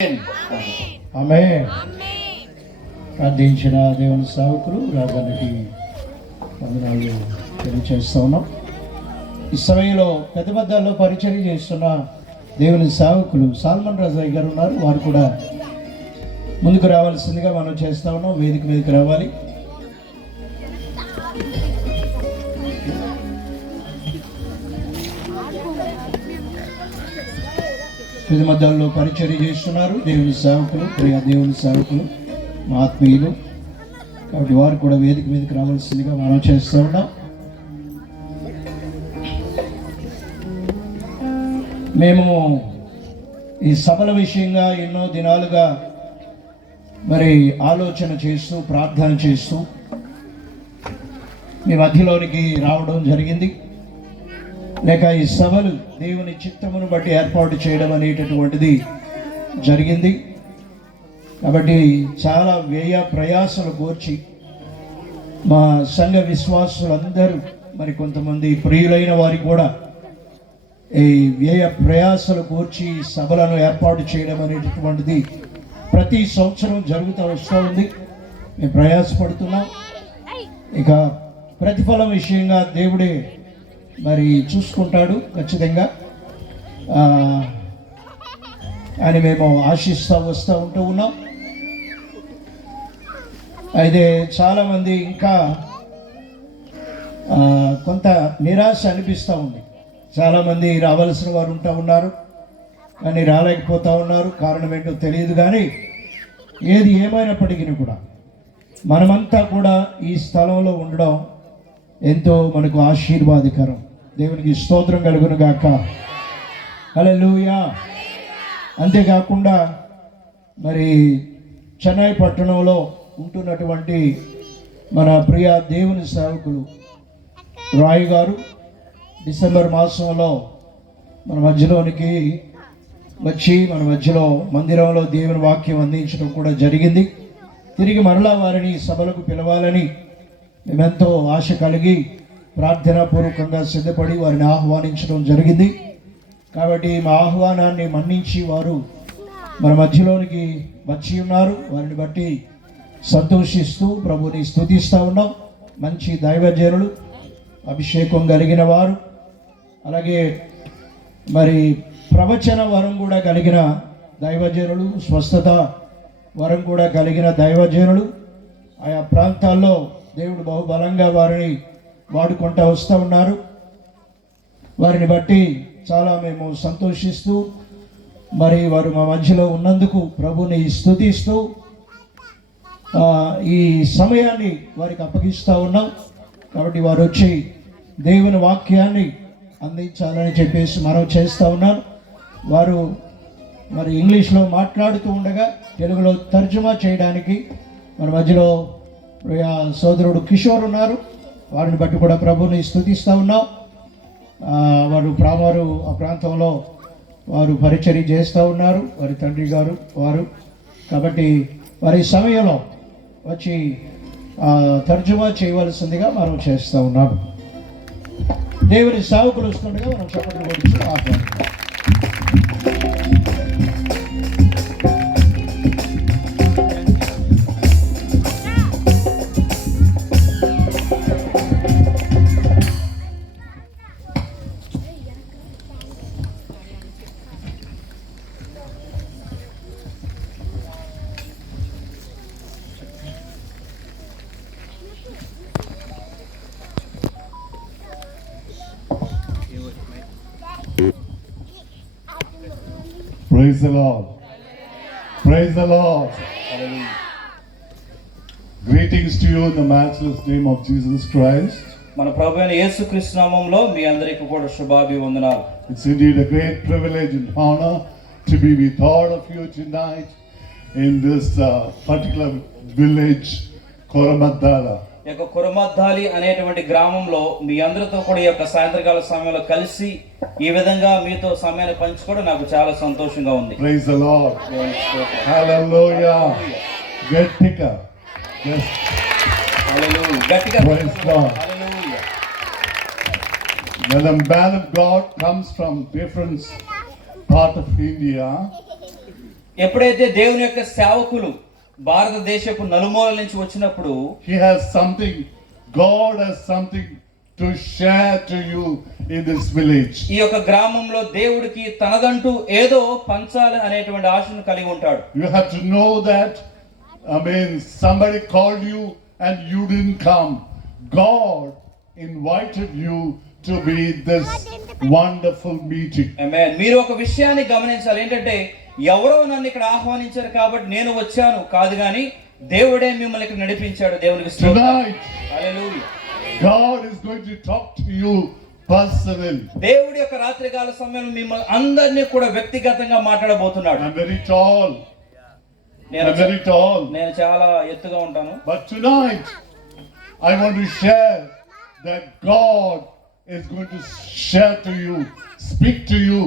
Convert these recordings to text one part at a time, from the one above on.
ఆమేన్. ప్రార్థించిన దేవుని సేవకులు రాజానికి వందనాలు తెలియజేస్తా ఉన్నాం. ఈ సమయంలో పెద్దబద్దాల్లో పరిచర్య చేస్తున్న దేవుని సేవకులు సాల్మన్ రాజయ్య గారు ఉన్నారు. వారు కూడా ముందుకు రావాల్సిందిగా మనం చేస్తా ఉన్నాం. వేదిక మీదకి రావాలి. పెద్ద మధ్యాల్లో పరిచర్య చేస్తున్నారు దేవుని సేవకులు, ప్రియ దేవుని సేవకులు, మా ఆత్మీయులు. కాబట్టి వారు కూడా వేదిక మీదకి రావాల్సిందిగా మనం చేస్తూ ఉన్నాం. మేము ఈ సభల విషయంగా ఎన్నో దినాలుగా మరి ఆలోచన చేస్తూ ప్రార్థన చేస్తూ మీ మధ్యలోనికి రావడం జరిగింది. లేక ఈ సభలు దేవుని చిత్తమును బట్టి ఏర్పాటు చేయడం అనేటటువంటిది జరిగింది. కాబట్టి చాలా వ్యయ ప్రయాసలు కోర్చి మా సంఘ విశ్వాసులందరూ మరి కొంతమంది ప్రియులైన వారికి కూడా ఈ వ్యయ ప్రయాసలు కోర్చి సభలను ఏర్పాటు చేయడం అనేటటువంటిది ప్రతి సంవత్సరం జరుగుతూ వస్తూ ఉంది. మేము ప్రయాసపడుతున్నాం. ఇక ప్రతిఫలం విషయంగా దేవుడే మరి చూసుకుంటాడు ఖచ్చితంగా అని మేము ఆశిస్తూ ఉంటూ ఉన్నాం. అయితే చాలామంది ఇంకా కొంత నిరాశ అనిపిస్తూ ఉంది. చాలామంది రావాల్సిన వారు ఉంటూ ఉన్నారు, కానీ రాలేకపోతూ ఉన్నారు. కారణం ఏంటో తెలియదు. కానీ ఏది ఏమైనప్పటికీ కూడా మనమంతా కూడా ఈ స్థలంలో ఉండడం ఎంతో మనకు ఆశీర్వాదకరం. దేవునికి స్తోత్రం కలుగును గాక. హల్లెలూయా. అంతేకాకుండా మరి చెన్నై పట్టణంలో ఉంటున్నటువంటి మన ప్రియ దేవుని సేవకులు రాయ్ గారు డిసెంబర్ మాసంలో మన మధ్యలోనికి వచ్చి మన మధ్యలో మందిరంలో దేవుని వాక్యం అందించడం కూడా జరిగింది. తిరిగి మరలా వారిని సభలకు పిలవాలని మేమెంతో ఆశ కలిగి ప్రార్థనాపూర్వకంగా సిద్ధపడి వారిని ఆహ్వానించడం జరిగింది. కాబట్టి మా ఆహ్వానాన్ని మన్నించి వారు మన మధ్యలోనికి వచ్చి ఉన్నారు. వారిని బట్టి సంతోషిస్తూ ప్రభుని స్తుతిస్తూ ఉన్నాం. మంచి దైవజనులు, అభిషేకం కలిగిన వారు, అలాగే మరి ప్రవచన వరం కూడా కలిగిన దైవజనులు, స్వస్థత వరం కూడా కలిగిన దైవజనులు. ఆయా ప్రాంతాల్లో దేవుడు బహుబలంగా వారిని వాడుకుంటూ వస్తూ ఉన్నారు. వారిని బట్టి చాలా మేము సంతోషిస్తూ మరి వారు మా మధ్యలో ఉన్నందుకు ప్రభుని స్తుతిస్తూ ఈ సమయాన్ని వారికి అప్పగిస్తూ ఉన్నాం. కాబట్టి వారు వచ్చి దేవుని వాక్యాన్ని అందించాలని చెప్పేసి మనం చేస్తూ ఉన్నాం. వారు మరి ఇంగ్లీష్లో మాట్లాడుతూ ఉండగా తెలుగులో తర్జుమా చేయడానికి మన మధ్యలో సోదరుడు కిషోర్ ఉన్నారు. వారిని బట్టి కూడా ప్రభుని స్తుతిస్తూ ఉన్నాం. వారు ఆ ప్రాంతంలో వారు పరిచర్య చేస్తూ ఉన్నారు, వారి తండ్రి గారు వారు. కాబట్టి వారి సమయంలో వచ్చి తర్జుమా చేయవలసిందిగా మనం చేస్తూ ఉన్నాం. దేవుని సేవకులు వస్తుండగా మనం చప్పట్లు కొడుతూ ఆహ్వానిస్తాం. Praise the Lord. Praise the Lord. Hallelujah. Greetings to you in the matchless name of Jesus Christ. మన ప్రభువైన యేసుక్రీస్తు నామములో మీ అందరికీ కూడా శుభాభివందనాలు. It's indeed a great privilege and honor to be with all of you tonight in this particular village, Koromaddala. ఈ యొక్క కురమద్దాలి అనేటువంటి గ్రామంలో మీ అందరితో కూడా ఈ యొక్క సాయంత్రకాల సమయంలో కలిసి ఈ విధంగా మీతో సమయాన్ని పంచుకోవడం నాకు చాలా సంతోషంగా ఉంది. Praise the Lord. Hallelujah. గట్టిగా. హల్లెలూయా. గట్టిగా. Praise God. Hallelujah. When the man of God comes from different part of India, ఎప్పుడైతే దేవుని యొక్క సేవకులు భారతదేశపు నలుమూలల నుంచి వచ్చినప్పుడు he has something, God has something to share to you in this village. ఈ యొక్క గ్రామంలో దేవుడికి తనదంటూ ఏదో పంచాలి అనేటువంటి ఆశను కలిగి ఉంటాడు. You have to know that, somebody called you and you didn't come. God invited you to be this wonderful meeting. ఆమేన్. మీరు ఒక విషయాన్ని గమనించాలి, ఏంటంటే ఎవరో నన్ను ఇక్కడ ఆహ్వానించారు కాబట్టి నేను వచ్చాను కాదు, కానీ దేవుడే మిమ్మల్ని ఇక్కడ నడిపించాడు. దేవునికి స్తోత్రం. Tonight, hallelujah. God is going to talk to you personally. దేవుడి యొక్క రాత్రికాల సమయంలో మిమ్మల్ని అందరినీ కూడా వ్యక్తిగతంగా మాట్లాడబోతున్నాడు. I'm very tall. I'm very tall. నేను చాలా ఎత్తుగా ఉంటాను. But tonight, I want to share that God is going to share to you, speak to you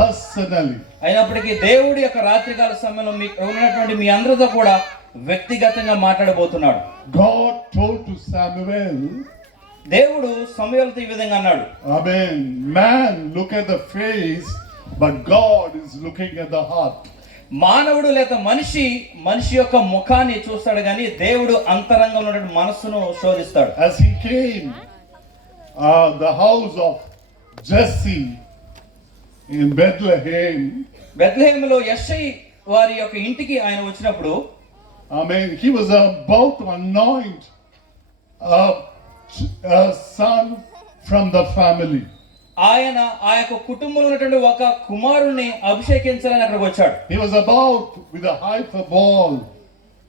personally. అయినప్పటికీ దేవుడి యొక్క రాత్రికాల సమయంలో మీకు ఉన్నటువంటి మీ అందరితో కూడా వ్యక్తిగతంగా మాట్లాడబోతున్నాడు. God told to Samuel, దేవుడు సమూయేలుతో ఈ విధంగా అన్నాడు. Man look at the face, but God is looking at the heart. మానవుడు లేదా మనిషి యొక్క ముఖాన్ని చూస్తాడు, కానీ దేవుడు అంతరంగంలో ఉన్న మనస్సును శోధిస్తాడు. As he came, the house of Jesse in Bethlehem, బెత్లెహేములో యెష్షై వారి యొక్క ఇంటికి ఆయన వచ్చినప్పుడు, he was about to anoint a son from the family. ఆయన ఆ యొక్క కుటుంబంలో ఉన్నటువంటి ఒక కుమారుణ్ణి అభిషేకించాలని అక్కడికి వచ్చాడు. He was about with a hyperbole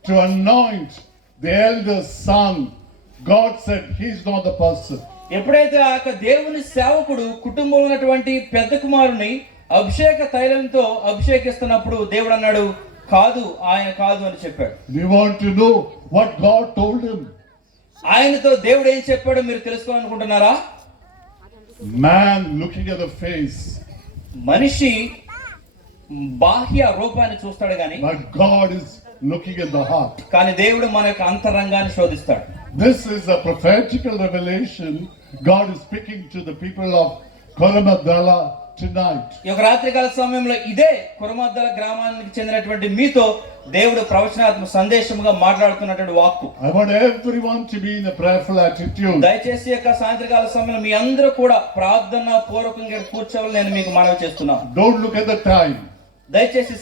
to anoint the eldest son. God said he's not the person. ఎప్పుడైతే ఆ యొక్క దేవుని సేవకుడు కుటుంబంలో ఉన్నటువంటి పెద్ద కుమారుని అభిషేక తైలంతో అభిషేకిస్తున్నప్పుడు దేవుడు అన్నాడు, ఆయన కాదు అని చెప్పాడు. You want to know what God told him? ఆయనతో దేవుడు ఏం చెప్పాడో మీరు తెలుసుకోవాలనుకుంటున్నారా? Man looking at the face, మనిషి బాహ్య రూపాన్ని చూస్తాడు గాని, but God is looking at the heart. కానీ దేవుడు మన యొక్క అంతరంగాన్ని శోధిస్తాడు. This is a prophetical revelation God is speaking to the people of Koramadala tonight. ఈ యొక్క రాత్రికాల సమయంలో ఇదే కురమద్దల గ్రామానికి చెందినటువంటి మీతో దేవుడు ప్రవచనాత్మక సందేశముగా మాట్లాడుతున్నటువంటి వాక్కు. I want everyone to be in a prayerful attitude. దయచేసి యొక్క సాయంత్రకాల సమయంలో మీ అందరూ కూడా ప్రార్థన పూర్వకంగా కూర్చోవాలని నేను మీకు మనవి చేస్తున్నాను. Don't look at the time. దయచేసి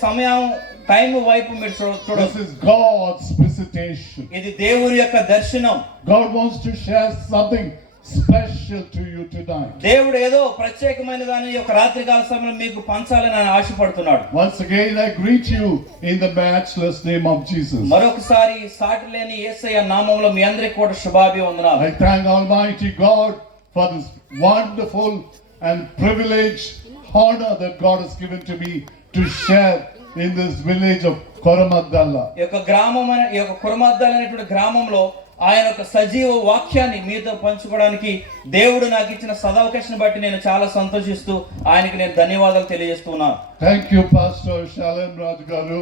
టైం వైపు మీరు చూడొద్దు. This is God's visitation. ఇది దేవుని యొక్క దర్శనం. God wants to share something special to you tonight. దేవుడు ఏదో ప్రత్యేకమైన దాన్ని యొక్క రాత్రికాల సమయంలో మీకు పంచాలని ఆయన ఆశపడుతున్నాడు. Once again I greet you in the matchless name of Jesus. మరొకసారి సాటి లేని యేసయ్య నామములో మీ అందరికీ కూడా శుభాభివందనాలు. I thank Almighty God for this wonderful and privileged honor that God has given to me to share in this village of Koramadala. ఈ యొక్క కురమద్దల అనేటువంటి గ్రామంలో ఆయన యొక్క సజీవ వాక్యాన్ని మీతో పంచుకోవడానికి దేవుడు నాకు ఇచ్చిన సదవకాశాన్ని బట్టి నేను చాలా సంతోషిస్తూ ఆయనకి నేను ధన్యవాదాలు తెలియజేస్తున్నాను. Thank you, Pastor Shalem Raj Garu,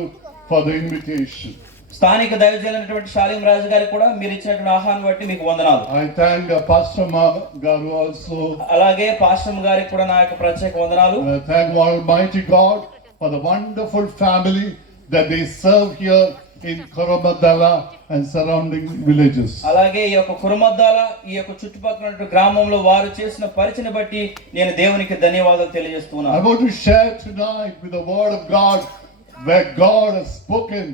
for the invitation. స్థానిక దైవజనులైనటువంటి షాలిం రాజు గారికి కూడా మీరు ఇచ్చినటువంటి ఆహ్వానం బట్టి మీకు వందనాలు. I thank Pastor Garu also. అలాగే పాస్టర్ గారికి కూడా నా యొక్క ప్రత్యేక వందనాలు. I thank Almighty God for the wonderful family that they serve here in Koramadala and surrounding villages. అలాగే ఈ యొక్క కురమద్దాల ఈ యొక్క చుట్టుపక్కల గ్రామంలో వారు చేసిన పరిచయం బట్టి నేను దేవునికి ధన్యవాదాలు తెలియజేస్తున్నాను. I want to share tonight with the word of God where God has spoken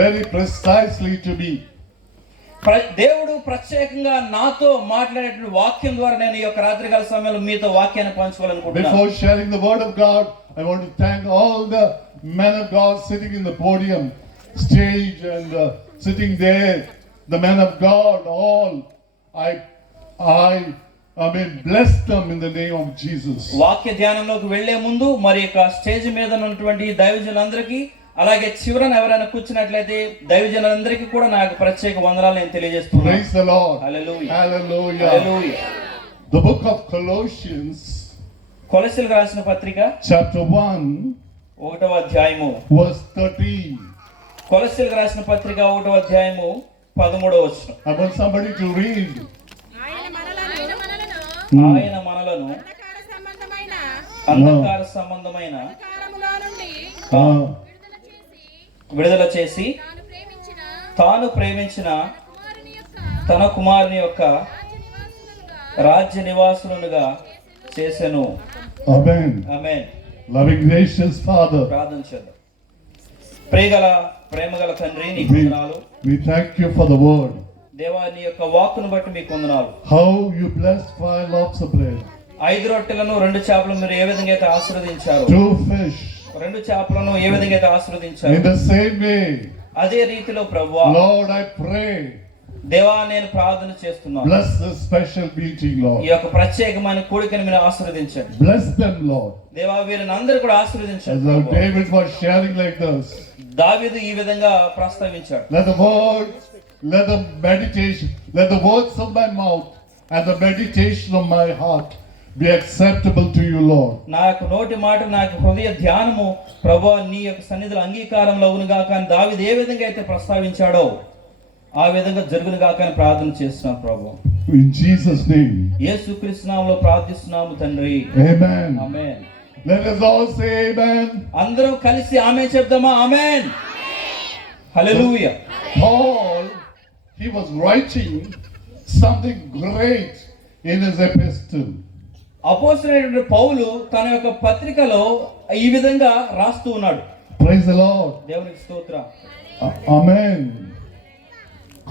very precisely to me. దేవుడు ప్రత్యేకంగా నాతో మాట్లాడేటువంటి వాక్యం ద్వారా నేను ఈ యొక్క రాత్రికాల సమయంలో మీతో వాక్యాన్ని పంచుకోవాలనుకుంటున్నాను. Before sharing the word of God, I want to thank all the men of God sitting in the podium, stage, and sitting there, the men of God, all. I bless them in the name of Jesus. వాక్య ధ్యానంలోకి వెళ్లే ముందు మరి యొక్క stage మీద ఉన్నటువంటి దైవజనులందరికీ, అలాగే చివరన ఎవరైనా కూర్చున్నట్లయితే దైవజనులందరికీ కూడా నాకు ప్రత్యేక వందనాలు నేను తెలియజేస్తున్నాను. Praise the Lord. Hallelujah. Hallelujah. Hallelujah. The book of Colossians, కొలస్సీయులకు రాసిన పత్రిక chapter 1, 1వ అధ్యాయము verse 13. కొలస్సీయులకు రాసిన పత్రిక 1వ అధ్యాయము 13వ వచనం. I want somebody to read. ఆయన మనలను అంధకార సంబంధమైన విడుదల చేసి తాను ప్రేమించిన తన కుమారుని యొక్క రాజ్య నివాసులుగా చేసెను. Amen. ఆమేన్. Loving gracious Father, ప్రార్థన చేద్దాం. ప్రేమగల తండ్రి నీకు వందనాలు. we thank you for the word. దేవా నీ యొక్క వాక్కును బట్టి మీకు వందనాలు. How you blessed 5 loaves of bread, 5 రొట్టెలను 2 చేపలను మీరు ఏ విధంగా అయితే ఆశీర్వదించారు, 2 fish. 2 చేపలను ఏ విధంగా అయితే ఆశీర్వదించారు, In the same way, అదే రీతిలో ప్రభువా Lord, I pray, దేవా నేను ప్రార్థన చేస్తున్నాను. bless this special meeting, ఈ Lord. యొక్క ప్రత్యేకమైన కూడికను మీరు ఆశీర్వదించండి. Bless them, Lord. దేవా వీరిని అందరూ కూడా As ఆశీర్వదించండి though ప్రభువా. David was sharing like this, దావీదు ఈ విధంగా ప్రస్తావించాడు. let the words of my mouth and the meditation of my heart be acceptable to you, Lord. నా యొక్క నోటి మాట నా యొక్క హృదయ ధ్యానము ప్రభువా నీ యొక్క సన్నిధిలో అంగీకారంలో అవునుగా. కానీ దావీదు ఏ విధంగా అయితే ప్రస్తావించాడో ఆ విధంగా జరుగును గాక అని ప్రార్థన చేస్తున్నాం ప్రభువా. In Jesus' name, యేసుక్రీస్తు నామములో ప్రార్థిస్తున్నాము తండ్రి. amen. ఆమేన్. Let us all say amen. అందరం కలిసి ఆమేన్ చెప్దామా? ఆమేన్. హల్లెలూయా. Paul, he was writing something great in his epistle. అపోస్తలుడైన పౌలు తన యొక్క పత్రికలో ఈ విధంగా రాస్తూ ఉన్నాడు. Praise the Lord. దేవునికి స్తోత్రం. Amen.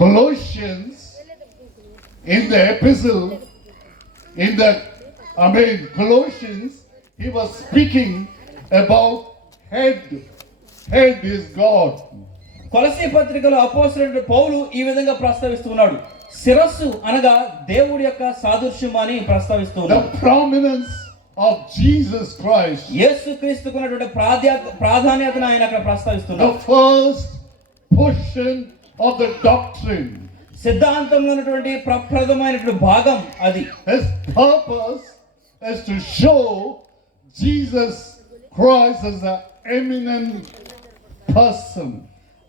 Colossians, in the epistle, Colossians, he was speaking about head. Head is God. కొలసీ పత్రికలో అపోస్తలుడైన పౌలు ఈ విధంగా ప్రస్తావిస్తున్నాడు. శిరస్సు అనగా దేవుడి యొక్క సాదృశ్యం అని ప్రస్తావిస్తున్నాడు. The prominence of Jesus Christ. యేసుక్రీస్తుకున్నటువంటి ప్రాధాన్యతను ఆయన అక్కడ ప్రస్తావిస్తున్నాడు. The first portion of the doctrine. సిద్ధాంతంలో ఉన్నటువంటి ప్రప్రథమైనటువంటి భాగం అది. His purpose is to show Jesus Christ as an eminent person.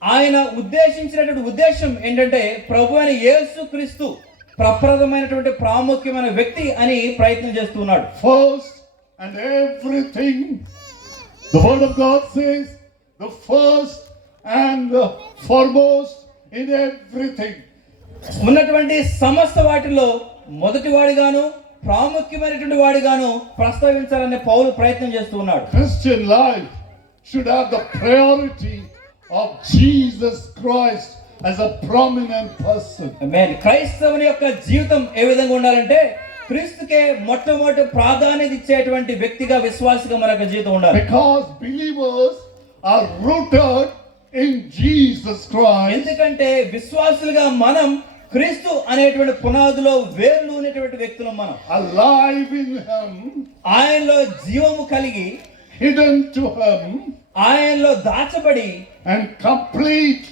ఆయన ఉద్దేశించినటువంటి ఉద్దేశం ఏంటంటే ప్రభు అయిన యేసుక్రీస్తు ప్రప్రథమైనటువంటి ప్రాముఖ్యమైన వ్యక్తి అని ప్రయత్నం చేస్తున్నాడు. First and everything, the word of God says, the first and the foremost in everything. ఉన్నటువంటి సమస్త వాటిలో మొదటి వాడిగాను ప్రాముఖ్యమైనటువంటి వాడిగాను ప్రస్తావించాలనే పౌలు ప్రయత్నం చేస్తూ ఉన్నాడు. Christian life should have the priority of Jesus Christ as a prominent person. ఆమేన్. క్రైస్తవుని యొక్క జీవితం ఏ విధంగా ఉండాలంటే క్రీస్తుకే మొట్టమొదటి ప్రాధాన్యత ఇచ్చేటువంటి వ్యక్తిగా విశ్వాసిగా మన యొక్క జీవితం ఉండాలి. Because believers are rooted in Jesus Christ. ఎందుకంటే విశ్వాసులుగా మనం క్రీస్తు అనేటువంటి పునాదిలో వేర్లు ఉన్నటువంటి వ్యక్తులం మనం. Alive in Him, ఆయనలో జీవము కలిగి, hidden to Him, ఆయనలో దాచబడి, and complete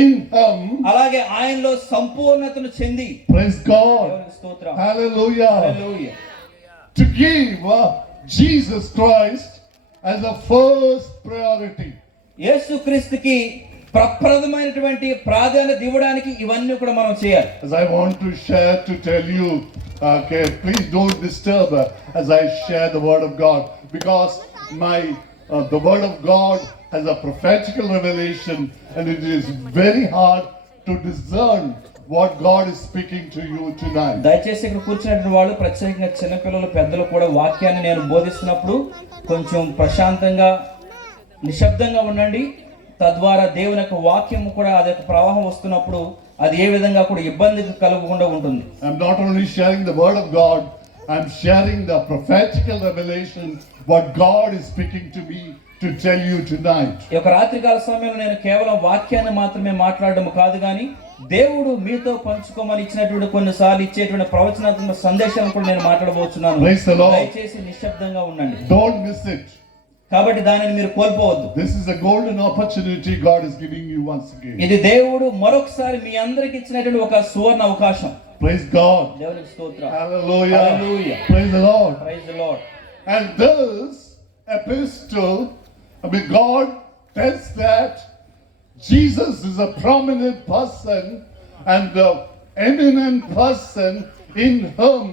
in Him. అలాగే ఆయనలో సంపూర్ణతను చెంది. Praise God. దేవునికి స్తోత్రం. Hallelujah. Hallelujah. To give Jesus Christ as a first priority. యేసుక్రీస్తుకి ప్రప్రథమైనటువంటి ప్రాధాన్యత ఇవ్వడానికి ఇవన్నీ కూడా మనం చేయాలి. As I want to share to tell you, okay, please don't disturb as I share the word of God, because the word of God has a prophetical revelation, and it is very hard to discern what God is speaking to you tonight. దయచేసి ఇక్కడ కూర్చున్నటువంటి వాళ్ళు, ప్రత్యేకంగా చిన్నపిల్లలు పెద్దలు కూడా వాక్యాన్ని నేను బోధిస్తున్నప్పుడు కొంచెం ప్రశాంతంగా నిశ్శబ్దంగా ఉండండి. తద్వారా దేవుని యొక్క వాక్యం కూడా అది యొక్క ప్రవాహం వస్తున్నప్పుడు అది ఏ విధంగా కూడా ఇబ్బందికి కలగకుండా ఉంటుంది. I'm not only sharing the word of God, I'm sharing the prophetical revelation, what God is speaking to me to tell you tonight. ఈ యొక్క రాత్రికాల సమయంలో నేను కేవలం వాక్యాన్ని మాత్రమే మాట్లాడడం కాదు, కానీ దేవుడు మీతో పంచుకోమని ఇచ్చినటువంటి కొన్నిసార్లు ఇచ్చేటువంటి ప్రవచనాత్మక సందేశాలను కూడా నేను మాట్లాడబోతున్నాను. Praise the Lord. దయచేసి నిశ్శబ్దంగా ఉండండి. Don't miss it. కాబట్టి దానిని మీరు కోల్పోవద్దు. This is a golden opportunity God is giving you once again. ఇది దేవుడు మరొకసారి మీ అందరికి ఇచ్చినటువంటి ఒక సువర్ణ అవకాశం. Praise God. దేవునికి స్తోత్రం. Hallelujah. Hallelujah. Praise the Lord. Praise the Lord. And this epistle, God tells that Jesus is a prominent person and the eminent person in whom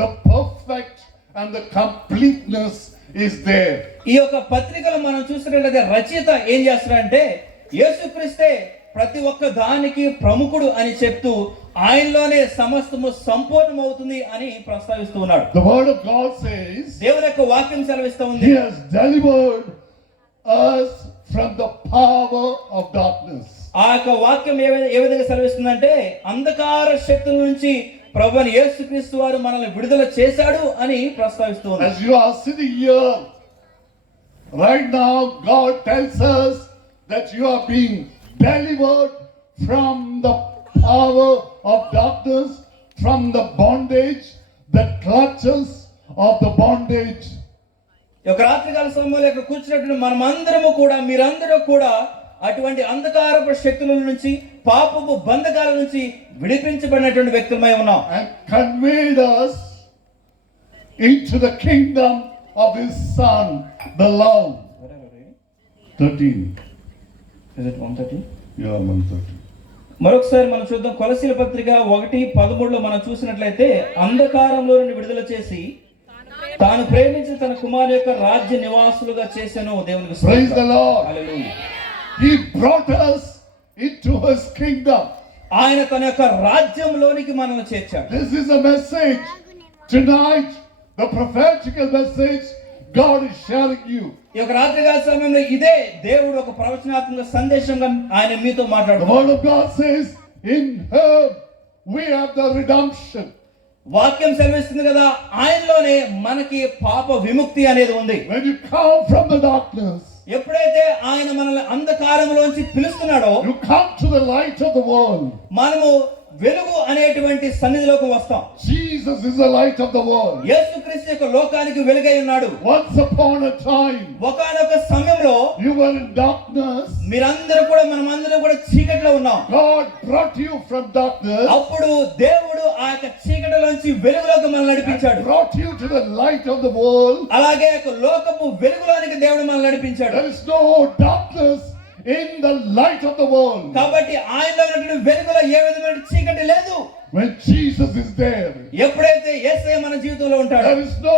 the perfect and the completeness is there. ఈ యొక్క పత్రికలో మనం చూసినట్లయితే రచయిత ఏం చేస్తాడంటే యేసుక్రీస్తే ప్రతి ఒక్క దానికి ప్రముఖుడు అని చెప్తూ ఆయనలోనే సమస్తము సంపూర్ణమవుతుంది అని ప్రస్తావిస్తూ ఉన్నాడు. The word of God says, దేవుని యొక్క వాక్యం సెలవిస్తూ ఉంది, He has delivered us from the power of darkness. ఆ యొక్క వాక్యం ఏ విధంగా సెలవిస్తుందంటే అంధకార శక్తుల నుంచి ప్రభువైన యేసుక్రీస్తు వారు మనల్ని విడుదల చేశాడు అని ప్రస్తావిస్తూ ఉంది. As you are sitting here right now, God tells us that you are being delivered from the power of darkness, from the bondage, the clutches of the bondage. ఒక రాత్రికాల సమయంలో ఇక్కడ కూర్చున్నట్టు మనమందరము కూడా, మీరందరూ కూడా అటువంటి అంధకారపు శక్తుల నుంచి, పాపపు బంధకాల నుంచి విడిపించబడినటువంటి వ్యక్తులమై ఉన్నాం. And conveyed us into the kingdom of His Son, the love. 13. Yeah, 130. మరొకసారి మనం చూద్దాం. కొలసీల పత్రిక 1:13 మనం చూసినట్లయితే, అంధకారంలో నుండి విడుదల చేసి తాను ప్రేమించిన తన కుమారు యొక్క రాజ్య నివాసులుగా చేసెను. దేవునికి Praise the Lord. Hallelujah. He brought us into His kingdom. ఆయన తన యొక్క రాజ్యంలోనికి మనల్ని చేర్చాడు. This is a message tonight, the prophetical message God is sharing you. ఈ యొక్క రాత్రికాల సమయంలో ఇదే దేవుడు ఒక ప్రవచనాత్మక సందేశంగా ఆయన మీతో The మాట్లాడుతున్నాడు. word of God says, in Him we have the redemption. వాక్యం సెలవిస్తుంది కదా, ఆయనలోనే మనకి పాప విముక్తి అనేది ఉంది. When you come from the darkness, ఎప్పుడైతే ఆయన మనల్ని అంధకారంలోంచి పిలుస్తున్నాడో, you come to the light of the world. మనము వెలుగు అనేటువంటి సన్నిధిలోకి వస్తాం. Jesus is the light of the world. యేసుక్రీస్తు యొక్క లోకానికి వెలుగై ఉన్నాడు. Once upon a time, ఒకానొక సమయంలో you were in darkness. మీరందరూ కూడా, మనమందరం కూడా చీకటిలో ఉన్నాం. God brought you from darkness. అప్పుడు దేవుడు ఆ యొక్క చీకటిలోంచి వెలుగులోకి మనల్ని నడిపించాడు. Brought you to the light of the world. అలాగే యొక్క లోకపు వెలుగులోనికి దేవుడు మనల్ని నడిపించాడు. There is no darkness in the light of the world. కాబట్టి ఆయనలో ఉన్నటువంటి వెలుగులో ఏ విధమైన చీకటి లేదు. When Jesus is there, ఎప్పుడైతే యేసయ్య మన జీవితంలో ఉంటాడో, there is no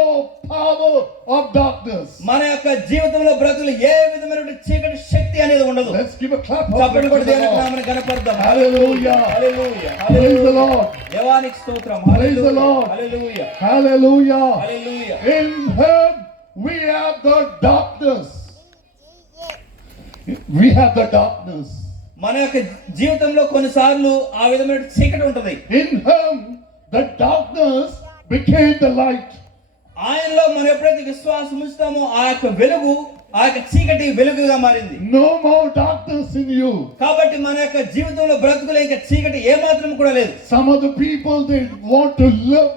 power of darkness. మన యొక్క జీవితంలో బ్రతుకులు ఏ విధమైన చీకటి శక్తి అనేది ఉండదు. Let's give a clap of చప్పట్లు కొట్టి praise to the దేవునికి Lord. నామమును ఘనపరుద్దాం. Hallelujah. Hallelujah. Praise the Lord. దేవానికి స్తోత్రం. Praise the Lord. Hallelujah. Hallelujah. Hallelujah. In Him we have the darkness. We have the darkness. మన యొక్క జీవితంలో కొన్నిసార్లు ఆ విధమైన చీకటి ఉంటుంది. In Him the darkness became the light. ఆయనలో మనం ఎప్పుడైతే విశ్వాసం ఉంచుతామో ఆ యొక్క వెలుగు, ఆ యొక్క చీకటి వెలుగుగా మారింది. No more darkness in you. కాబట్టి మన యొక్క జీవితంలో బ్రతుకులో ఇంకా చీకటి ఏమాత్రం కూడా లేదు. Some of the people, they want to live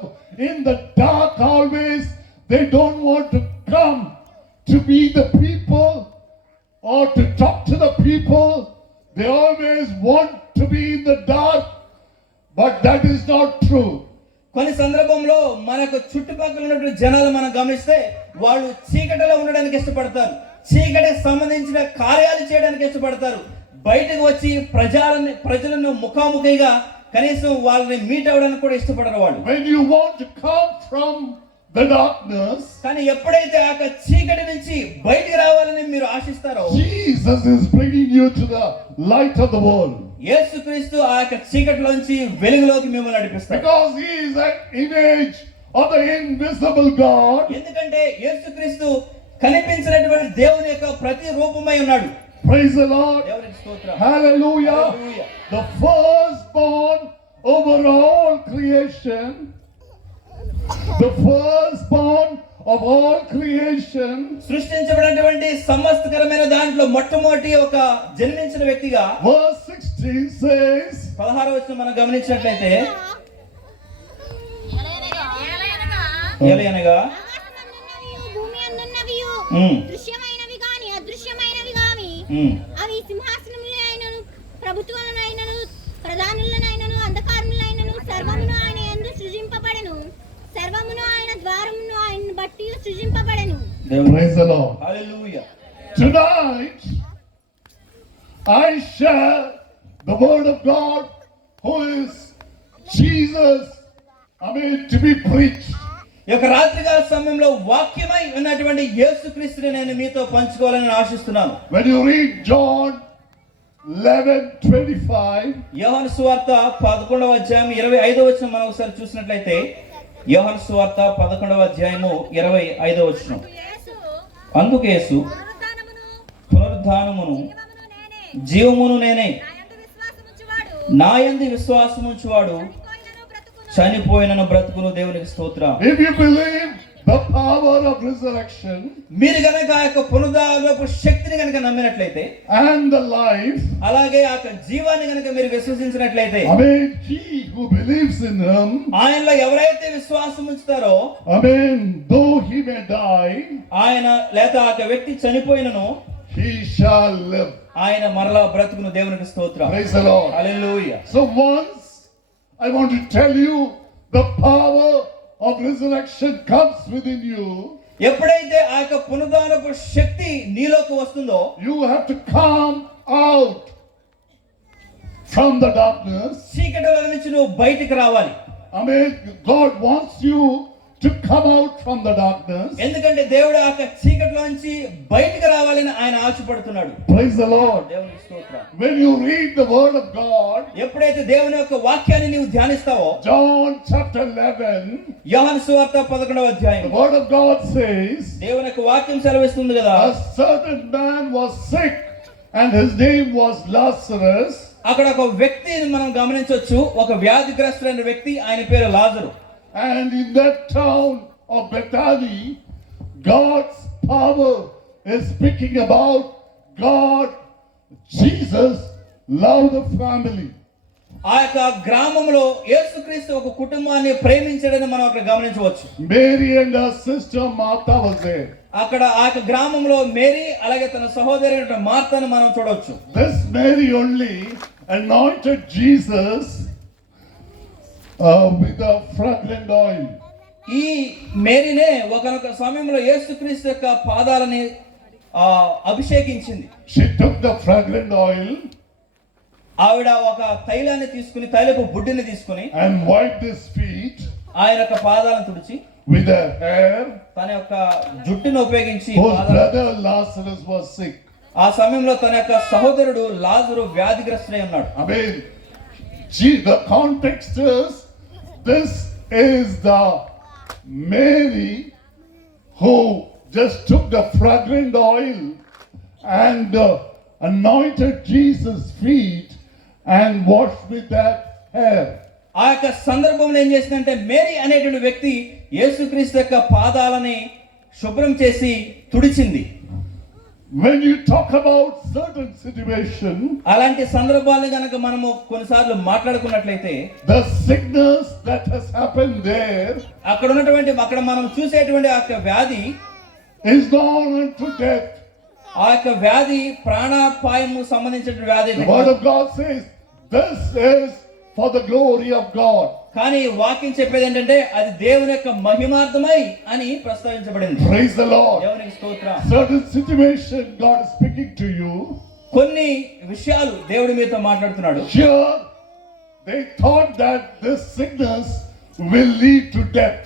in the dark always. They don't want to come to be the people or to talk to the people. They always want to be in the dark, but that is not true. కొన్ని సందర్భంలో మనకు చుట్టుపక్కల ఉన్నటువంటి జనాలు మనం గమనిస్తే వాళ్ళు చీకటిలో ఉండడానికి ఇష్టపడతారు, చీకటికి సంబంధించిన కార్యాలు చేయడానికి ఇష్టపడతారు. బయటకు వచ్చి ప్రజలను ముఖాముఖిగా కనీసం వాళ్ళని మీట్ అవ్వడానికి కూడా ఇష్టపడరు వాళ్ళు. When you want to come from the darkness, కానీ ఎప్పుడైతే ఆ చీకటి నుంచి బయటికి రావాలని మీరు ఆశిస్తారో, Jesus is bringing you to the light of the world. యేసుక్రీస్తు ఆ చీకటిలోంచి వెలుగులోకి మిమ్మల్ని నడిపిస్తారు. Because He is an image of the invisible God. ఎందుకంటే యేసుక్రీస్తు కనిపించినటువంటి దేవుని యొక్క ప్రతి రూపమై ఉన్నాడు. Praise the Lord. దేవునికి స్తోత్రం. Hallelujah. Hallelujah. The firstborn over all creation. The firstborn of all creation. సృష్టించబడినటువంటి సమస్తకరమైన దాంట్లో మొట్టమొదటి ఒక జన్మించిన వ్యక్తిగా Verse 16 says, 16వ వచనం మనం గమనించినట్లయితే, ఎలయనగా భూమి అందున్నవియు దృశ్యమైనవి గాని అదృశ్యమైనవి గాని అవి సింహాసనములైనను ప్రభుత్వములైనను ప్రధానులైనను అంధకారములైనను సర్వమును ఆయన యందు సృజింపబడెను. సర్వమును ఆయన ద్వారమును ఆయన బట్టి సృజింపబడెను. Praise the Lord. Hallelujah. Tonight I share the word of God, who is Jesus, to be preached. ఈ యొక్క రాత్రికాల సమయంలో వాక్యమై ఉన్నటువంటి యేసుక్రీస్తుని నేను మీతో పంచుకోవాలని ఆశిస్తున్నాను. When you read John 11:25. యోహాను సువార్త 11వ అధ్యాయం 25వ వచనం మనం ఒకసారి చూసినట్లయితే యోహాను సువార్త 11వ అధ్యాయము 25వ వచనం. యేసు అందుకు యేసు పునరుద్ధానమును జీవమును నేనే, నా యందు విశ్వాసముంచువాడు చనిపోయినను బ్రతుకును. దేవునికి స్తోత్రం. If you believe the power of resurrection మీరు గనక ఆ యొక్క పునరుద్ధానపు శక్తిని గనక నమ్మినట్లయితే, and the life, అలాగే ఆ యొక్క జీవాన్ని గనక మీరు విశ్వసించినట్లయితే, I mean, he who believes in him, ఆయనలో ఎవరైతే విశ్వాసం ఉంచుతారో, I mean, though he may die, ఆయన లేదా ఆ యొక్క వ్యక్తి చనిపోయినను he shall live. ఆయన మరలా బ్రతుకును. దేవునికి స్తోత్రం. Praise the Lord. Hallelujah. So once I want to tell you the power of resurrection comes within you. ఎప్పుడైతే ఆ యొక్క పునరుద్ధానపు శక్తి నీలోకి వస్తుందో, You have to come out from the darkness. చీకటిలో నుంచి నువ్వు బయటికి రావాలి. I mean, God wants you to come out from the darkness. ఎందుకంటే దేవుడు ఆ యొక్క చీకటిలో నుంచి బయటికి రావాలని ఆయన ఆశపడుతున్నాడు. Praise the Lord. దేవునికి స్తోత్రం. When you read the word of God, ఎప్పుడైతే దేవుని యొక్క వాక్యాన్ని నీవు ధ్యానిస్తావో, John chapter 11, యోహాను సువార్త 11వ అధ్యాయం, the word of God says, దేవుని యొక్క వాక్యం సెలవిస్తుంది కదా, a certain man was sick and his name was Lazarus. అక్కడ ఒక వ్యక్తిని మనం గమనించవచ్చు. ఒక వ్యాధిగ్రస్తుడైన వ్యక్తి, ఆయన పేరు లాజరు. And in that town of Bethany, God's power is speaking about God, Jesus, love the family. ఆ యొక్క గ్రామంలో యేసుక్రీస్తు ఒక కుటుంబాన్ని ప్రేమించడని మనం అక్కడ గమనించవచ్చు. Mary and her sister Martha was there. అక్కడ ఆ యొక్క గ్రామంలో మేరీ అలాగే తన సహోదరి అయిన మార్తను మనం చూడవచ్చు. This Mary only anointed Jesus with a fragrant oil. ఈ మేరీనే ఒకనొక సమయంలో యేసుక్రీస్తు యొక్క పాదాలని అభిషేకించింది. She took the fragrant oil ఆవిడ ఒక తైలాన్ని తీసుకుని, తైలపు బుడ్డిని తీసుకుని and wiped his feet ఆయన యొక్క పాదాలను తుడిచి with her hair. తన యొక్క జుట్టును ఉపయోగించి Whose brother Lazarus was sick. ఆ సమయంలో తన యొక్క సహోదరుడు లాజరు వ్యాధిగ్రస్తుడై ఉన్నాడు. I mean, the context is, this is the Mary who just took the fragrant oil and anointed Jesus' feet and washed with that hair. ఆ యొక్క సందర్భంలో ఏం చేసిందంటే, మేరీ అనేటువంటి వ్యక్తి యేసుక్రీస్తు యొక్క పాదాలని శుభ్రం చేసి తుడిచింది. When you talk about certain situation, అలాంటి సందర్భాలను గనక మనము కొన్నిసార్లు మాట్లాడుకున్నట్లయితే, the sickness that has happened there అక్కడ ఉన్నటువంటి అక్కడ మనం చూసేటువంటి ఆ యొక్క వ్యాధి is gone unto death. ఆ యొక్క వ్యాధి ప్రాణాపాయము సంబంధించిన వ్యాధి. The word of God says, this is for the glory of God. కానీ వాక్యం చెప్పేది ఏంటంటే, అది దేవుని యొక్క మహిమార్థమై అని ప్రస్తావించబడింది. Praise the Lord. దేవునికి స్తోత్రం. Certain situation God is speaking to you. కొన్ని విషయాలు దేవుడి మీతో మాట్లాడుతున్నాడు. Here they thought that this sickness will lead to death.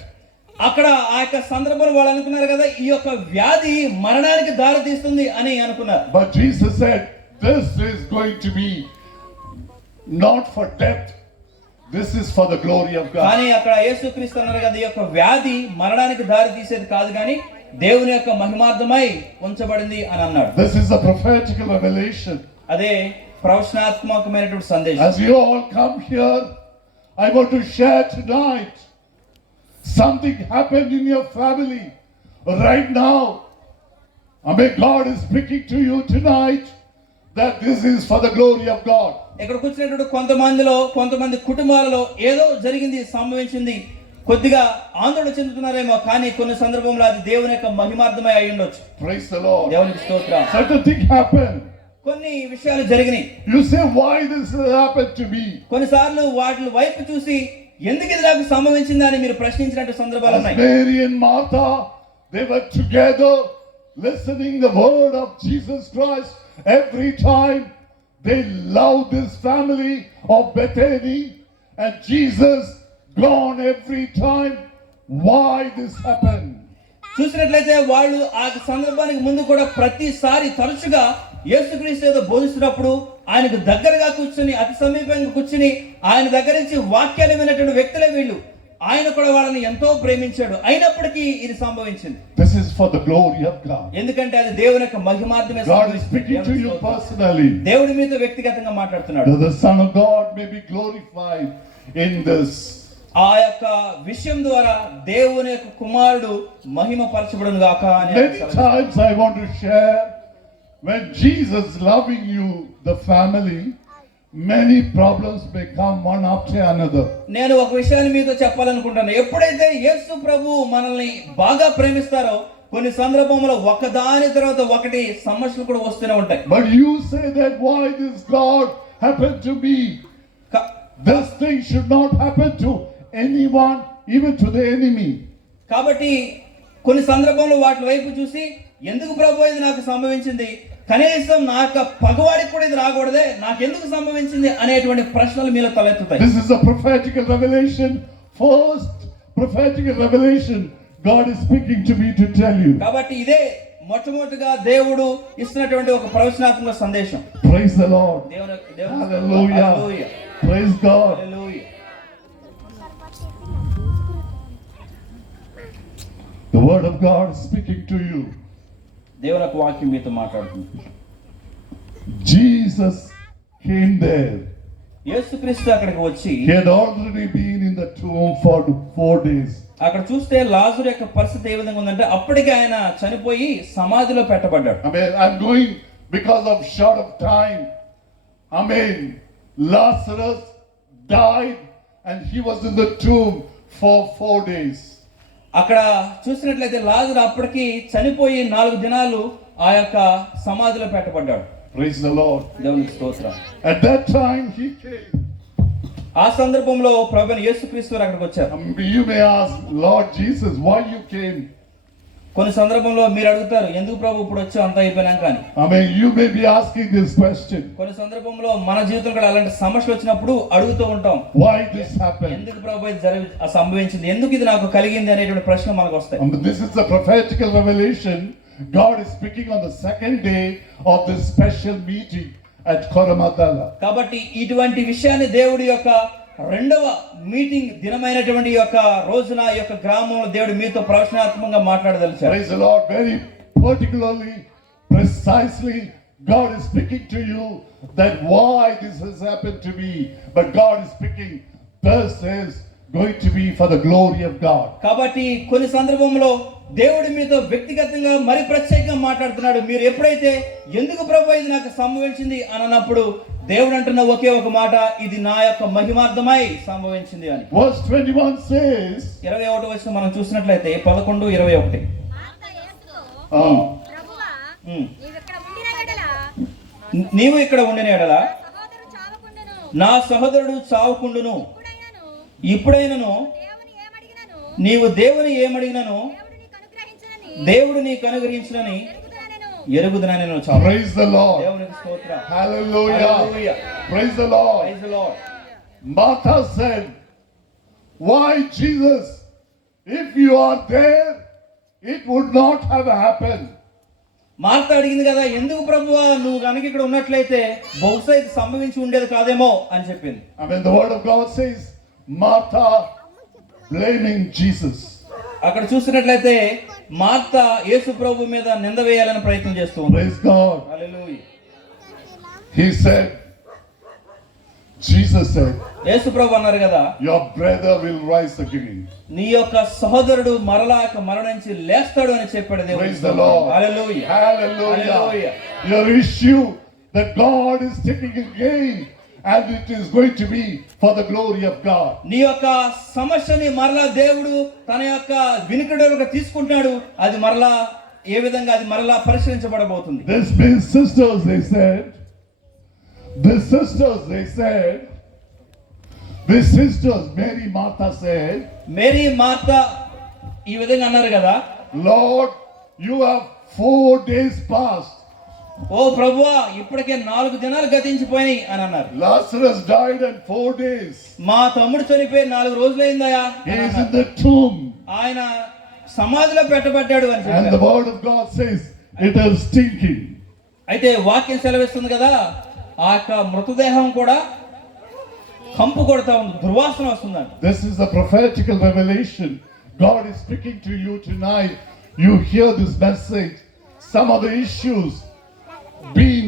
అక్కడ ఆ యొక్క సందర్భంలో వాళ్ళు అనుకున్నారు కదా, ఈ యొక్క వ్యాధి మరణానికి దారి తీస్తుంది అని అనుకున్నారు. But Jesus said, this is going to be not for death. This is for the glory of God. కానీ అక్కడ యేసుక్రీస్తు అన్నారు కదా, ఈ యొక్క వ్యాధి మరణానికి దారి తీసేది కాదు కానీ దేవుని యొక్క మహిమార్థమై ఉంచబడింది అని అన్నాడు. This is a prophetical revelation. అదే ప్రవచనాత్మకమైనటువంటి సందేశం. As you all come here, I want to share tonight, something happened in your family right now. I mean, God is speaking to you tonight that this is for the glory of God. ఇక్కడ కూర్చున్నటువంటి కొంతమంది కుటుంబాలలో ఏదో జరిగింది, సంభవించింది, కొద్దిగా ఆందోళన చెందుతున్నారేమో, కానీ కొన్ని సందర్భంలో అది దేవుని యొక్క మహిమార్థమై అయి ఉండొచ్చు. Praise the Lord. దేవునికి స్తోత్రం. Certain thing happened. కొన్ని విషయాలు జరిగినాయి. You say, why this happened to me? కొన్నిసార్లు వాటి వైపు చూసి ఎందుకు ఇది నాకు సంభవించింది అని మీరు ప్రశ్నించినట్టు సందర్భాలు As ఉన్నాయి. Mary and Martha, they were together listening the word of Jesus Christ. Every time they loved this family of Bethany, and Jesus gone every time. Why this happened? చూసినట్లయితే వాళ్ళు ఆ సందర్భానికి ముందు కూడా ప్రతిసారి తరచుగా యేసుక్రీస్తు ఏదో బోధిస్తున్నప్పుడు ఆయనకు దగ్గరగా కూర్చుని అతి సమీపంగా కూర్చుని ఆయన దగ్గర నుంచి వాక్యాలు వినేటువంటి వ్యక్తులే వీళ్ళు. ఆయన కూడా వాళ్ళని ఎంతో ప్రేమించాడు, అయినప్పటికీ ఇది సంభవించింది. This is for the glory of God. ఎందుకంటే అది దేవుని యొక్క మహిమార్థమే. God is speaking to you personally. దేవుడి మీతో వ్యక్తిగతంగా మాట్లాడుతున్నాడు. That the Son of God may be glorified in this. ఆ యొక్క విషయం ద్వారా దేవుని యొక్క కుమారుడు మహిమ పరచబడును గాక అని. Many times I want to share, when Jesus loving you, the family, many problems may come one after another. నేను ఒక విషయాన్ని మీతో చెప్పాలనుకుంటాను. ఎప్పుడైతే యేసు ప్రభు మనల్ని బాగా ప్రేమిస్తారో కొన్ని సందర్భంలో ఒకదాని తర్వాత ఒకటి సమస్యలు కూడా వస్తూనే ఉంటాయి. But you say that why this God happened to me? This thing should not happen to anyone, even to the enemy. కాబట్టి కొన్ని సందర్భంలో వాటి వైపు చూసి ఎందుకు ప్రభు ఇది నాకు సంభవించింది, కనీసం నా యొక్క పగవాడికి కూడా ఇది రాకూడదే, నాకు ఎందుకు సంభవించింది అనేటువంటి ప్రశ్నలు మీలో తలెత్తుతాయి. This is a prophetical revelation. First prophetical revelation God is speaking to me to tell you. కాబట్టి ఇదే మొట్టమొదటిగా దేవుడు ఇస్తున్నటువంటి ఒక ప్రవచనాత్మక సందేశం. Praise the Lord. Hallelujah. Praise God. Hallelujah. The word of God is speaking to you. దేవుని యొక్క వాక్యం మీతో మాట్లాడుతుంది. Jesus came there. యేసుక్రీస్తు అక్కడికి వచ్చి He had already been in the tomb for 4 days. అక్కడ చూస్తే లాజరు యొక్క పరిస్థితి ఏ విధంగా ఉందంటే అప్పటికి ఆయన చనిపోయి సమాధిలో పెట్టబడ్డాడు. I'm going because of short of time. Lazarus died and he was in the tomb for 4 days. అక్కడ చూసినట్లయితే లాజరు అప్పటికి చనిపోయి 4 దినాలు ఆ యొక్క సమాధిలో పెట్టబడ్డాడు. Praise the Lord. దేవునికి స్తోత్రం. At that time he came. ఆ సందర్భంలో ప్రభువైన యేసుక్రీస్తు వారు అక్కడికి వచ్చారు. You may ask, Lord Jesus, why you came? కొన్ని సందర్భంలో మీరు అడుగుతారు, ఎందుకు ప్రభు ఇప్పుడు వచ్చి అంత అయిపోయినాక అని. You may be asking this question. కొన్ని సందర్భంలో మన జీవితంలో కూడా అలాంటి సమస్యలు వచ్చినప్పుడు అడుగుతూ ఉంటాం, why this happened? ఎందుకు ప్రభు ఇది సంభవించింది, ఎందుకు ఇది నాకు కలిగింది అనేటువంటి ప్రశ్న మనకు వస్తాయి. This is the prophetical revelation. God is speaking on the second day of this special meeting at Koramatala. కాబట్టి ఇటువంటి విషయాన్ని దేవుడి యొక్క రెండవ మీటింగ్ దినమైనటువంటి యొక్క రోజున ఈ యొక్క గ్రామంలో దేవుడు మీతో ప్రవచనాత్మకంగా మాట్లాడదలిచారు. Praise the Lord. Very particularly, precisely, God is speaking to you that why this has happened to me. But God is speaking, this is going to be for the glory of God. కాబట్టి కొన్ని సందర్భంలో దేవుడు మీతో వ్యక్తిగతంగా మరి ప్రత్యేకంగా మాట్లాడుతున్నాడు. మీరు ఎప్పుడైతే ఎందుకు ప్రభు ఇది నాకు సంభవించింది అని అన్నప్పుడు దేవుడు అంటున్న ఒకే ఒక మాట, ఇది నా యొక్క మహిమార్థమై సంభవించింది అని. Verse 21 says, 21వ వచనం మనం చూసినట్లయితే 11:21. నీవు ఇక్కడ ఉండిన ఎడల నా సహోదరుడు చావకుండును. ఇప్పుడైనను నీవు దేవుని ఏమడిగినను దేవుడు నీకు అనుగ్రహించునని ఎరుగుదునా నేను. praise the Lord. దేవునికి స్తోత్రం. Hallelujah. Praise the Lord. Praise the Lord. Martha said, why Jesus, if you are there, it would not have happened. Martha అడిగింది కదా, ఎందుకు ప్రభువా నువ్వు కనుక ఇక్కడ ఉన్నట్లయితే బహుశా ఇది సంభవించి ఉండేది కాదేమో అని చెప్పింది. The word of God says, Martha blaming Jesus. అక్కడ చూసినట్లయితే మార్త యేసు ప్రభు మీద నింద వేయాలని ప్రయత్నం చేస్తూ ఉంది. Praise God. Hallelujah. He said, Jesus said, యేసు ప్రభు అన్నారు కదా, your brother will rise again. నీ యొక్క సహోదరుడు మరలా మరణించి లేస్తాడు అని చెప్పాడు దేవుడు. Praise the Lord. Hallelujah. Hallelujah. Hallelujah. Your issue that God is taking again, and it is going to be for the glory of God. నీ యొక్క సమస్యని మరలా దేవుడు తన యొక్క వినికిడిలోకి తీసుకుంటాడు. అది మరలా ఏ విధంగా అది మరలా పరిశీలించబడబోతుంది. This means sisters, they said, Mary, Martha said, Mary Martha ఈ విధంగా అన్నారు కదా, Lord, you have 4 days passed. ఓ ప్రభువా ఇప్పటికే 4 దినాలు గతించిపోయినాయి అని అన్నారు. Lazarus died in 4 days. మా తమ్ముడు చనిపోయి 4 రోజులైందయా. He is in the tomb. ఆయన సమాధిలో పెట్టబడ్డాడు అని And the చెప్పారు. word of God says, it is stinking. అయితే వాక్యం సెలవిస్తుంది కదా, ఆ యొక్క మృతదేహం కూడా కంపు కొడతా ఉంది, దుర్వాసన వస్తుందంట. This is a prophetical revelation. God is speaking to you tonight. You hear this message. Some of the issues being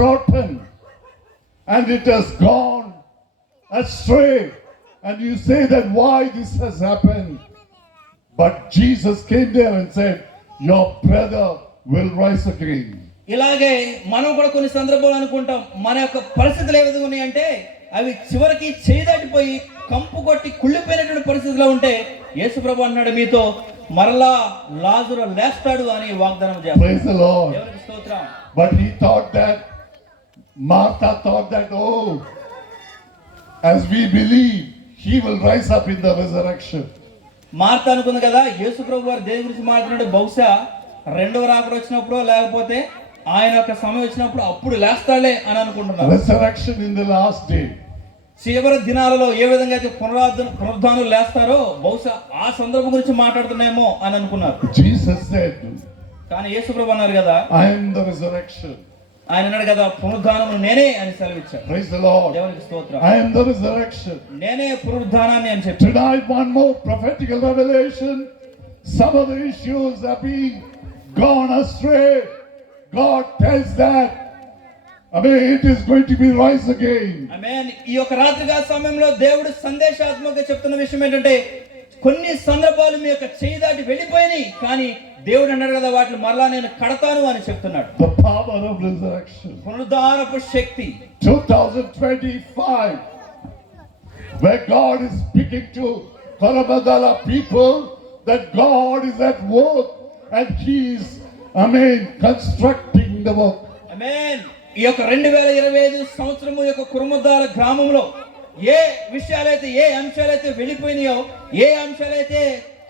rotten and it has gone astray. And you say that why this has happened. But Jesus came there and said, your brother will rise again. ఇలాగే మనం కూడా కొన్ని సందర్భాలు అనుకుంటాం మన యొక్క పరిస్థితులు ఏ విధంగా ఉన్నాయంటే అవి చివరికి చేదాటిపోయి కంపు కొట్టి కుళ్ళిపోయినటువంటి పరిస్థితిలో ఉంటే యేసుప్రభు అన్నాడు మీతో మరలా లాజరు లేస్తాడు అని వాగ్దానం చేస్తాడు. Praise the Lord. దేవునికి స్తోత్రం. But he thought that, Martha thought that, oh, as we believe, he will rise up in the resurrection. Martha అనుకుంది కదా యేసుప్రభు వారు దేని గురించి మాట్లాడు, బహుశా రెండవ రాకడ వచ్చినప్పుడు లేకపోతే ఆయన యొక్క సమయం వచ్చినప్పుడు అప్పుడు లేస్తాడే అని అనుకుంటున్నారు. Resurrection in the last day. చివరి దినాలలో ఏ విధంగా అయితే పునరుద్ధానులు లేస్తారో బహుశా ఆ సందర్భం గురించి మాట్లాడుతున్నామో అని అనుకున్నారు. Jesus said, కానీ యేసుప్రభు అన్నారు కదా I am the resurrection. ఆయన అన్నాడు కదా పునరుద్ధానము నేనే అని సెలవిచ్చారు. Praise the Lord. దేవునికి స్తోత్రం. I am the resurrection. నేనే పునరుద్ధానాన్ని అని చెప్పారు. Tonight one more prophetical revelation. Some of the issues are being gone astray. God tells that, it is going to be rise again. ఆమేన్. ఈ యొక్క రాత్రికాల సమయంలో దేవుడు సందేశాత్మకంగా చెప్తున్న విషయం ఏంటంటే కొన్ని సందర్భాలు మీ యొక్క చేయి దాటి వెళ్ళిపోయినాయి కానీ దేవుడు అన్నాడు కదా వాటిని మరలా నేను కడతాను అని చెప్తున్నాడు. The power of resurrection. పునరుద్ధానపు Shakti. 2025 where God is speaking to Korabagala people that God is at work and He is constructing the work. ఆమేన్. ఈ యొక్క 2025 సంవత్సరము యొక్క కురుమద్దాల గ్రామంలో ఏ విషయాలైతే ఏ అంశాలైతే వెళ్ళిపోయినాయో ఏ అంశాలైతే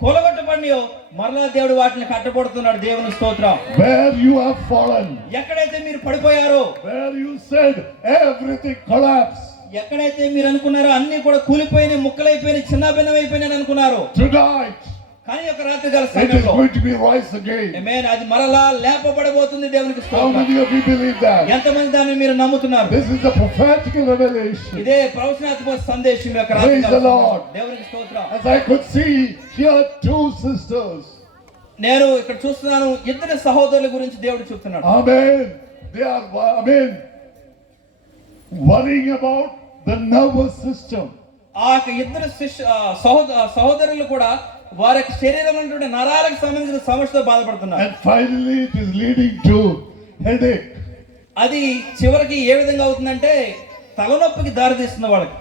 కొలగొట్టబడినాయో మరలా దేవుడు వాటిని కట్టబడుతున్నాడు. దేవుని స్తోత్రం. Where you have fallen, ఎక్కడైతే మీరు పడిపోయారో, where you said everything collapsed, ఎక్కడైతే మీరు అనుకున్నారో అన్ని కూడా కూలిపోయినాయి, ముక్కలైపోయినాయి, చిన్నభిన్నమైపోయినాయి అనుకున్నారో tonight కానీ ఒక రాత్రికాల it is సమయంలో going to be rise again. ఆమేన్ అది మరలా లేపబడబోతుంది. దేవునికి How స్తోత్రం. many of you believe that? ఎంతమంది దాన్ని మీరు నమ్ముతున్నారు? This is the prophetical revelation. ఇదే ప్రవచనాత్మక సందేశం యొక్క Praise రాత్రికాల the Lord. సమయం. దేవునికి స్తోత్రం. As I could see here, two sisters. నేను ఇక్కడ చూస్తున్నాను ఇద్దరు సహోదరుల గురించి దేవుడు చెప్తున్నాడు. Amen. They are, worrying about the nervous system. ఆ యొక్క ఇద్దరు సహోదరులు కూడా వారి యొక్క శరీరంలో ఉన్నటువంటి నరాలకు సంబంధించిన సమస్యతో బాధపడుతున్నారు. And finally it is leading to headache. అది చివరికి ఏ విధంగా అవుతుందంటే తలనొప్పికి దారితీస్తుంది వాళ్ళకి.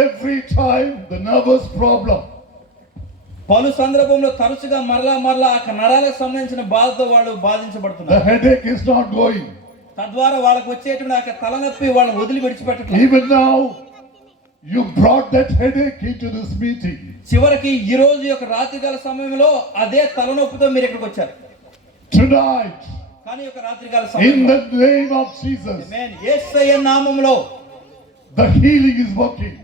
Every time the nervous problem. పలు సందర్భంలో తరచుగా మరలా ఆ నరాలకు సంబంధించిన బాధతో వాళ్ళు బాధించబడుతున్నారు. The headache is not going. తద్వారా వాళ్ళకి వచ్చేటువంటి ఆ తలనొప్పి వాళ్ళని వదిలి విడిచిపెట్టట్లేదు. Even now you brought that headache into this meeting. చివరికి ఈ రోజు యొక్క రాత్రికాల సమయంలో అదే తలనొప్పితో మీరు ఇక్కడికి వచ్చారు. Tonight, కానీ యొక్క రాత్రికాల in సమయంలో the name of Jesus, ఆమేన్ యేసయ్య నామములో the healing is working.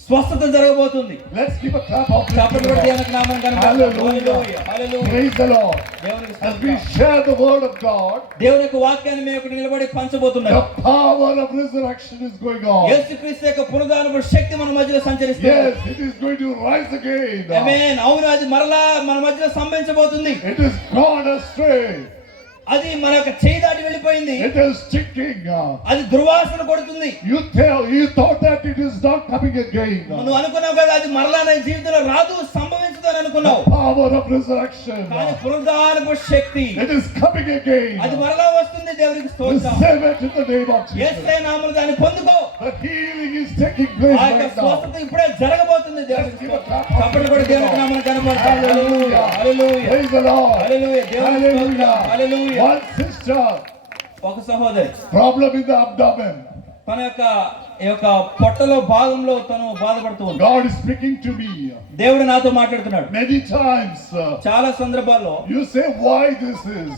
స్వస్థత జరగబోతుంది. Let's give a clap of చప్పట్లు కొట్టి దేవునికి నామమును కనపరుద్దాం. హల్లెలూయా. హల్లెలూయా. Praise the Lord. దేవునికి As we స్తోత్రం. share the word of God, దేవుని యొక్క వాక్యాన్ని మేము ఇక్కడ నిలబడి పంచబోతున్నాం. the power of resurrection is going on. యేసుక్రీస్తు యొక్క పునరుద్ధానపు శక్తి మన మధ్యలో సంచరిస్తుంది. Yes, it is going to rise again. ఆమేన్. అవును అది మరలా మన మధ్యలో సంభవించబోతుంది. It is gone astray. అది మన యొక్క చేయి దాటి వెళ్ళిపోయింది. It is sticking. అది దుర్వాసన కొడుతుంది. You thought that it is not coming again. నువ్వు అనుకున్నావు కదా అది మరలా నా జీవితంలో రాదు సంభవించదు అని అనుకున్నావు. The power of resurrection. కానీ పునరుద్ధానపు శక్తి It is coming again. అది మరలా వస్తుంది. దేవునికి స్తోత్రం. Receive it in the name of Jesus. యేసయ్య నామములో దాన్ని పొందుకో. The healing is taking place ఆ యొక్క right now. స్వస్థత ఇప్పుడే జరగబోతుంది. దేవునికి స్తోత్రం. చప్పట్లు కొట్టి దేవునికి నామమును కనపరుద్దాం. హల్లెలూయా. హల్లెలూయా. Praise the Lord. హల్లెలూయా. దేవునికి స్తోత్రం. హల్లెలూయా. One sister, ఒక సహోదరి problem in the abdomen. తన యొక్క పొట్టలో భాగంలో తను బాధపడుతూ ఉంది. God is speaking to me. దేవుడు నాతో మాట్లాడుతున్నాడు. Many times చాలా సందర్భాల్లో you say why this is.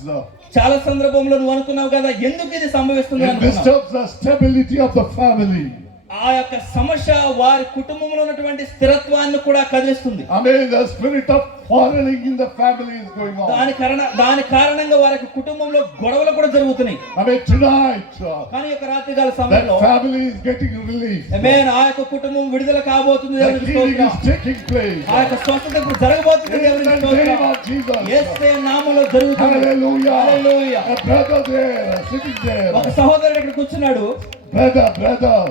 చాలా సందర్భంలో నువ్వు అనుకున్నావు కదా ఎందుకు ఇది సంభవిస్తుంది It అనుకున్నావు. disturbs the stability of the family. ఆ యొక్క సమస్య వారి కుటుంబంలో ఉన్నటువంటి స్థిరత్వాన్ని కూడా కదిలిస్తుంది. I mean, the spirit of quarreling in the family is going on. దాని కారణంగా వారి కుటుంబంలో గొడవలు కూడా జరుగుతున్నాయి. I mean, tonight, కానీ యొక్క రాత్రికాల సమయంలో that family is getting relief. ఆమేన్, ఆ యొక్క కుటుంబం విడుదల కాబోతుంది. The దేవునికి healing స్తోత్రం. is taking place. ఆ యొక్క స్వస్థత ఇప్పుడు జరగబోతుంది. In దేవునికి the స్తోత్రం. name of Jesus. యేసు నామములో జరుగుతుంది. Hallelujah. Hallelujah. A brother there, sitting there. ఒక సహోదరుడు ఇక్కడ కూర్చున్నాడు. Brother.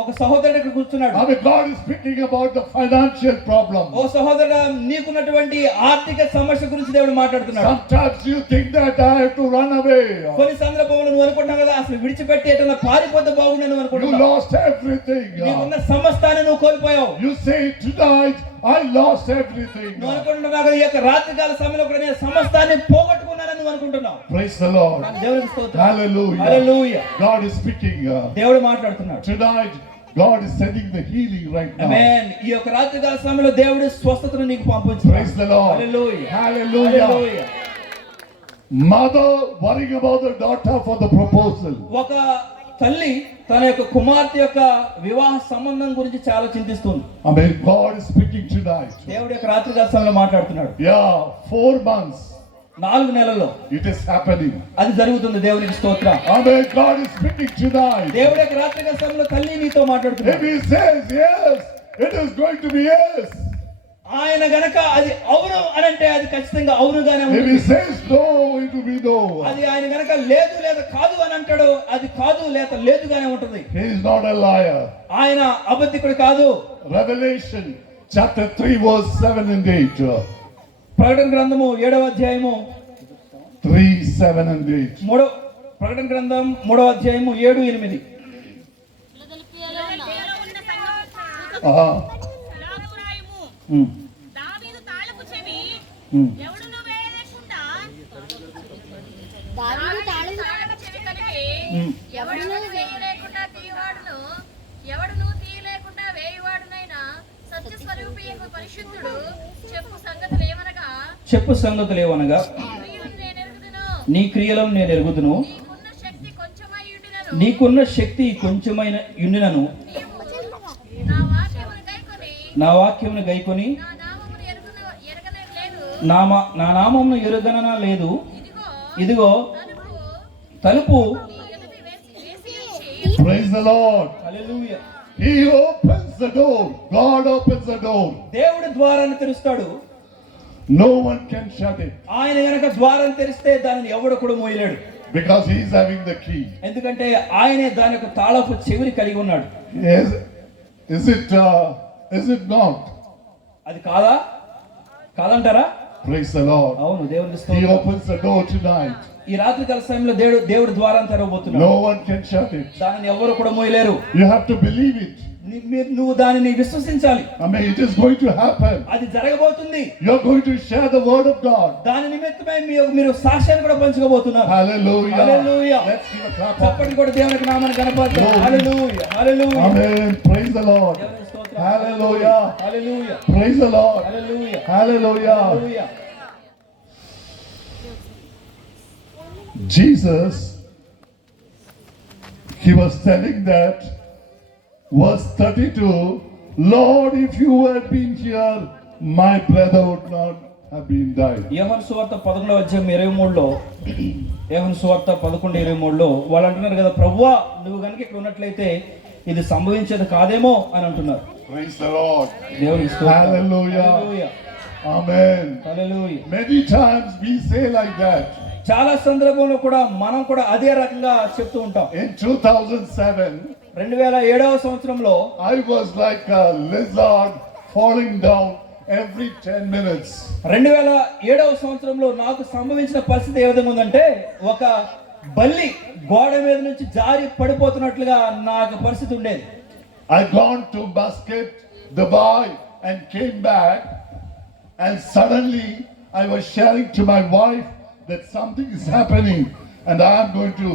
ఒక సహోదరుడు ఇక్కడ కూర్చున్నాడు. I mean, God is speaking about the financial problem. ఓ సహోదరుడా, నీకున్నటువంటి ఆర్థిక సమస్య గురించి దేవుడు మాట్లాడుతున్నాడు. Sometimes you think that I have to run away. కొన్ని సందర్భంలో నువ్వు అనుకుంటున్నావు కదా, అసలు విడిచిపెట్టి ఎటన్నా పారిపోతే బాగుండేది You అనుకుంటున్నావు. lost everything. నీకున్న సమస్తాన్ని నువ్వు కోల్పోయావు. You say tonight, I lost everything. నువ్వు అనుకుంటున్నావు కదా, ఈ యొక్క రాత్రికాల సమయంలో కూడా నేను సమస్తాన్ని పోగొట్టుకున్నానని నువ్వు అనుకుంటున్నావు. Praise the Lord. దేవునికి స్తోత్రం. Hallelujah. Hallelujah. God is speaking. దేవుడు మాట్లాడుతున్నాడు. Tonight, God is sending the healing right now. ఆమేన్. ఈ యొక్క రాత్రికాల సమయంలో దేవుడు స్వస్థతను నీకు పంపించాడు. Praise the Lord. Hallelujah. Hallelujah. Hallelujah. Mother worrying about the daughter for the proposal. ఒక తల్లి తన యొక్క కుమార్తె యొక్క వివాహ సంబంధం గురించి చాలా చింతిస్తుంది. I mean, God is speaking tonight. దేవుడి యొక్క రాత్రికాల సమయంలో మాట్లాడుతున్నాడు. Yeah, 4 months. 4 నెలల్లో It is happening. అది జరుగుతుంది. దేవునికి స్తోత్రం. I mean, God is speaking tonight. దేవుడి యొక్క రాత్రికాల సమయంలో తల్లి నీతో If మాట్లాడుతున్నాడు. He says yes, it is going to be yes. ఆయన గనక అది అవును అని అంటే అది ఖచ్చితంగా అవునుగానే If He ఉంటుంది. says no, it will be no. అది ఆయన గనక లేదు లేదా కాదు అని అంటాడు, అది కాదు లేదా లేదుగానే ఉంటుంది. He is not a liar. ఆయన అబద్ధికుడు కాదు. Revelation chapter 3 verse 7 and 8. ప్రకటన గ్రంథము 7వ అధ్యాయము 3, 7 and 8. ప్రకటన గ్రంథం 3వ అధ్యాయము 7, 8. దావీదు తాళపు చెవి ఎవడును వేయలేకుండా ఎవడును వేయలేకుండా తీయవాడును ఎవడును తీయలేకుండా వేయవాడునైనా సత్య స్వరూపియకు పరిశుద్ధుడు చెప్పు సంగతులు ఏమనగా నీ క్రియలను నేను ఎరుగుదును, నీకున్న శక్తి కొంచెమైన యుండినను నా వాక్యమును గైకొని నా నామమును ఎరుగనన లేదు. ఇదిగో తలుపు. Praise the Lord. Hallelujah. He opens the door. God opens the door. దేవుడు ద్వారాన్ని తెరుస్తాడు. No one can shut it. ఆయన గనక ద్వారం తెరిస్తే దానిని ఎవడు కూడా మోయలేడు. Because he is having the key. ఎందుకంటే ఆయనే దాని యొక్క తాళపు చెవిని కలిగి ఉన్నాడు. Is it not? అది కాదంటారా? Praise the Lord. అవును, దేవునికి He స్తోత్రం. opens the door tonight. ఈ రాత్రి కాల సమయంలో దేవుడు ద్వారం తెరవబోతున్నాడు. No one can shut it. దానిని ఎవరు కూడా మోయలేరు. You have to believe it. నువ్వు దానిని విశ్వసించాలి. I mean, it is going to happen. అది జరగబోతుంది. You are going to share the word of God. దాని నిమిత్తమై మీరు సాక్ష్యాన్ని కూడా పంచుకోబోతున్నారు. Hallelujah. Hallelujah. Let's give a clap. చప్పటి కూడా దేవునికి నామాన్ని కనపడతాం. Glory. Hallelujah. Hallelujah. Amen. Praise the Lord. దేవునికి స్తోత్రం. Hallelujah. Hallelujah. Praise the Lord. Hallelujah. Hallelujah. Hallelujah. Jesus, he was telling that, verse 32, Lord, if you had been here, my brother would not have been died. యోహాను సువార్త 11వ అధ్యాయం 23లో యోహాను సువార్త 11:23లో వాళ్ళు అంటున్నారు కదా, ప్రభువా నువ్వు కనుక ఇక్కడ ఉన్నట్లయితే ఇది సంభవించేది కాదేమో అని అంటున్నారు. Praise the Lord. దేవునికి స్తోత్రం. Hallelujah. Hallelujah. Amen. Hallelujah. Many times we say like that. చాలా సందర్భంలో కూడా మనం కూడా అదే రకంగా చెప్తూ ఉంటాం. In 2007, 2007వ సంవత్సరంలో I was like a lizard falling down every 10 minutes. 2007వ సంవత్సరంలో నాకు సంభవించిన పరిస్థితి ఏ విధంగా ఉందంటే, ఒక బల్లి గోడ మీద నుంచి జారి పడిపోతున్నట్లుగా నాకు పరిస్థితి ఉండేది. I gone to Basket, Dubai and came back, and suddenly I was sharing to my wife that something is happening and I'm going to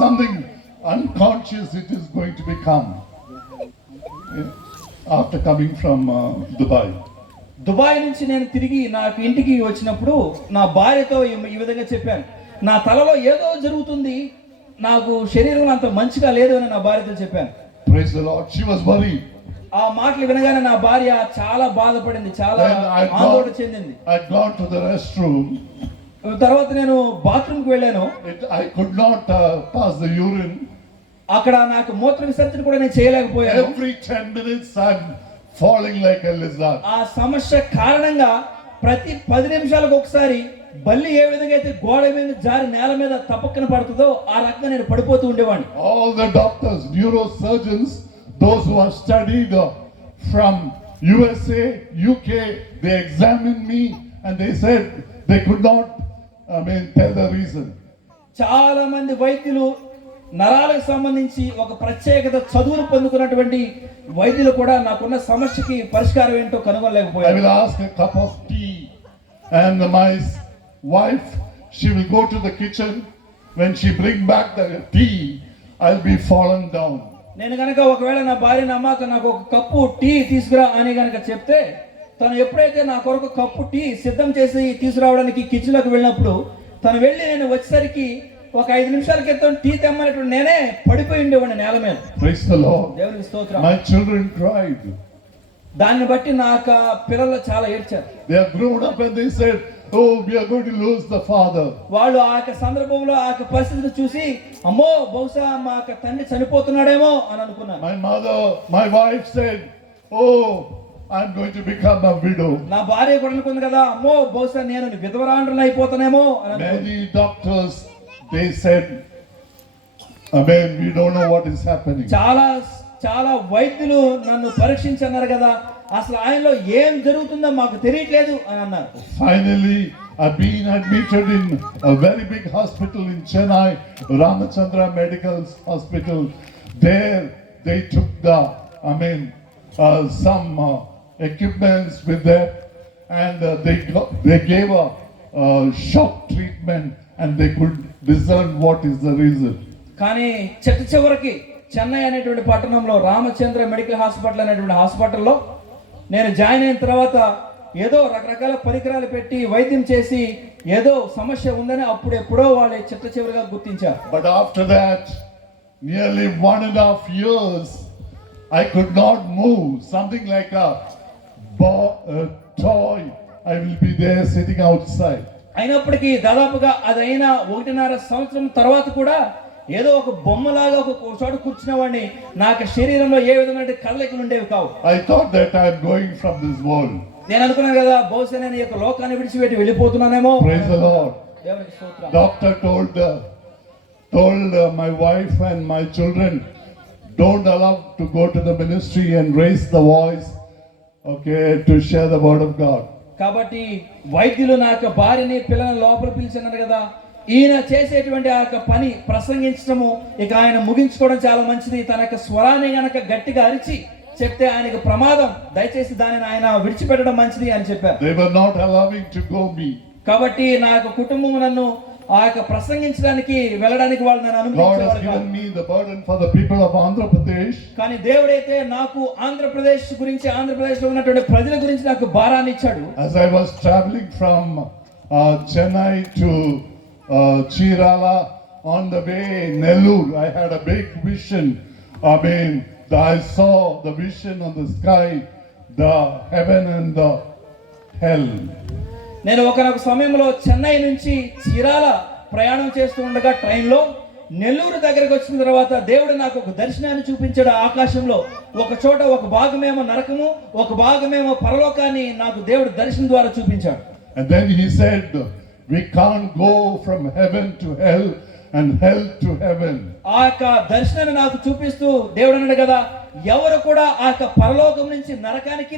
something unconscious it is going to become after coming from Dubai. Dubai నుంచి నేను తిరిగి నాకు ఇంటికి వచ్చినప్పుడు నా భార్యతో ఈ విధంగా చెప్పాను, నా తలలో ఏదో జరుగుతుంది, నాకు శరీరం అంత మంచిగా లేదు అని నా భార్యతో చెప్పాను. Praise the Lord. She was worried. ఆ మాటలు వినగానే నా భార్య చాలా బాధపడింది, చాలా Then ఆందోళన చెందింది. I'd gone to the restroom. తర్వాత నేను బాత్రూమ్కి వెళ్ళాను. I could not pass the urine. అక్కడ నాకు మూత్ర విసర్జన కూడా నేను చేయలేకపోయాను. Every 10 minutes I'm falling like a lizard. ఆ సమస్య కారణంగా ప్రతి 10 నిమిషాలకు ఒకసారి బల్లి ఏ విధంగా అయితే గోడ మీద జారి నేల మీద తప్పక్కన పడుతుందో ఆ రకంగా నేను పడిపోతూ ఉండేవాడిని. All the doctors, neurosurgeons, those who have studied from USA, UK, they examined me and they said they could not, tell the reason. చాలా మంది వైద్యులు నరాలకు సంబంధించి ఒక ప్రత్యేకత చదువులు పొందుకున్నటువంటి వైద్యులు కూడా నాకున్న సమస్యకి పరిష్కారం ఏంటో I కనుగొనలేకపోయారు. will ask a cup of tea and my wife, she will go to the kitchen. When she bring back the tea, I'll be fallen down. నేను గనక ఒకవేళ నా భార్య అమ్మాక నాకు ఒక కప్పు టీ తీసుకురా అని గనక చెప్తే తను ఎప్పుడైతే నా కొరకు కప్పు టీ సిద్ధం చేసి తీసుకురావడానికి కిచెన్లోకి వెళ్ళినప్పుడు తను వెళ్ళి నేను వచ్చేసరికి ఒక 5 నిమిషాల క్రితం టీ తెమ్మన్నటువంటి నేనే పడిపోయి ఉండేవాడిని నేల మీద. Praise the Lord. దేవునికి స్తోత్రం. My children cried. దాన్ని బట్టి నాకు పిల్లలు చాలా ఏడ్చారు. They have grown up and they said, oh, we are going to lose the father. వాళ్ళు ఆ యొక్క సందర్భంలో ఆ యొక్క పరిస్థితిని చూసి అమ్మో బహుశా మా యొక్క తండ్రి చనిపోతున్నాడేమో అని అనుకున్నాను. My wife said, oh, I'm going to become a widow. నా భార్య కూడా అనుకుంది కదా అమ్మో బహుశా నేను విధవరాండ్రని అయిపోతానేమో అని అనుకున్నాను. Many doctors, they said, we don't know what is happening. చాలా వైద్యులు నన్ను పరీక్షించన్నారు కదా అసలు ఆయనలో ఏం జరుగుతుందో మాకు తెలియట్లేదు అని అన్నారు. Finally, I've been admitted in a very big hospital in Chennai, Ramachandra Medical Hospital. There they took some equipments with them and they gave a shock treatment and they could discern what is the reason. కానీ చివరికి చెన్నై అనేటువంటి పట్టణంలో Ramachandra medical hospital అనేటువంటి హాస్పిటల్లో నేను join అయిన తర్వాత ఏదో రకరకాల పరికరాలు పెట్టి వైద్యం చేసి ఏదో సమస్య ఉందని ఎప్పుడో వాళ్ళు చివరిగా గుర్తించారు. But after that, nearly 1.5 years, I could not move. Something like a toy, I will be there sitting outside. అయినప్పటికీ దాదాపుగా అదైనా 1.5 సంవత్సరం తర్వాత కూడా ఏదో ఒక బొమ్మలాగా ఒక చోట కూర్చున్న వాడిని నాకు శరీరంలో ఏ విధమైన కదలికలు ఉండేవి కావు. I thought that I am going from this world. నేను అనుకున్నాను కదా బహుశా నేను ఈ యొక్క లోకాన్ని విడిచిపెట్టి వెళ్ళిపోతున్నానేమో. Praise the Lord. దేవునికి స్తోత్రం. Doctor told my wife and my children, don't allow to go to the ministry and raise the voice, to share the word of God. కాబట్టి వైద్యులు నా యొక్క భార్యని పిల్లలను లోపల పిలిచినారు కదా ఈయన చేసేటువంటి ఆ యొక్క పని ప్రసంగించడము ఇక ఆయన ముగించుకోవడం చాలా మంచిది. తన యొక్క స్వరాన్ని గనక గట్టిగా అరిచి చెప్తే ఆయనకు ప్రమాదం, దయచేసి దానిని ఆయన విడిచిపెట్టడం మంచిది అని చెప్పారు. They were not allowing to go me. కాబట్టి నా యొక్క కుటుంబం నన్ను ఆ యొక్క ప్రసంగించడానికి వెళ్ళడానికి వాళ్ళు నన్ను అనుమతించేవారు. God has given me the burden for the people of Andhra Pradesh. కానీ దేవుడైతే నాకు ఆంధ్రప్రదేశ్ గురించి, ఆంధ్రప్రదేశ్ లో ఉన్నటువంటి ప్రజల గురించి నాకు భారాన్ని ఇచ్చాడు. As I was traveling from Chennai to Chirala, on the way Nellore, I had a big vision. I saw the vision on the sky, the heaven and the hell. నేను ఒకనొక సమయంలో చెన్నై నుంచి చీరాల ప్రయాణం చేస్తూ ఉండగా ట్రైన్లో నెల్లూరు దగ్గరకు వచ్చిన తర్వాత దేవుడు నాకు ఒక దర్శనాన్ని చూపించాడు. ఆకాశంలో ఒక చోట ఒక భాగమేమో నరకము, ఒక భాగమేమో పరలోకాన్ని నాకు దేవుడు దర్శనం ద్వారా చూపించాడు. And then he said, we can't go from heaven to hell and hell to heaven. ఆ యొక్క దర్శనాన్ని నాకు చూపిస్తూ దేవుడు అన్నాడు కదా ఎవరు కూడా ఆ యొక్క పరలోకం నుంచి నరకానికి,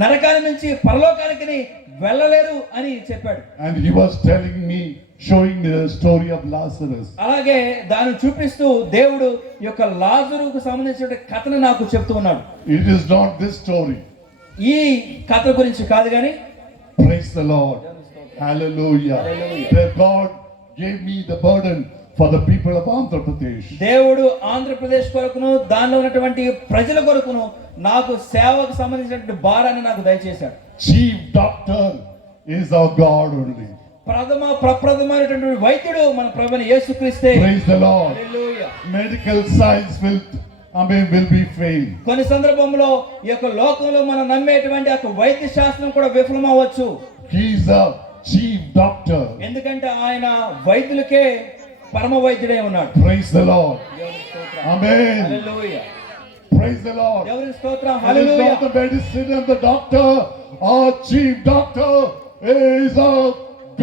నరకాని నుంచి పరలోకానికి వెళ్ళలేరు అని చెప్పాడు. And he was telling me, showing me the story of Lazarus. అలాగే దాన్ని చూపిస్తూ దేవుడు ఈ యొక్క లాజరుకు సంబంధించిన కథను నాకు చెప్తూ ఉన్నాడు. It is not this story. ఈ కథ గురించి కాదు కానీ. Praise the Lord. Hallelujah. That God gave me the burden for the people of Andhra Pradesh. దేవుడు ఆంధ్రప్రదేశ్ కొరకును దానిలో ఉన్నటువంటి ప్రజల కొరకును నాకు సేవకు సంబంధించినటువంటి భారాన్ని నాకు దయచేశాడు. Chief doctor is our God only. ప్రప్రథమైనటువంటి వైద్యుడు మన ప్రభుని యేసుక్రీస్తే. Praise the Lord. Hallelujah. Medical science will be failed. కొన్ని సందర్భంలో ఈ యొక్క లోకంలో మనం నమ్మేటువంటి యొక్క వైద్య శాస్త్రం కూడా విఫలమవచ్చు. He is a chief doctor. ఎందుకంటే ఆయన వైద్యులకే పరమ వైద్యుడై ఉన్నాడు. Praise the Lord. Amen. Hallelujah. Praise the Lord. దేవునికి స్తోత్రం. It is hallelujah. not the medicine and the doctor. Our chief doctor is our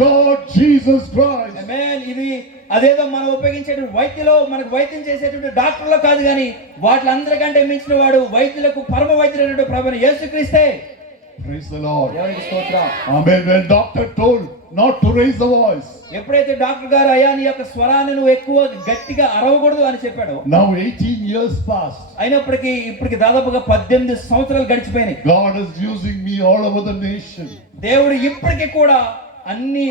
God Jesus Christ. ఆమేన్. ఇది అదేదో మనం ఉపయోగించేటువంటి వైద్యులో మనకు వైద్యం చేసేటువంటి డాక్టర్లో కాదు, కానీ వాటిలందరికంటే మించిన వాడు వైద్యులకు పరమ వైద్యుడైనటువంటి ప్రభుని యేసుక్రీస్తే. Praise the Lord. దేవునికి స్తోత్రం. Amen. When doctor told not to raise the voice, ఎప్పుడైతే డాక్టర్ గారు అయ్యా నీ యొక్క స్వరాన్ని నువ్వు ఎక్కువ గట్టిగా అరవకూడదు అని చెప్పాడు, now 18 years passed. అయినప్పటికీ ఇప్పటికి దాదాపుగా 18 సంవత్సరాలు గడిచిపోయినాయి. God is using me all over the nation. దేవుడు ఇప్పటికీ కూడా అన్ని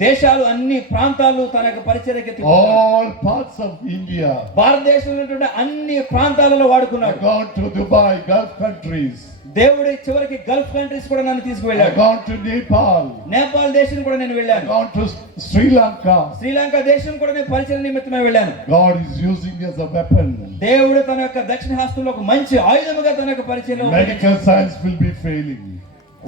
దేశాలు అన్ని ప్రాంతాలు తన యొక్క పరిచర్యకి తిప్పుతున్నాడు. All parts of India. భారతదేశంలో ఉన్నటువంటి అన్ని ప్రాంతాలలో వాడుకున్నాడు. I've gone to Dubai, Gulf countries. దేవుడు చివరికి గల్ఫ్ కంట్రీస్ కూడా నన్ను I've తీసుకువెళ్ళాడు. gone to Nepal. నేపాల్ దేశం కూడా నేను I've వెళ్ళాను. gone to Sri Lanka. Sri Lanka దేశం కూడా నేను పరిచయం నిమిత్తమై వెళ్ళాను. God is using me as a weapon. దేవుడు తన యొక్క దక్షిణ హస్తంలో ఒక మంచి ఆయుధముగా తన యొక్క పరిచయంలో Medical science will be failing.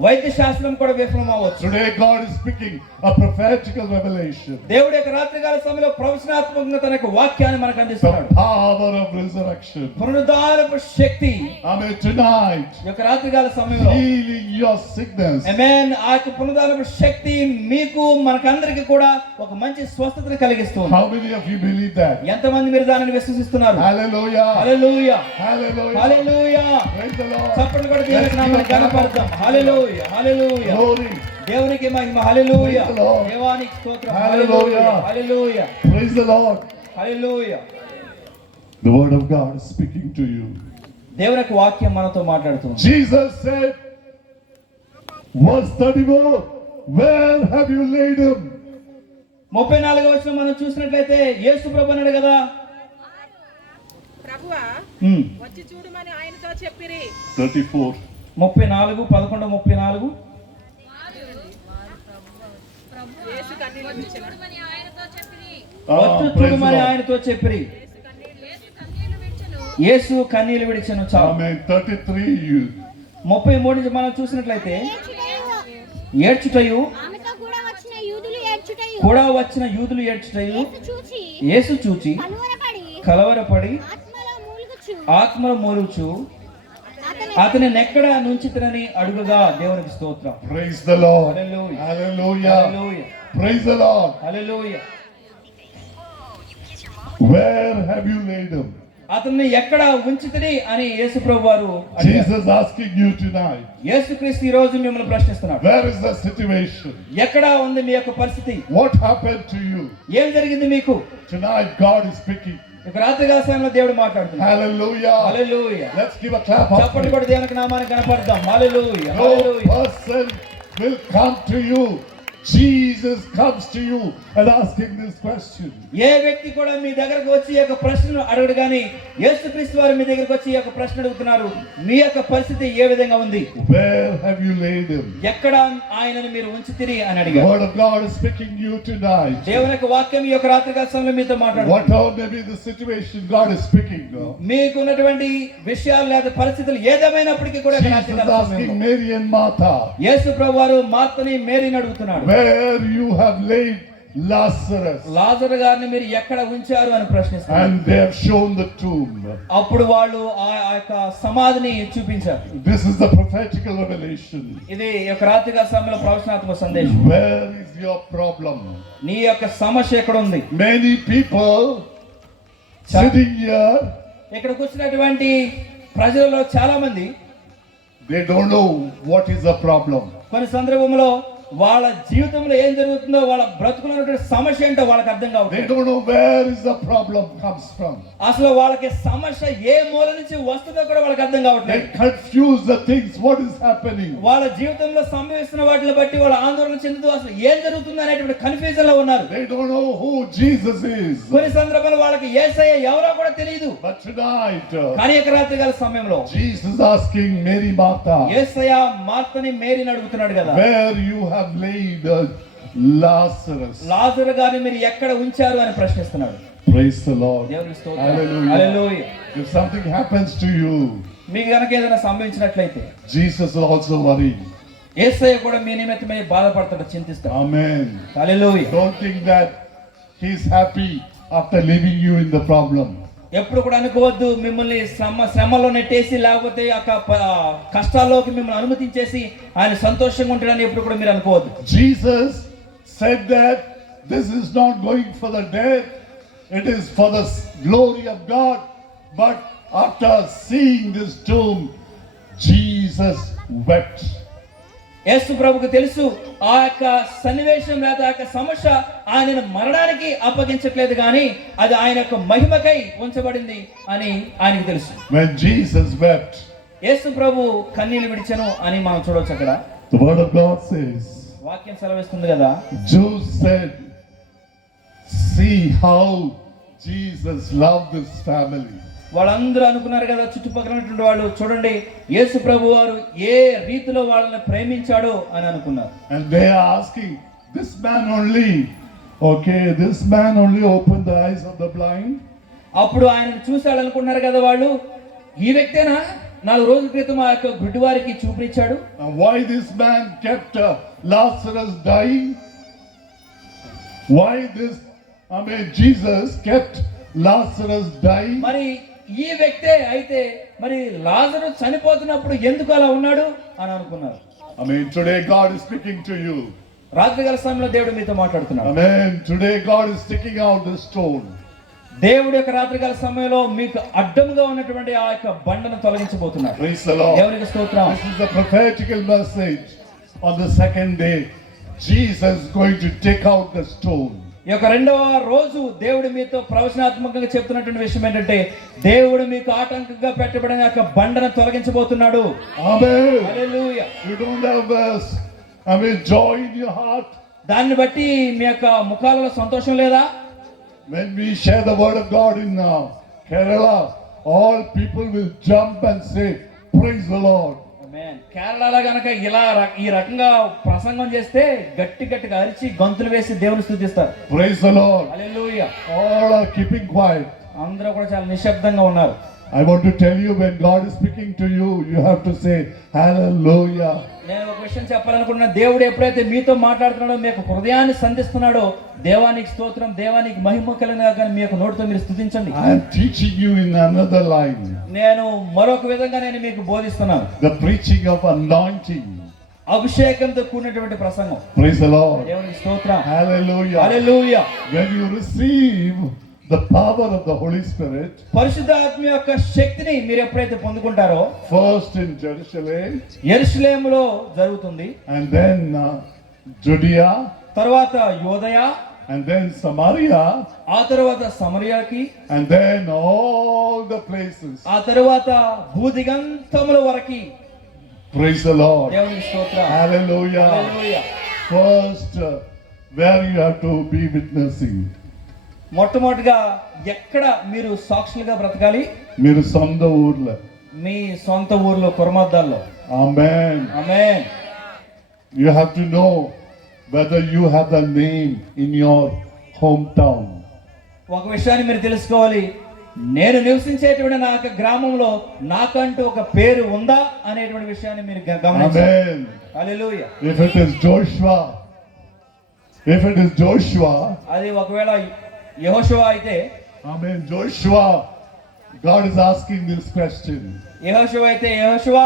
వైద్య శాస్త్రం కూడా విఫలం అవ్వచ్చు. Today God is speaking a prophetical revelation. దేవుడు యొక్క రాత్రికాల సమయంలో ప్రవచనాత్మకంగా తన యొక్క వాక్యాన్ని మనకు The అందిస్తున్నాడు. power of resurrection. పునరుద్ధారపు Shakti Amen. Tonight, ఈ యొక్క రాత్రికాల సమయంలో healing your sickness. ఆమేన్. ఆ యొక్క పునరుద్ధారపు శక్తి మీకు మనకందరికి కూడా ఒక మంచి స్వస్థతను కలిగిస్తుంది. How many of you believe that? ఎంతమంది మీరు దానిని విశ్వసిస్తున్నారు? Hallelujah. Hallelujah. Hallelujah. Hallelujah. Praise the Lord. చప్పట్లు కూడా దేవునికి నామమున ఘనపరుద్దాం. హల్లెలూయా. హల్లెలూయా. Glory. దేవునికి మహిమ. హల్లెలూయా. Praise the Lord. దేవానికి స్తోత్రం. Hallelujah. Hallelujah. Praise the Lord. Hallelujah. The word of God is speaking to you. దేవుని యొక్క వాక్యం మనతో మాట్లాడుతుంది. Jesus said, verse 34, where have you laid him? 34వ వచనం మనం చూసినట్లయితే యేసు ప్రభు అన్నాడు కదా, ప్రభువా వచ్చి చూడమని ఆయనతో చెప్పిరి. 34. 34 11:34 యేసు కన్నీళ్లు విడిచెను. చూడమని ఆయనతో చెప్పిరి. వచ్చు Praise the చూడమని Lord. ఆయనతో చెప్పిరి. యేసు కన్నీళ్లు విడిచెను. యేసు కన్నీళ్లు విడిచెను. చాలు. Amen. 33. You. 33 నుంచి మనం చూసినట్లయితే ఏడ్చుటయు ఆమెతో కూడా వచ్చిన యూదులు ఏడ్చుటయు కూడా వచ్చిన యూదులు ఏడ్చుటయు యేసు యేసు చూచి చూచి కలవరపడి కలవరపడి ఆత్మలో మూలుగుచు ఆత్మలో మూలుచు అతని నెక్కడ నుంచితనని అడుగుగా. దేవునికి స్తోత్రం. Praise the Lord. Hallelujah. Hallelujah. Hallelujah. Praise the Lord. Hallelujah. Where have you laid him? అతన్ని ఎక్కడ ఉంచితిని అని యేసు ప్రభు వారు అడిగారు. Jesus asking you tonight. యేసుక్రీస్తు ఈ రోజు మిమ్మల్ని ప్రశ్నిస్తున్నాడు. Where is the situation? ఎక్కడ ఉంది మీ యొక్క పరిస్థితి? What happened to you? ఏం జరిగింది మీకు? Tonight God is speaking. ఇక రాత్రికాల సమయంలో దేవుడు మాట్లాడుతున్నాడు. Hallelujah. Hallelujah. Let's give a clap. చప్పట్లు కూడా దేవునికి నామాన్ని కనపడదాం. హల్లెలూయా. No hallelujah. person will come to you. Jesus comes to you and asking this question. ఏ వ్యక్తి కూడా మీ దగ్గరకు వచ్చి ఈ యొక్క ప్రశ్నను అడగడు, కానీ యేసుక్రీస్తు వారు మీ దగ్గరకు వచ్చి ఈ యొక్క ప్రశ్న అడుగుతున్నారు. మీ యొక్క పరిస్థితి ఏ విధంగా ఉంది? Where have you laid him? ఎక్కడ ఆయనను మీరు ఉంచితిరి అని The అడిగారు. word of God is speaking to you tonight. దేవుని యొక్క వాక్యం ఈ యొక్క రాత్రికాల సమయంలో మీతో మాట్లాడుతుంది. Whatever may be the situation, God is speaking. మీకున్నటువంటి విషయాలు లేదా పరిస్థితులు ఏదేమైనప్పటికీ కూడా ఈ Jesus రాత్రికాల is asking సమయంలో Mary and Martha, యేసు ప్రభు వారు మార్తని మేరీని అడుగుతున్నాడు. where you have laid Lazarus. లాజరు గారిని మీరు ఎక్కడ ఉంచారు అని ప్రశ్నిస్తున్నారు. And they have shown the tomb. అప్పుడు వాళ్ళు ఆ యొక్క సమాధిని చూపించారు. This is the prophetical revelation. ఇది ఈ యొక్క రాత్రికాల సమయంలో ప్రవచనాత్మక సందేశం. Where is your problem? నీ యొక్క సమస్య ఎక్కడ ఉంది? Many people sitting here, ఇక్కడికి వచ్చినటువంటి ప్రజలలో చాలా మంది they don't know what is the problem. కొన్ని సందర్భంలో వాళ్ళ జీవితంలో ఏం జరుగుతుందో, వాళ్ళ బ్రతుకులో ఉన్నటువంటి సమస్య ఏంటో వాళ్ళకి అర్థం They కావట్లేదు. don't know where is the problem comes from. అసలు వాళ్ళకి సమస్య ఏ మూల నుంచి వస్తుందో కూడా వాళ్ళకి అర్థం They కావట్లేదు. confuse the things. What is happening? వాళ్ళ జీవితంలో సంభవిస్తున్న వాటిని బట్టి వాళ్ళ ఆందోళన చెందుతూ అసలు ఏం జరుగుతుంది అనేటువంటి కన్ఫ్యూజన్ లో ఉన్నారు. They don't know who Jesus is. కొన్ని సందర్భాల్లో వాళ్ళకి యేసయ్య ఎవరో కూడా తెలియదు. But tonight, కానీ యొక్క రాత్రికాల సమయంలో Jesus asking Mary Martha, యేసయ్య మార్తని మేరీని అడుగుతున్నాడు కదా, where you have laid Lazarus. లాజరు గారిని మీరు ఎక్కడ ఉంచారు అని ప్రశ్నిస్తున్నాడు. Praise the Lord. దేవునికి స్తోత్రం. Hallelujah. Hallelujah. If something happens to you, మీకు గనక ఏదైనా సంభవించినట్లయితే Jesus will also worry. యేసయ్య కూడా మీ నిమిత్తమై బాధపడతాడు, చింతిస్తాడు. Amen. Hallelujah. Don't think that he's happy after leaving you in the problem. ఎప్పుడు కూడా అనుకోవద్దు మిమ్మల్ని శ్రమలో నెట్టేసి లేకపోతే కష్టాల్లోకి మిమ్మల్ని అనుమతించేసి ఆయన సంతోషంగా ఉంటాడని ఎప్పుడు కూడా మీరు అనుకోవద్దు. Jesus said that this is not going for the death, it is for the glory of God. But after seeing this tomb, Jesus wept. యేసు ప్రభుకు తెలుసు ఆ యొక్క సన్నివేశం లేదా ఆ యొక్క సమస్య ఆయనను మరణానికి అప్పగించట్లేదు కానీ అది ఆయన యొక్క మహిమకై ఉంచబడింది అని ఆయనకు తెలుసు. When Jesus wept, యేసు ప్రభు కన్నీళ్లు విడిచెను అని మనం చూడవచ్చు. అక్కడ the word of God says, వాక్యం సెలవిస్తుంది కదా, Jews said, see how Jesus loved this family. వాళ్ళందరూ అనుకున్నారు కదా, చుట్టుపక్కల ఉన్నటువంటి వాళ్ళు, చూడండి యేసు ప్రభు వారు ఏ రీతిలో వాళ్ళని ప్రేమించాడో అని అనుకున్నారు. And they are asking, this man only opened the eyes of the blind. అప్పుడు ఆయనను చూశాడు అనుకున్నారు కదా వాళ్ళు, ఈ వ్యక్తేనా 4 రోజుల క్రితం ఆ యొక్క గుడ్డివారికి చూపించాడు. And why this man kept Lazarus dying? Why Jesus kept Lazarus dying? మరి ఈ వ్యక్తే అయితే మరి లాజరు చనిపోతున్నప్పుడు ఎందుకు అలా ఉన్నాడు అని అనుకున్నారు. Today God is speaking to you. రాత్రికాల సమయంలో దేవుడు మీతో మాట్లాడుతున్నాడు. Today God is taking out the stone. దేవుడి యొక్క రాత్రికాల సమయంలో మీకు అడ్డంగా ఉన్నటువంటి ఆ యొక్క బండను తొలగించబోతున్నాడు. Praise the Lord. దేవునికి స్తోత్రం. This is the prophetical message. On the second day, Jesus is going to take out the stone. ఈ యొక్క 2వ రోజు దేవుడు మీతో ప్రవచనాత్మకంగా చెప్తున్నటువంటి విషయం ఏంటంటే దేవుడు మీకు ఆటంకంగా పెట్టబడిన యొక్క బండను తొలగించబోతున్నాడు. Amen. Hallelujah. You don't have joy in your heart. దాన్ని బట్టి మీ యొక్క ముఖాలలో సంతోషం లేదా? When we share the word of God in Kerala, all people will jump and say, praise the Lord. కేరళలో గనక ఈ రకంగా ప్రసంగం చేస్తే గట్టిగా అరిచి గంతులు వేసి దేవుని స్తుతిస్తారు. Praise the Lord. Hallelujah. All are keeping quiet. అందరూ కూడా చాలా నిశ్శబ్దంగా ఉన్నారు. I want to tell you, when God is speaking to you, you have to say hallelujah. నేను ఒక విషయం చెప్పాలనుకుంటున్నా, దేవుడు ఎప్పుడైతే మీతో మాట్లాడుతున్నాడో మీకు హృదయాన్ని సంధిస్తున్నాడో దేవానికి స్తోత్రం, దేవానికి మహిమ కలిగినగా కానీ మీ యొక్క నోటితో మీరు స్తుతించండి. I am teaching you in another line. నేను మరొక విధంగా నేను మీకు బోధిస్తున్నాను. The preaching of anointing. అభిషేకంతో కూడినటువంటి ప్రసంగం. Praise the Lord. దేవునికి స్తోత్రం. Hallelujah. Hallelujah. When you receive the power of the Holy Spirit, పరిశుద్ధాత్మ యొక్క శక్తిని మీరు ఎప్పుడైతే పొందుకుంటారో, first in Jerusalem, యెరూషలేములో జరుగుతుంది, and then Judea, తర్వాత యోదయ, and then Samaria, ఆ తర్వాత సమరయాకి, and then all the places. ఆ తర్వాత భూదిగంతముల వరకు. Praise the Lord. దేవునికి స్తోత్రం. Hallelujah. Hallelujah. First, where you have to be witnessing. మొట్టమొదటిగా ఎక్కడ మీరు సాక్షులుగా బ్రతకాలి? మీరు సొంత ఊర్లో, మీ సొంత ఊర్లో, కుర్మద్దాల్లో. Amen. Amen. You have to know whether you have the name in your hometown. ఒక విషయాన్ని మీరు తెలుసుకోవాలి, నేను నివసించేటువంటి నా యొక్క గ్రామంలో నాకంటూ ఒక పేరు ఉందా అనేటువంటి విషయాన్ని మీరు గమనించాలి. Amen. Hallelujah. If it is Joshua, అది ఒకవేళ యెహోషువ అయితే, Amen. Joshua, God is asking this question. యెహోషువ అయితే, యెహోషువ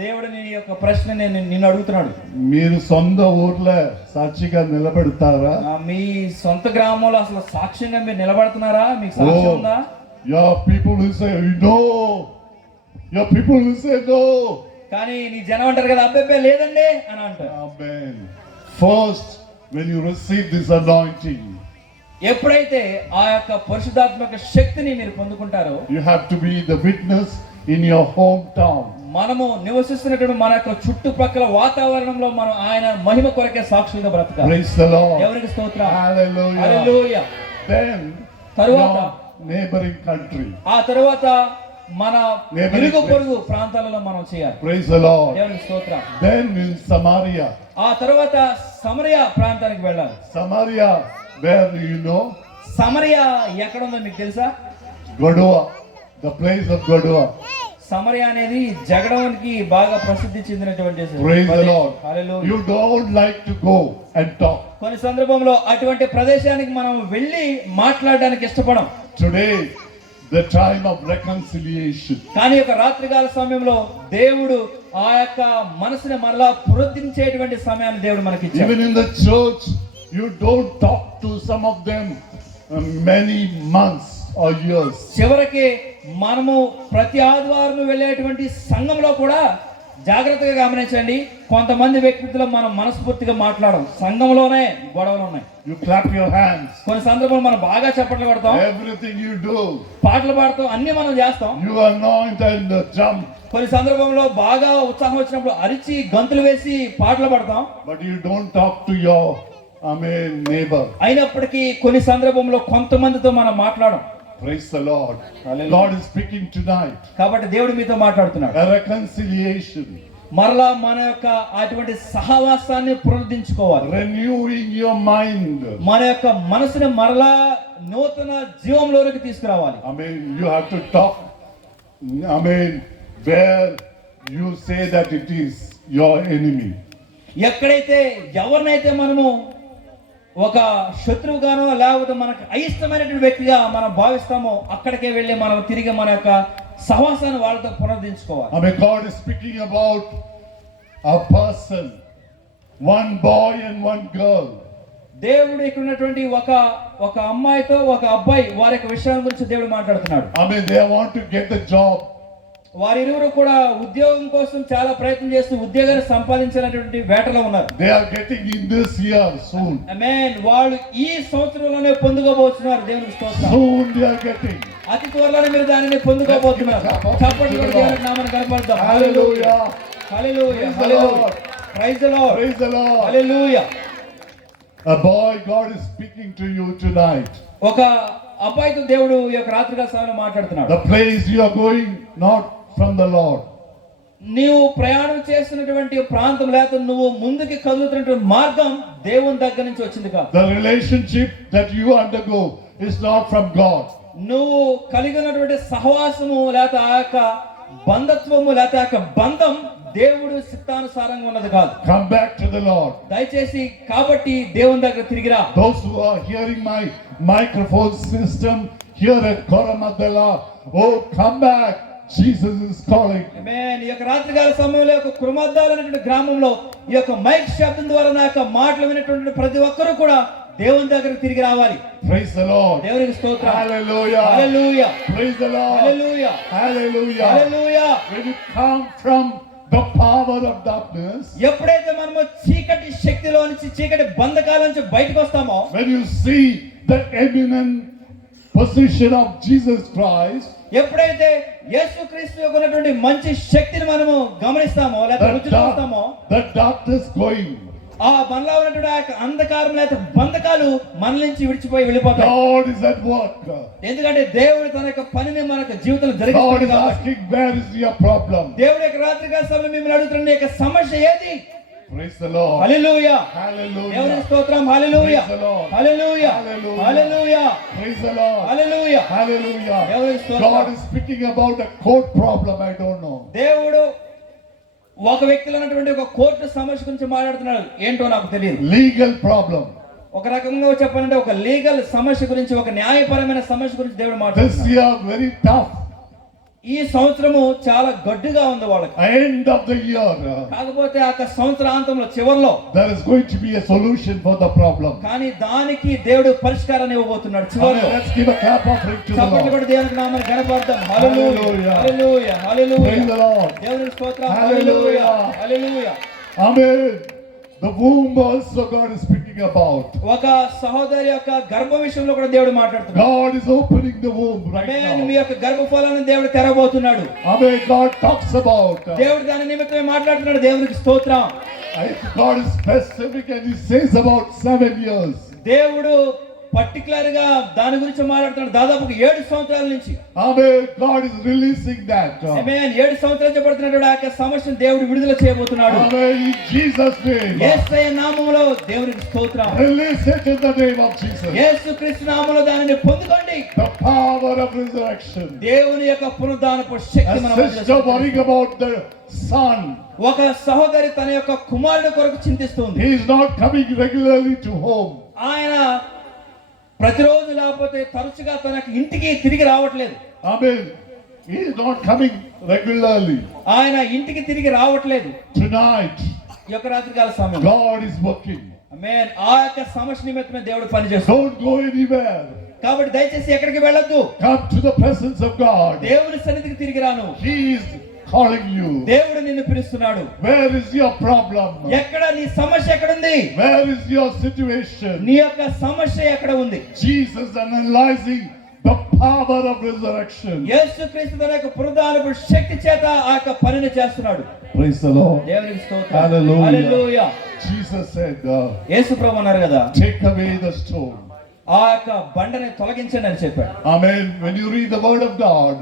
దేవుడు నీ యొక్క ప్రశ్న నిన్ను అడుగుతున్నాడు. మీరు సొంత ఊర్లో సాక్షిగా నిలబెడతారా? మీ సొంత గ్రామంలో అసలు సాక్ష్యంగా మీరు నిలబడుతున్నారా? మీకు సాక్ష్యం ఉందా? Your people will say no. Your people will say no. కానీ నీ జనం అంటారు కదా, అబ్బే లేదండి అని అంటారు. Amen. First, when you receive this anointing, ఎప్పుడైతే ఆ యొక్క పరిశుద్ధాత్మక శక్తిని మీరు పొందుకుంటారో, you have to be the witness in your hometown. మనము నివసిస్తున్నటువంటి మన యొక్క చుట్టుపక్కల వాతావరణంలో మనం ఆయన మహిమ కొరకే సాక్షులుగా బ్రతకాలి. Praise the Lord. దేవునికి స్తోత్రం. Hallelujah. హల్లెలూయా. Then తరువాత your neighboring country. ఆ తరువాత మన Neighboring ఇరుగు పొరుగు ప్రాంతాలలో మనం చేయాలి. Praise the Lord. దేవునికి స్తోత్రం. Then in Samaria. ఆ తర్వాత సమరయ ప్రాంతానికి వెళ్ళాలి. Samaria, where do you know? సమరయ ఎక్కడ ఉందో మీకు తెలుసా? Godoa, the place of Godoa. సమరయ అనేది జగడానికి బాగా ప్రసిద్ధి చెందినటువంటి Praise the ప్రదేశం. Lord. Hallelujah. You don't like to go and talk. కొన్ని సందర్భంలో అటువంటి ప్రదేశానికి మనం వెళ్ళి మాట్లాడడానికి ఇష్టపడం. Today, the time of reconciliation. కానీ ఒక రాత్రికాల సమయంలో దేవుడు ఆ యొక్క మనసుని మరలా పునరుద్ధరించేటువంటి సమయాన్ని దేవుడు మనకి ఇచ్చాడు. Even in the church, you don't talk to some of them many months or years. చివరికి మనము ప్రతి ఆదివారం వెళ్ళేటువంటి సంఘంలో కూడా జాగ్రత్తగా గమనించండి, కొంతమంది వ్యక్తులతో మనం మనస్ఫూర్తిగా మాట్లాడడం, సంఘంలోనే గొడవలు ఉన్నాయి. You clap your hands. కొన్ని సందర్భాలు మనం బాగా చప్పట్లు కొడతాం, Everything you do, పాటలు పాడతాం, అన్ని మనం చేస్తాం. you anoint and jump, కొన్ని సందర్భంలో బాగా ఉత్సాహం వచ్చినప్పుడు అరిచి గంతులు వేసి పాటలు పాడతాం. but you don't talk to your, neighbor. అయినప్పటికీ కొన్ని సందర్భంలో కొంతమందితో మనం మాట్లాడం. Praise the Lord. Hallelujah. God is speaking tonight. కాబట్టి దేవుడు మీతో మాట్లాడుతున్నాడు. A reconciliation, మరలా మన యొక్క అటువంటి సహవాసాన్ని పునరుద్ధరించుకోవాలి. renewing your mind. మన యొక్క మనసుని మరలా నూతన జీవంలోకి తీసుకురావాలి. You have to talk. Where you say that it is your enemy. ఎక్కడైతే ఎవరినైతే మనము ఒక శత్రువుగానో లేకపోతే మనకు అయిష్టమైనటువంటి వ్యక్తిగా మనం భావిస్తామో అక్కడికే వెళ్ళి మనం తిరిగి మన యొక్క సహవాసాన్ని వాళ్ళతో పునరుద్ధరించుకోవాలి. God is speaking about a person, one boy and one girl. దేవుడు ఇక్కడ ఉన్నటువంటి ఒక అమ్మాయితో ఒక అబ్బాయి వారి యొక్క విషయం గురించి దేవుడు మాట్లాడుతున్నాడు. They want to get the job. వారిరువురు కూడా ఉద్యోగం కోసం చాలా ప్రయత్నం చేస్తూ ఉద్యోగాన్ని సంపాదించినటువంటి వేటలో ఉన్నారు. They are getting in this year soon. ఆమేన్. వాళ్ళు ఈ సంవత్సరంలోనే పొందుకోబోతున్నారు. దేవునికి స్తోత్రం. Soon they are getting. అతి త్వరలోనే మీరు దానిని పొందుకోబోతున్నారు. చప్పట్లు కొట్టి దేవునికి నామమును కనపడదాం. Hallelujah. Hallelujah. Praise the Lord. Praise the lord. Praise the Lord. Hallelujah. A boy, God is speaking to you tonight. ఒక అబ్బాయితో దేవుడు ఈ యొక్క రాత్రికాల సమయంలో మాట్లాడుతున్నాడు. The place you are going, not from the Lord. నీవు ప్రయాణం చేస్తున్నటువంటి ప్రాంతం లేక నువ్వు ముందుకి కదులుతున్నటువంటి మార్గం దేవుని దగ్గర నుంచి వచ్చింది కాదు. The relationship that you undergo is not from God. నువ్వు కలిగి ఉన్నటువంటి సహవాసము లేక ఆ యొక్క బంధత్వము లేక ఆ యొక్క బంధం దేవుడు చిత్తానుసారంగా ఉన్నది కాదు. Come back to the Lord. దయచేసి కాబట్టి దేవుని దగ్గర తిరిగిరా. Those who are hearing my microphone system here at Koramadala, oh, come back. Jesus is calling. ఆమేన్. ఈ యొక్క రాత్రికాల సమయంలో యొక్క కురుమద్దాలు అనేటువంటి గ్రామంలో ఈ యొక్క మైక్ శబ్దం ద్వారా నా యొక్క మాటలు వినేటువంటి ప్రతి ఒక్కరూ కూడా దేవుని దగ్గరకు తిరిగి రావాలి. Praise the Lord. దేవునికి స్తోత్రం. Hallelujah. Hallelujah. Praise the Lord. Hallelujah. Hallelujah. Hallelujah. When you come from the power of darkness, ఎప్పుడైతే మనము చీకటి శక్తిలో నుంచి చీకటి బంధకాల నుంచి బయటకు వస్తామో, when you see the eminent position of Jesus Christ, ఎప్పుడైతే యేసుక్రీస్తు యొక్క ఉన్నటువంటి మంచి శక్తిని మనము గమనిస్తామో లేదా రుచి చూస్తామో, the darkness going. ఆ మనలో ఉన్నటువంటి ఆ యొక్క అంధకారం లేదా బంధకాలు మన నుంచి విడిచిపోయి వెళ్ళిపోతాయి. God is at work. ఎందుకంటే దేవుడు తన యొక్క పనిని మన యొక్క జీవితంలో God జరిగిస్తాడు is కాబట్టి. asking, where is your problem? దేవుడి యొక్క రాత్రికాల సమయంలో మిమ్మల్ని అడుగుతున్న యొక్క సమస్య ఏది? Praise the Lord. Hallelujah. Hallelujah. దేవుని స్తోత్రం. హల్లెలూయా. Praise the Lord. Hallelujah. Hallelujah. Hallelujah. Praise the Lord. Hallelujah. Hallelujah. దేవుని స్తోత్రం. God is speaking about a court problem. I don't know. దేవుడు ఒక వ్యక్తిలో ఉన్నటువంటి ఒక కోర్టు సమస్య గురించి మాట్లాడుతున్నాడు. ఏంటో నాకు తెలియదు. Legal problem. ఒక రకంగా చెప్పాలంటే ఒక లీగల్ సమస్య గురించి, ఒక న్యాయపరమైన సమస్య గురించి దేవుడు This మాట్లాడుతున్నాడు. year very tough. ఈ సంవత్సరము చాలా గడ్డుగా ఉంది వాళ్ళకి. End of the year. కాకపోతే ఆ సంవత్సరాంతంలో చివర్లో There is going to be a solution for the problem. కానీ దానికి దేవుడు పరిష్కారాన్ని ఇవ్వబోతున్నాడు చివర్లో. Let's give a clap offering to the చప్పట్లు Lord. కొట్టి దేవునికి నామమును ఘనపరుద్దాం. హల్లెలూయా. Hallelujah. Hallelujah. Hallelujah. Praise the Lord. దేవునికి స్తోత్రం. Hallelujah. Hallelujah. Hallelujah. Amen. The womb also God is speaking about. ఒక సహోదరి యొక్క గర్భ విషయంలో కూడా దేవుడు మాట్లాడుతున్నాడు. God is opening the womb right amen. Me now. యొక్క గర్భఫలాన్ని దేవుడు తెరవబోతున్నాడు. Amen. God talks about. దేవుడు దాని నిమిత్తమే మాట్లాడుతున్నాడు. దేవునికి స్తోత్రం. God is specific and He says about 7 years. దేవుడు పర్టికులర్ గా దాని గురించి మాట్లాడుతున్నాడు దాదాపు 7 సంవత్సరాల నుంచి. Amen. God is releasing that. ఆమేన్. 7 సంవత్సరాలు చెప్పబడుతున్నటువంటి ఆ యొక్క సమస్యను దేవుడు విడుదల చేయబోతున్నాడు. Amen. In Jesus' name. యేసయ్య నామములో దేవునికి స్తోత్రం. Release it in the name of Jesus. యేసుక్రీస్తు నామములో దానిని పొందుకోండి. The power of resurrection. దేవుని యొక్క పునరుద్ధానపు శక్తి మన A మధ్యలో sister worrying about the son. ఒక సహోదరి తన యొక్క కుమారుడు కొరకు చింతిస్తుంది. He is not coming regularly to home. ఆయన ప్రతిరోజు లేకపోతే తరచుగా తన ఇంటికి తిరిగి రావట్లేదు. Amen. He is not coming regularly. ఆయన ఇంటికి తిరిగి రావట్లేదు. Tonight, ఈ యొక్క రాత్రికాల సమయం God is working. ఆమేన్. ఆ యొక్క సమస్య నిమిత్తమే దేవుడు పనిచేస్తాడు. Don't go anywhere. కాబట్టి దయచేసి ఎక్కడికి వెళ్ళొద్దు. Come to the presence of God. దేవుని సన్నిధికి తిరిగి రాను. He is calling you. దేవుడు నిన్ను పిలుస్తున్నాడు. Where is your problem? ఎక్కడ నీ సమస్య ఎక్కడుంది? Where is your situation? నీ యొక్క సమస్య ఎక్కడ ఉంది? Jesus analyzing the power of resurrection. యేసుక్రీస్తు తన యొక్క పునరుద్ధానపు శక్తి చేత ఆ యొక్క పనిని చేస్తున్నాడు. Praise the Lord. దేవునికి స్తోత్రం. Hallelujah. హల్లెలూయా. Jesus said, యేసు ప్రభువు అన్నారు కదా, take away the stone. ఆ యొక్క బండని తొలగించండి అని చెప్పాడు. Amen. When you read the word of God,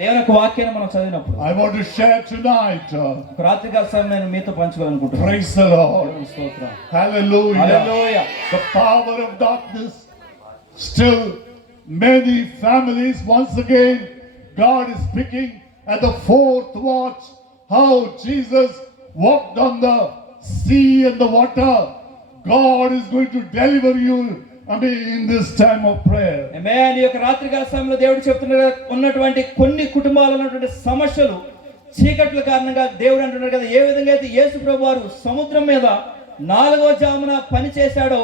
దేవుని యొక్క వాక్యాన్ని మనం చదివినప్పుడు I want to share tonight. ఒక రాత్రికాల సమయం నేను మీతో పంచుకోవాలనుకుంటున్నాను. Praise the Lord. దేవునికి స్తోత్రం. Hallelujah. Hallelujah. The power of darkness. Still, many families, once again, God is speaking at the fourth watch how Jesus walked on the sea and the water. God is going to deliver you, in this time of prayer. ఆమేన్. ఈ యొక్క రాత్రికాల సమయంలో దేవుడు చెప్తున్నారు కదా, ఉన్నటువంటి కొన్ని కుటుంబాల్లో ఉన్నటువంటి సమస్యలు చీకట్ల కారణంగా దేవుడు అంటున్నారు కదా, ఏ విధంగా అయితే యేసు ప్రభు వారు సముద్రం మీద 4వ జామున పని చేశాడో,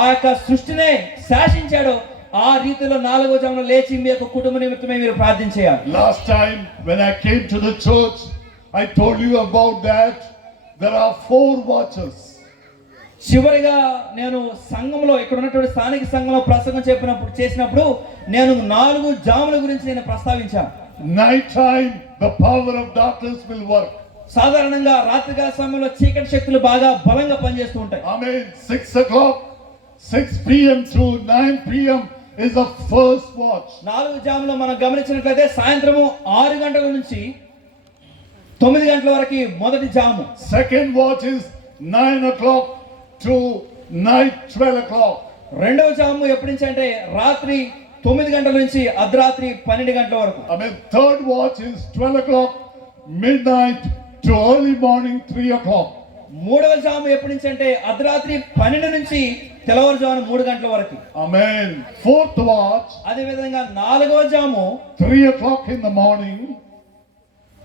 ఆ యొక్క సృష్టినే శాసించాడో, ఆ రీతిలో 4వ జామున లేచి మీ యొక్క కుటుంబ నిమిత్తమే మీరు ప్రార్థన చేయాలి. Last time when I came to the church, I told you about that. There are 4 watches. చివరిగా నేను సంఘంలో ఇక్కడ ఉన్నటువంటి స్థానిక సంఘంలో ప్రసంగం చేసినప్పుడు నేను 4 జాముల గురించి నేను ప్రస్తావించాను. Night time, the power of darkness will work. సాధారణంగా రాత్రికాల సమయంలో చీకటి శక్తులు బాగా బలంగా పనిచేస్తూ ఉంటాయి. Amen. 6 o'clock, 6 p.m. to 9 p.m. is the first watch. 4 జాములో మనం గమనించినట్లయితే సాయంత్రము 6 గంటల నుంచి 9 గంటల వరకు మొదటి జాము. Second watch is 9 o'clock to night 12 o'clock. రెండవ జాము ఎప్పటి నుంచి అంటే రాత్రి 9 గంటల నుంచి అర్ధరాత్రి 12 గంటల వరకు. Amen. Third watch is 12 o'clock midnight to early morning 3 o'clock. మూడవ జాము ఎప్పటి నుంచి అంటే అర్ధరాత్రి 12 నుంచి తెల్లవారుజామున 3 గంటల వరకు. Amen. Fourth watch, అదే విధంగా 4వ జాము 3 o'clock in the morning.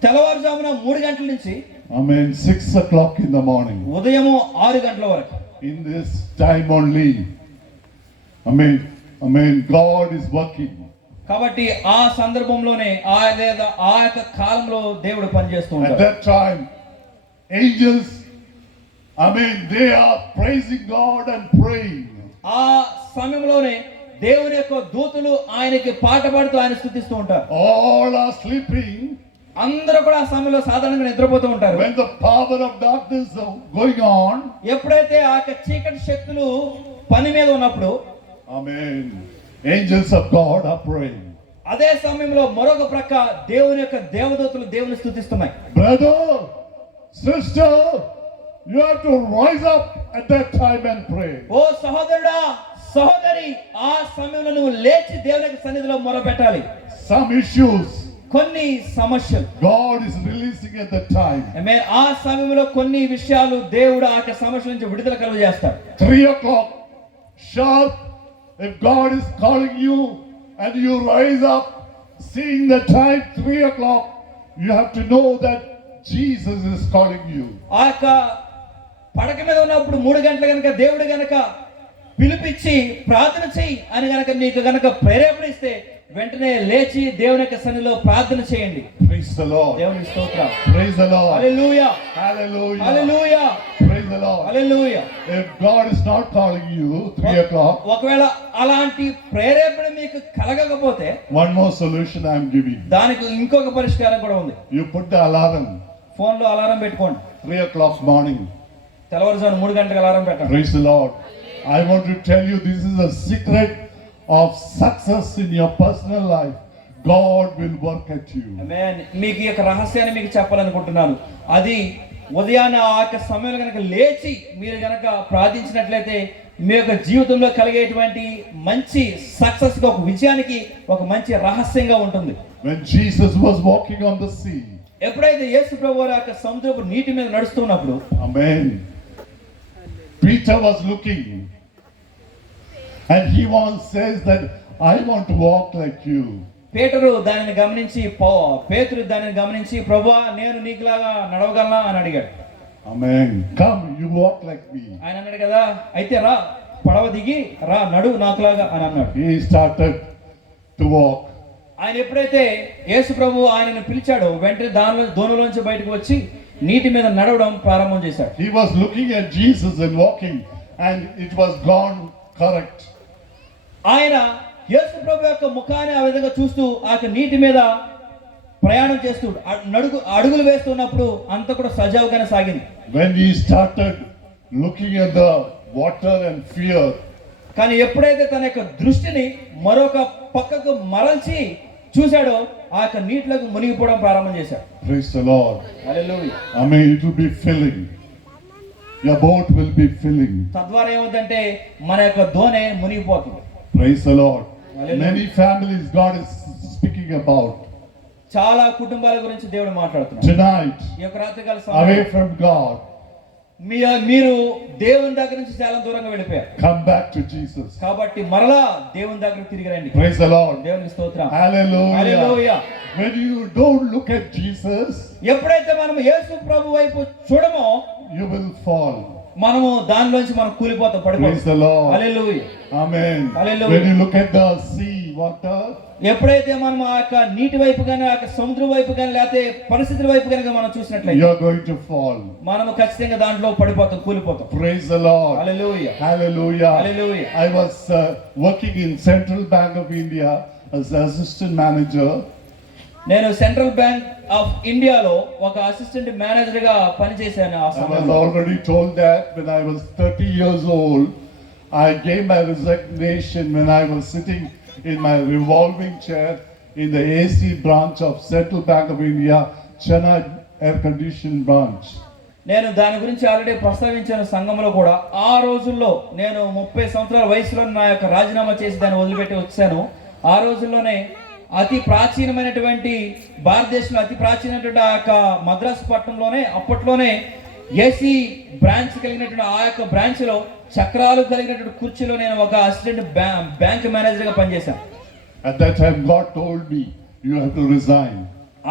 తెల్లవారుజామున 3 గంటల నుంచి Amen. 6 o'clock in the morning. ఉదయము 6 గంటల వరకు. In this time only. Amen. Amen. God is working. కాబట్టి ఆ సందర్భంలోనే ఆ యొక్క కాలంలో దేవుడు పనిచేస్తూ At ఉంటాడు. that time, angels, Amen, they are praising God and praying. ఆ సమయంలోనే దేవుని యొక్క దూతలు ఆయనకి పాట పాడుతూ ఆయన స్తుతిస్తూ ఉంటారు. All are sleeping. అందరూ కూడా ఆ సమయంలో సాధారణంగా నిద్రపోతూ ఉంటారు. When the power of darkness is going on, ఎప్పుడైతే ఆ యొక్క చీకటి శక్తులు పని మీద ఉన్నప్పుడు, Amen, angels of God are praying. అదే సమయంలో మరొక ప్రక్క దేవుని యొక్క దేవదూతలు దేవుని స్తుతిస్తున్నాయి. Brother, sister, you have to rise up at that time and pray. ఓ సహోదరుడా, సహోదరి, ఆ సమయంలో నువ్వు లేచి దేవుని యొక్క సన్నిధిలో మొరపెట్టాలి. Some issues కొన్ని సమస్యలు God is releasing at that time. ఆమేన్. ఆ సమయంలో కొన్ని విషయాలు దేవుడు ఆ యొక్క సమస్య నుంచి విడుదల కలుగజేస్తాడు. 3 o'clock sharp, if God is calling you and you rise up, seeing the time 3 o'clock, you have to know that Jesus is calling you. ఆ యొక్క పడక మీద ఉన్నప్పుడు 3 గంటల గనక దేవుడు గనక పిలిపించి ప్రార్థన చెయ్యి అని గనక నీకు గనక ప్రేరేపణ ఇస్తే వెంటనే లేచి దేవుని యొక్క సన్నిధిలో ప్రార్థన చేయండి. Praise the Lord. దేవునికి స్తోత్రం. Praise the Lord. Hallelujah. Hallelujah. Hallelujah. Praise the Lord. Hallelujah. If God is not calling you 3 o'clock, ఒకవేళ అలాంటి ప్రేరేపణ మీకు కలగకపోతే one more solution I am giving. దానికి ఇంకొక పరిష్కారం కూడా ఉంది. You put the alarm phone లో అలారం పెట్టుకోండి. 3 o'clock morning. తెల్లవారుజామున 3 గంటలకు అలారం పెట్టండి. Praise the Lord. I want to tell you this is a secret of success in your personal life. God will work at you. ఆమేన్. మీకు ఈ యొక్క రహస్యాన్ని మీకు చెప్పాలనుకుంటున్నాను. అది ఉదయాన్నే ఆ యొక్క సమయంలో కనుక లేచి మీరు కనుక ప్రార్థించినట్లయితే మీ యొక్క జీవితంలో కలిగేటువంటి మంచి సక్సెస్ ఒక విజయానికి ఒక మంచి రహస్యంగా ఉంటుంది. When Jesus was walking on the sea, ఎప్పుడైతే యేసు ప్రభువు ఆ యొక్క సముద్రపు నీటి మీద నడుస్తున్నప్పుడు, amen, Peter was looking and he once says that I want to walk like you. పేతురు దానిని గమనించి ప్రభువా నేను నీకులాగా నడవగలనా అని అడిగాడు. Amen. Come, you walk like me. ఆయన అన్నాడు కదా, అయితే రా పడవ దిగి రా నడువు నాకులాగా అని అన్నాడు. He started to walk. ఆయన ఎప్పుడైతే యేసు ప్రభు ఆయనను పిలిచాడో వెంటనే దోణిలోంచి బయటకు వచ్చి నీటి మీద నడవడం ప్రారంభం చేశాడు. He was looking at Jesus and walking and it was gone correct. ఆయన యేసు ప్రభు యొక్క ముఖాన్ని ఆ విధంగా చూస్తూ ఆ నీటి మీద ప్రయాణం చేస్తూ అడుగులు వేస్తున్నప్పుడు అంత కూడా సజావుగానే సాగింది. When he started looking at the water and fear, కానీ ఎప్పుడైతే తన యొక్క దృష్టిని మరొక పక్కకు మరల్చి చూశాడో ఆ యొక్క నీటిలోకి మునిగిపోవడం ప్రారంభం చేశాడు. praise the Lord. Hallelujah. Amen. It will be filling. Your boat will be filling. తద్వారా ఏమవుతుందంటే మన యొక్క దోణి మునిగిపోతుంది. Praise the Lord. Hallelujah. Many families God is speaking about చాలా కుటుంబాల గురించి దేవుడు మాట్లాడుతున్నాడు. tonight. ఈ యొక్క రాత్రికాల Away సమయంలో from God. మీరు దేవుని దగ్గర నుంచి చాలా దూరంగా వెళ్ళిపోయారు. Come back to Jesus. కాబట్టి మరలా దేవుని దగ్గర తిరిగి రండి. Praise the Lord. దేవునికి స్తోత్రం. Hallelujah. Hallelujah. When you don't look at Jesus, ఎప్పుడైతే మనం యేసు ప్రభు వైపు చూడమో you will fall. మనము దానిలోంచి మనం కూలిపోతాం, Praise పడిపోతాం. the Lord. Hallelujah. Amen. Hallelujah. When you look at the sea water, ఎప్పుడైతే మనం ఆ యొక్క నీటి వైపు కానీ ఆ యొక్క సముద్రం వైపు కానీ లేకపోతే పరిస్థితుల వైపు కనుక మనం చూసినట్లయితే you are going to fall. మనము ఖచ్చితంగా దాంట్లో పడిపోతాం, కూలిపోతాం. Praise the Lord. Hallelujah. Hallelujah. Hallelujah. I was working in Central Bank of India as the assistant manager. నేను సెంట్రల్ బ్యాంక్ ఆఫ్ ఇండియాలో ఒక అసిస్టెంట్ మేనేజర్ గా పనిచేశాను. ఆ I was సమయంలో already told that when I was 30 years old, I gave my resignation when I was sitting in my revolving chair in the AC branch of Central Bank of India, Chennai air conditioned branch. నేను దాని గురించి already ప్రస్తావించాను సంఘంలో కూడా. ఆ రోజుల్లో నేను 30 సంవత్సరాల వయసులో నా యొక్క రాజీనామా చేసి దాన్ని వదిలిపెట్టి వచ్చాను. ఆ రోజుల్లోనే అతి ప్రాచీనమైనటువంటి భారతదేశంలో అతి ప్రాచీనమైనటువంటి ఆ యొక్క మద్రాసు పట్టణంలోనే అప్పట్లోనే ఏసీ బ్రాంచ్ కలిగినటువంటి ఆ యొక్క బ్రాంచ్ లో చక్రాలు కలిగినటువంటి కుర్చీలో నేను ఒక అసిస్టెంట్ బ్యాంక్ మేనేజర్ గా పనిచేశాను. At that time God told me, you have to resign.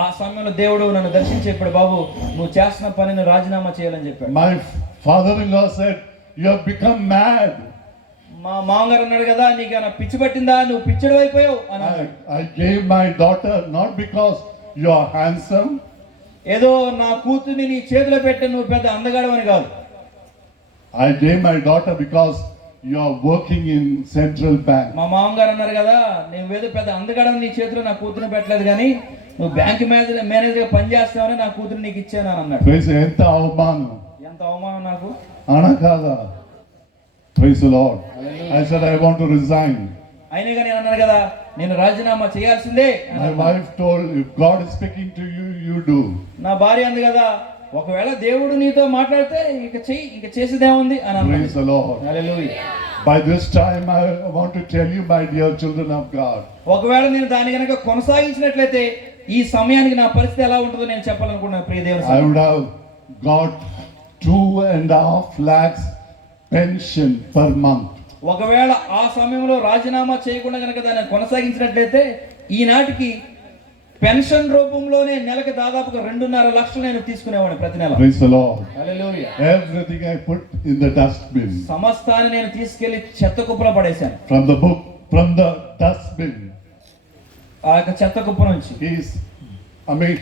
ఆ సమయంలో దేవుడు నన్ను దర్శించి చెప్పాడు, బాబు నువ్వు చేస్తున్న పనిని రాజీనామా చేయాలని చెప్పాడు. My father-in-law said, you have become mad. మా మామగారు అన్నాడు కదా, నీకు ఏమైనా పిచ్చి పట్టిందా, నువ్వు పిచ్చడు అయిపోయావు అని అన్నాడు. I gave my daughter not because you are handsome, ఏదో నా కూతుర్ని నీ చేతిలో పెట్టి నువ్వు పెద్ద అందగాడు అని కాదు. I gave my daughter because you are working in Central Bank. మా మామగారు అన్నారు కదా, నువ్వేదో పెద్ద అందగాడని నీ చేతిలో నా కూతురుని పెట్టలేదు కానీ నువ్వు బ్యాంక్ మేనేజర్ గా పనిచేస్తావని నా కూతురు నీకు ఇచ్చాను అని అన్నాడు. Praise ఎంత అవమానం. ఎంత అవమానం నాకు. అనా కాదా? Praise the Lord. I said I want to resign. అయినా కానీ అన్నాడు కదా, నేను రాజీనామా చేయాల్సిందే అని My అన్నాడు. wife told, if God is speaking to you, you do. నా భార్య అంది కదా, ఒకవేళ దేవుడు నీతో మాట్లాడితే ఇక చెయ్యి, ఇక చేసేదేముంది అని అన్నాడు. Praise the Lord. Hallelujah. By this time I want to tell you, my dear children of God, ఒకవేళ నేను దాన్ని కనుక కొనసాగించినట్లయితే ఈ సమయానికి నా పరిస్థితి ఎలా ఉంటుందో నేను చెప్పాలనుకున్నాను. ప్రియ దేవుని I would have got 2.5 lakhs pension per month. ఒకవేళ ఆ సమయంలో రాజీనామా చేయకుండా కనుక దాన్ని కొనసాగించినట్లయితే ఈనాటికి పెన్షన్ రూపంలోనే నెలకు దాదాపుగా 2.5 లక్షలు నేను తీసుకునేవాడిని ప్రతి నెల. Praise the Lord. Hallelujah. Everything I put in the dustbin. సమస్తాన్ని నేను తీసుకెళ్లి చెత్త కుప్పలో పడేశాను. From the dustbin. ఆ యొక్క చెత్త కుప్ప నుంచి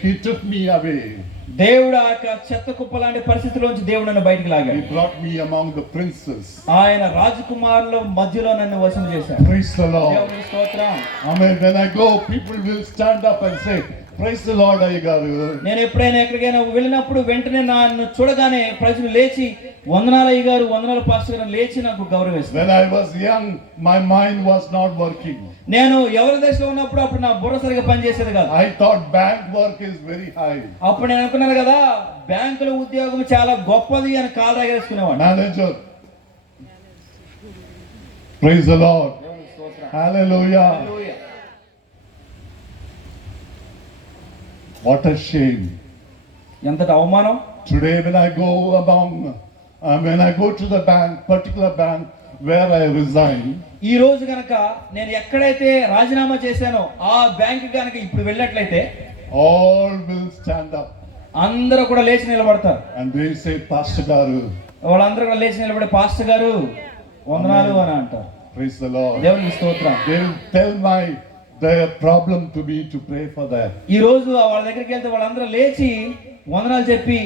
He took me away. దేవుడు ఆ యొక్క చెత్త కుప్ప లాంటి పరిస్థితిలోంచి దేవుడు నన్ను బయటికి He లాగాడు. brought me among the princes. ఆయన రాజకుమారుల మధ్యలో నన్ను వశం చేశాడు. Praise the Lord. దేవునికి స్తోత్రం. Amen. When I go, people will stand up and say, praise the Lord, Ayagaru. నేను ఎప్పుడైనా ఎక్కడికైనా వెళ్ళినప్పుడు వెంటనే నన్ను చూడగానే ప్రజలు లేచి వందనాలు అయ్య గారు, వందనాలు పాస్టర్ గారు లేచి నాకు గౌరవిస్తారు. When I was young, my mind was not working. నేను ఎవరి దశలో ఉన్నప్పుడు అప్పుడు నా బుర్ర సరిగా పనిచేసేది కాదు. I thought bank work is very high. అప్పుడు నేను అనుకున్నాను కదా బ్యాంకుల ఉద్యోగం చాలా గొప్పది అని కాలు దగ్గరేసుకునేవాడు. Manager. Praise the Lord. Hallelujah. What a shame. ఎంతటి అవమానం. Today when I go to the bank, particular bank where I resign, ఈ రోజు గనక నేను ఎక్కడైతే రాజీనామా చేశానో ఆ బ్యాంక్ గనక ఇప్పుడు వెళ్ళినట్లయితే all will stand up అందరూ కూడా లేచి నిలబడతారు. and they say, Pastor Garu. వాళ్ళందరూ కూడా లేచి నిలబడి పాస్టర్ గారు వందనాలు అని అంటారు. Praise the Lord. దేవునికి స్తోత్రం. They will tell their problem to me to pray for that. ఈ రోజు వాళ్ళ దగ్గరికి వెళ్తే వాళ్ళందరూ లేచి వందనాలు చెప్పి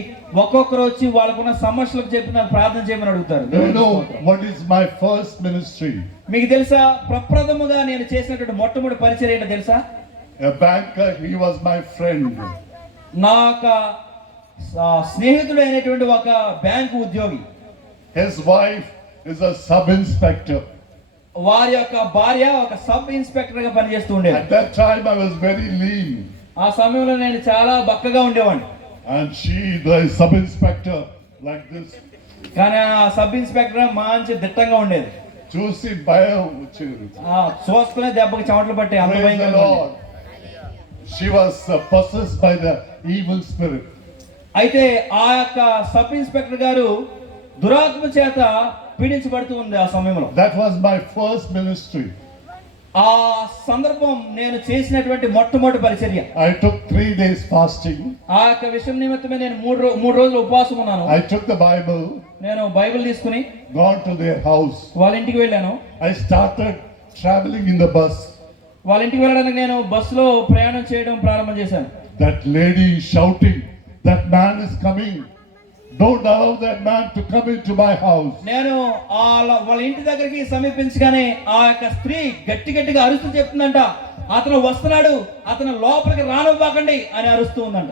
ఒక్కొక్కరు వచ్చి వాళ్ళకున్న సమస్యలకు చెప్పి నాకు ప్రార్థన చేయమని అడుగుతారు. Do you know what is my first ministry? మీకు తెలుసా ప్రప్రథముగా నేను చేసినటువంటి మొట్టమొదటి పరిచయం ఏంటో తెలుసా? A banker, he was my friend. నా యొక్క స్నేహితుడు అయినటువంటి ఒక బ్యాంకు ఉద్యోగి. His wife is a sub-inspector. వారి యొక్క భార్య ఒక సబ్ ఇన్స్పెక్టర్ గా పనిచేస్తూ ఉండేది. At that time I was very lean. ఆ సమయంలో నేను చాలా బక్కగా ఉండేవాడిని. And she, the sub-inspector, like this. కానీ ఆ సబ్ ఇన్స్పెక్టర్ మంచి దిట్టంగా ఉండేది. చూసి భయం వచ్చేది. చూసుకునే దెబ్బకి చెమటలు పట్టే అంత Praise the భయంకరంగా ఉండేది. Lord. She was possessed by the evil spirit. అయితే ఆ యొక్క సబ్ ఇన్స్పెక్టర్ గారు దురాత్మ చేత పీడించబడుతూ ఉంది ఆ సమయంలో. That was my first ministry. ఆ సందర్భం నేను చేసినటువంటి మొట్టమొదటి పరిచర్య. I took 3 days fasting. ఆ యొక్క విషయం నిమిత్తమే నేను మూడు రోజులు ఉపవాసం ఉన్నాను. I took the Bible, నేను బైబిల్ తీసుకుని gone to their house. వాళ్ళ ఇంటికి వెళ్ళాను. I started traveling in the bus. వాళ్ళ ఇంటికి వెళ్ళడానికి నేను బస్సులో ప్రయాణం చేయడం ప్రారంభం చేశాను. That lady shouting, that man is coming. Don't allow that man to come into my house. నేను వాళ్ళ ఇంటి దగ్గరికి సమీపించగానే ఆ యొక్క స్త్రీ గట్టిగా అరుస్తూ చెప్తుందంట, అతను వస్తున్నాడు, అతను లోపలికి రానివ్వకండి అని అరుస్తూ ఉందంట.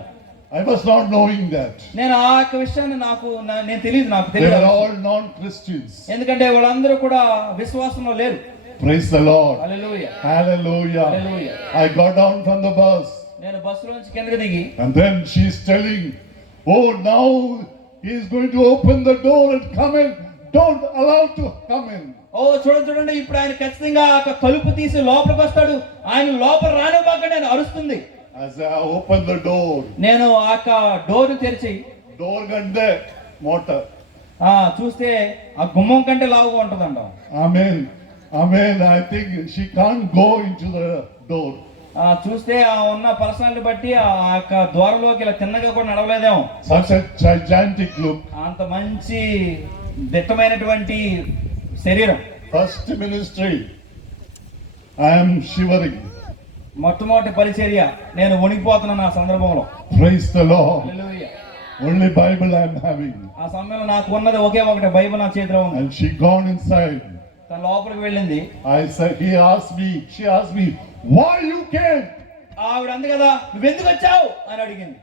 I was not knowing that. నేను ఆ యొక్క విషయాన్ని నేను తెలియదు. They were all non-Christians. ఎందుకంటే వాళ్ళందరూ కూడా విశ్వాసంలో లేరు. Praise the Lord. Hallelujah. Hallelujah. Hallelujah. I got down from the bus. నేను బస్సులోంచి కిందకి దిగి And then she's telling, oh, now he is going to open the door and come in. Don't allow to come in. చూడండి ఇప్పుడు ఆయన ఖచ్చితంగా తలుపు తీసి లోపలికి వస్తాడు, ఆయన లోపల రానివ్వకండి అని అరుస్తుంది. As I opened the door, నేను ఆ డోర్ తెరిచి door gande motor. చూస్తే ఆ గుమ్మం కంటే లావుగా ఉంటుందంట. Amen. Amen. I think she can't go into the door. చూస్తే ఆ ఉన్న పర్సనాలిటీ బట్టి ఆ యొక్క ద్వారంలోకి ఇలా తిన్నగా కూడా నడవలేదేమో. Such a gigantic look. అంత మంచి దిట్టమైనటువంటి శరీరం. First ministry, I am shivering. మొట్టమొదటి పరిచర్య నేను వణికిపోతున్నాను ఆ సందర్భంలో. Praise the Lord. Hallelujah. Only Bible I am having. ఆ సమయంలో నాకు ఉన్నది ఒకే ఒకటి బైబిల్ నా చేతిలో ఉంది. And she gone inside. తన లోపలికి వెళ్ళింది. She asked me, why you came? ఆవిడ అంది కదా, నువ్వెందుకు వచ్చావు అని అడిగింది.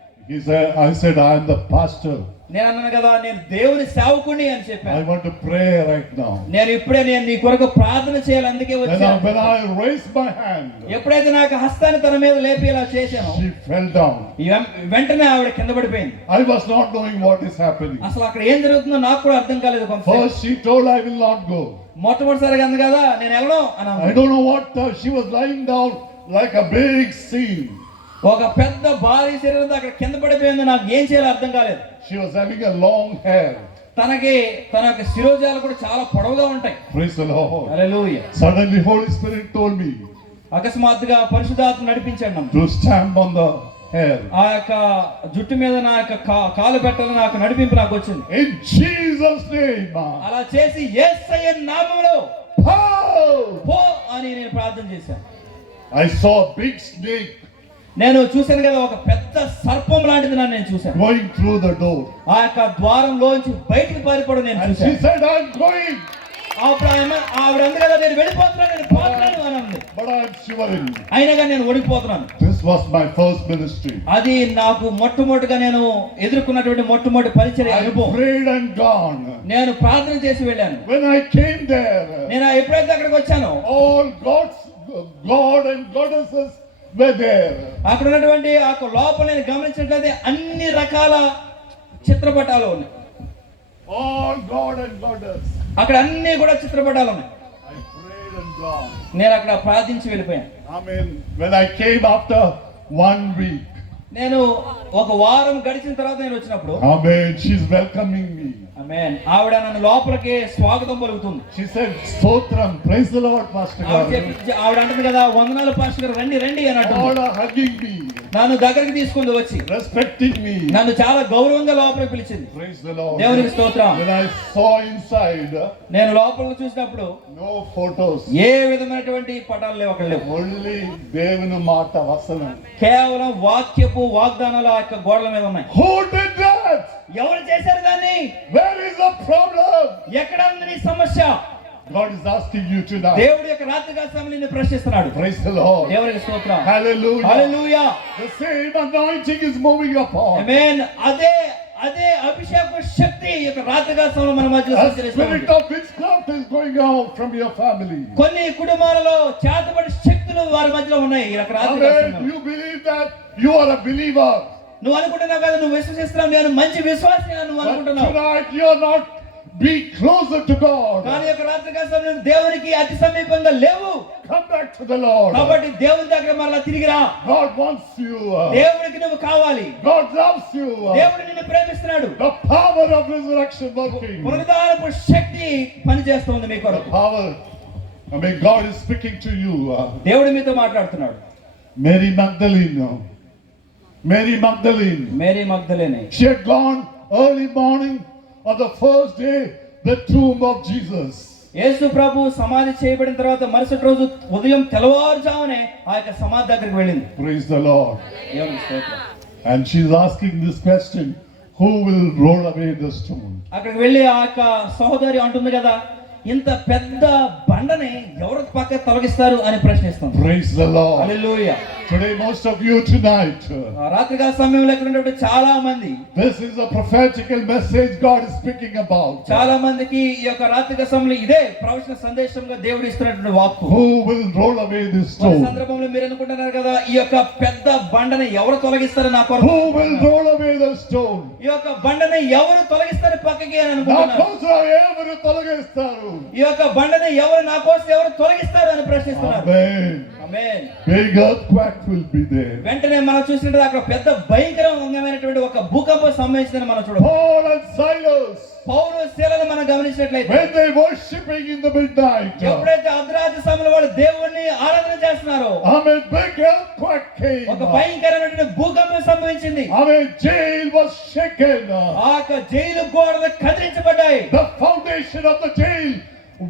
I said, I am the pastor. నేను అన్నాను కదా, నేను దేవుని సేవకుని అని చెప్పాను. I want to pray right now. నేను ఇప్పుడే నీ కొరకు ప్రార్థన చేయాలి, అందుకే వచ్చాను. When I raised my hand, ఎప్పుడైతే నాకు హస్తాన్ని తన మీద లేపేలా చేశాను, she fell down. వెంటనే ఆవిడ కింద పడిపోయింది. I was not knowing what is happening. అసలు అక్కడ ఏం జరుగుతుందో నాకు కూడా అర్థం కాలేదు. First she told, I will not go. మొట్టమొదటిసారిగా అంది కదా, నేను వెళ్ళను అని I don't know what, she was lying down like a big scene. ఒక పెద్ద భారీ శరీరంతో అక్కడ కింద పడిపోయింది. నాకు ఏం చేయాలో అర్థం కాలేదు. She was having a long hair. తన యొక్క శిరోజాలు కూడా చాలా పొడవుగా ఉంటాయి. Praise the Lord. Hallelujah. Suddenly Holy Spirit told me అకస్మాత్తుగా పరిశుద్ధాత్మ నడిపించాడు నన్ను. to stamp on the hair. ఆ యొక్క జుట్టు మీద నా యొక్క కాలు పెట్టాలని నాకు నడిపింపు నాకు వచ్చింది. In Jesus' name. అలా చేసి యేసయ్య నామములో పో అని నేను ప్రార్థన చేశాను. I saw a big snake నేను చూశాను కదా, ఒక పెద్ద సర్పం లాంటిది నన్ను నేను చూశాను. going through the door. ఆ యొక్క ద్వారంలోంచి బయటికి పారిపోవడం నేను And she చూశాను. said, I'm going. అప్పుడు ఆవిడ అంది కదా, నేను వెళ్ళిపోతున్నాను, నేను పోతున్నాను అని అంది. But I'm shivering. అయినా కానీ నేను వణికిపోతున్నాను. This was my first ministry. అది నాకు మొట్టమొదటిగా నేను ఎదుర్కొన్నటువంటి మొట్టమొదటి పరిచర్య I అనుభవం. prayed and gone. నేను ప్రార్థన చేసి వెళ్ళాను. When I came there, నేను ఎప్పుడైతే అక్కడికి వచ్చానో all God and goddesses were there. అక్కడ ఉన్నటువంటి ఆ లోపల నేను గమనించినట్లయితే అన్ని రకాల చిత్రపటాలు ఉన్నాయి. All God and goddess. అక్కడ అన్ని కూడా చిత్రపటాలు ఉన్నాయి. I prayed and gone. నేను అక్కడ ప్రార్థించి వెళ్ళిపోయాను. I mean, when I came after 1 week, నేను ఒక వారం గడిచిన తర్వాత నేను వచ్చినప్పుడు amen, she's welcoming me. ఆమేన్, ఆవిడ నన్ను లోపలికి స్వాగతం పలుకుతుంది. She said, Stotram, praise the Lord, Pastor Garu. ఆవిడ అంటుంది కదా, వందనాలు పాస్టర్ గారు, రండి రండి అని అంటుంది. All are hugging me, నన్ను దగ్గరికి తీసుకుంటూ వచ్చి respecting me. నన్ను చాలా గౌరవంగా లోపలికి పిలిచింది. Praise the Lord. దేవునికి స్తోత్రం. When I saw inside, నేను లోపల చూసినప్పుడు no photos, ఏ విధమైనటువంటి పటాలు లేవు, అక్కడ లేవు. only Devanu Mata Vasanam. కేవలం వాక్యపు వాగ్దానాలు ఆ యొక్క గోడల మీద ఉన్నాయి. Who did that? ఎవరు చేశారు దాన్ని? Where is the problem? ఎక్కడ ఉంది నీ సమస్య? God is asking you tonight. దేవుడి యొక్క రాత్రికాల సమయంలో నిన్ను ప్రశ్నిస్తున్నాడు. Praise the Lord. దేవునికి స్తోత్రం. Hallelujah. Hallelujah. The same anointing is moving upon. ఆమేన్. అదే అభిషేక శక్తి ఈ యొక్క రాత్రికాల సమయంలో మన మధ్యలో A సంచరిస్తుంది. spirit of witchcraft is going out from your family. కొన్ని కుటుంబాలలో చేతబడి శక్తులు వారి మధ్యలో ఉన్నాయి ఈ యొక్క రాత్రికాల Amen. సమయంలో. You believe that you are a believer. నువ్వు అనుకుంటున్నావు కదా, నువ్వు విశ్వసిస్తున్నావు, నేను మంచి విశ్వాసి అని నువ్వు But అనుకుంటున్నావు. tonight you are not being closer to God. కానీ యొక్క రాత్రికాల సమయంలో దేవునికి అతి సమీపంగా లేవు. Come back to the Lord. కాబట్టి దేవుని దగ్గర మరలా తిరిగి రా. God wants you. దేవునికి నువ్వు కావాలి. God loves you. దేవుడు నిన్ను ప్రేమిస్తున్నాడు. The power of resurrection working. పునరుద్ధానపు శక్తి పనిచేస్తుంది మీ The కొరకు. power. I mean, God is speaking to you. దేవుడు మీతో మాట్లాడుతున్నాడు. Mary Magdalene. Mary Magdalene. Mary Magdalene. She had gone early morning on the first day, the tomb of Jesus. యేసు ప్రభు సమాధి చేయబడిన తర్వాత మరుసటి రోజు ఉదయం తెల్లవారుజామునే ఆ యొక్క సమాధి దగ్గరికి వెళ్ళింది. Praise the Lord. దేవునికి స్తోత్రం. And she's asking this question, who will roll away the stone? అక్కడికి వెళ్ళి ఆ యొక్క సహోదరి అంటుంది కదా, ఇంత పెద్ద బండని ఎవరు పక్క తొలగిస్తారు అని ప్రశ్నిస్తుంది. Praise the Lord. Hallelujah. Today most of you tonight, ఆ రాత్రికాల సమయంలో ఇక్కడ ఉన్నటువంటి చాలా మంది, this is a prophetical message God is speaking about. చాలా మందికి ఈ యొక్క రాత్రికాల సమయంలో ఇదే ప్రవచన సందేశంగా దేవుడు ఇస్తున్నటువంటి వాక్కు. Who will roll away this ఈ stone? సందర్భంలో మీరు అనుకుంటున్నారు కదా, ఈ యొక్క పెద్ద బండని ఎవరు తొలగిస్తారు నా కొరకు? Who will roll away the stone? ఈ యొక్క బండని ఎవరు తొలగిస్తారు పక్కకి అని నా అనుకుంటున్నారు. కోసం ఎవరు తొలగిస్తారు? ఈ యొక్క బండని ఎవరు తొలగిస్తారు అని ప్రశ్నిస్తున్నారు. Amen. Amen. Big earthquake will be there. వెంటనే మనం చూసినట్టు అక్కడ పెద్ద భయంకరమైనటువంటి ఒక భూకంపం సంభవించిందని మనం చూడవచ్చు. Paul and Silas, పౌలు శీలను మనం గమనించినట్లయితే when they worshiping in the midnight, ఎప్పుడైతే అర్ధరాత్రి సమయంలో వాళ్ళు దేవుణ్ణి ఆరాధన చేస్తున్నారో, Amen, big earthquake ఒక came. భయంకరమైనటువంటి భూకంపం సంభవించింది. Amen, jail was shaken. ఆ యొక్క జైలు గోడలు కదిలించబడ్డాయి. The foundation of the jail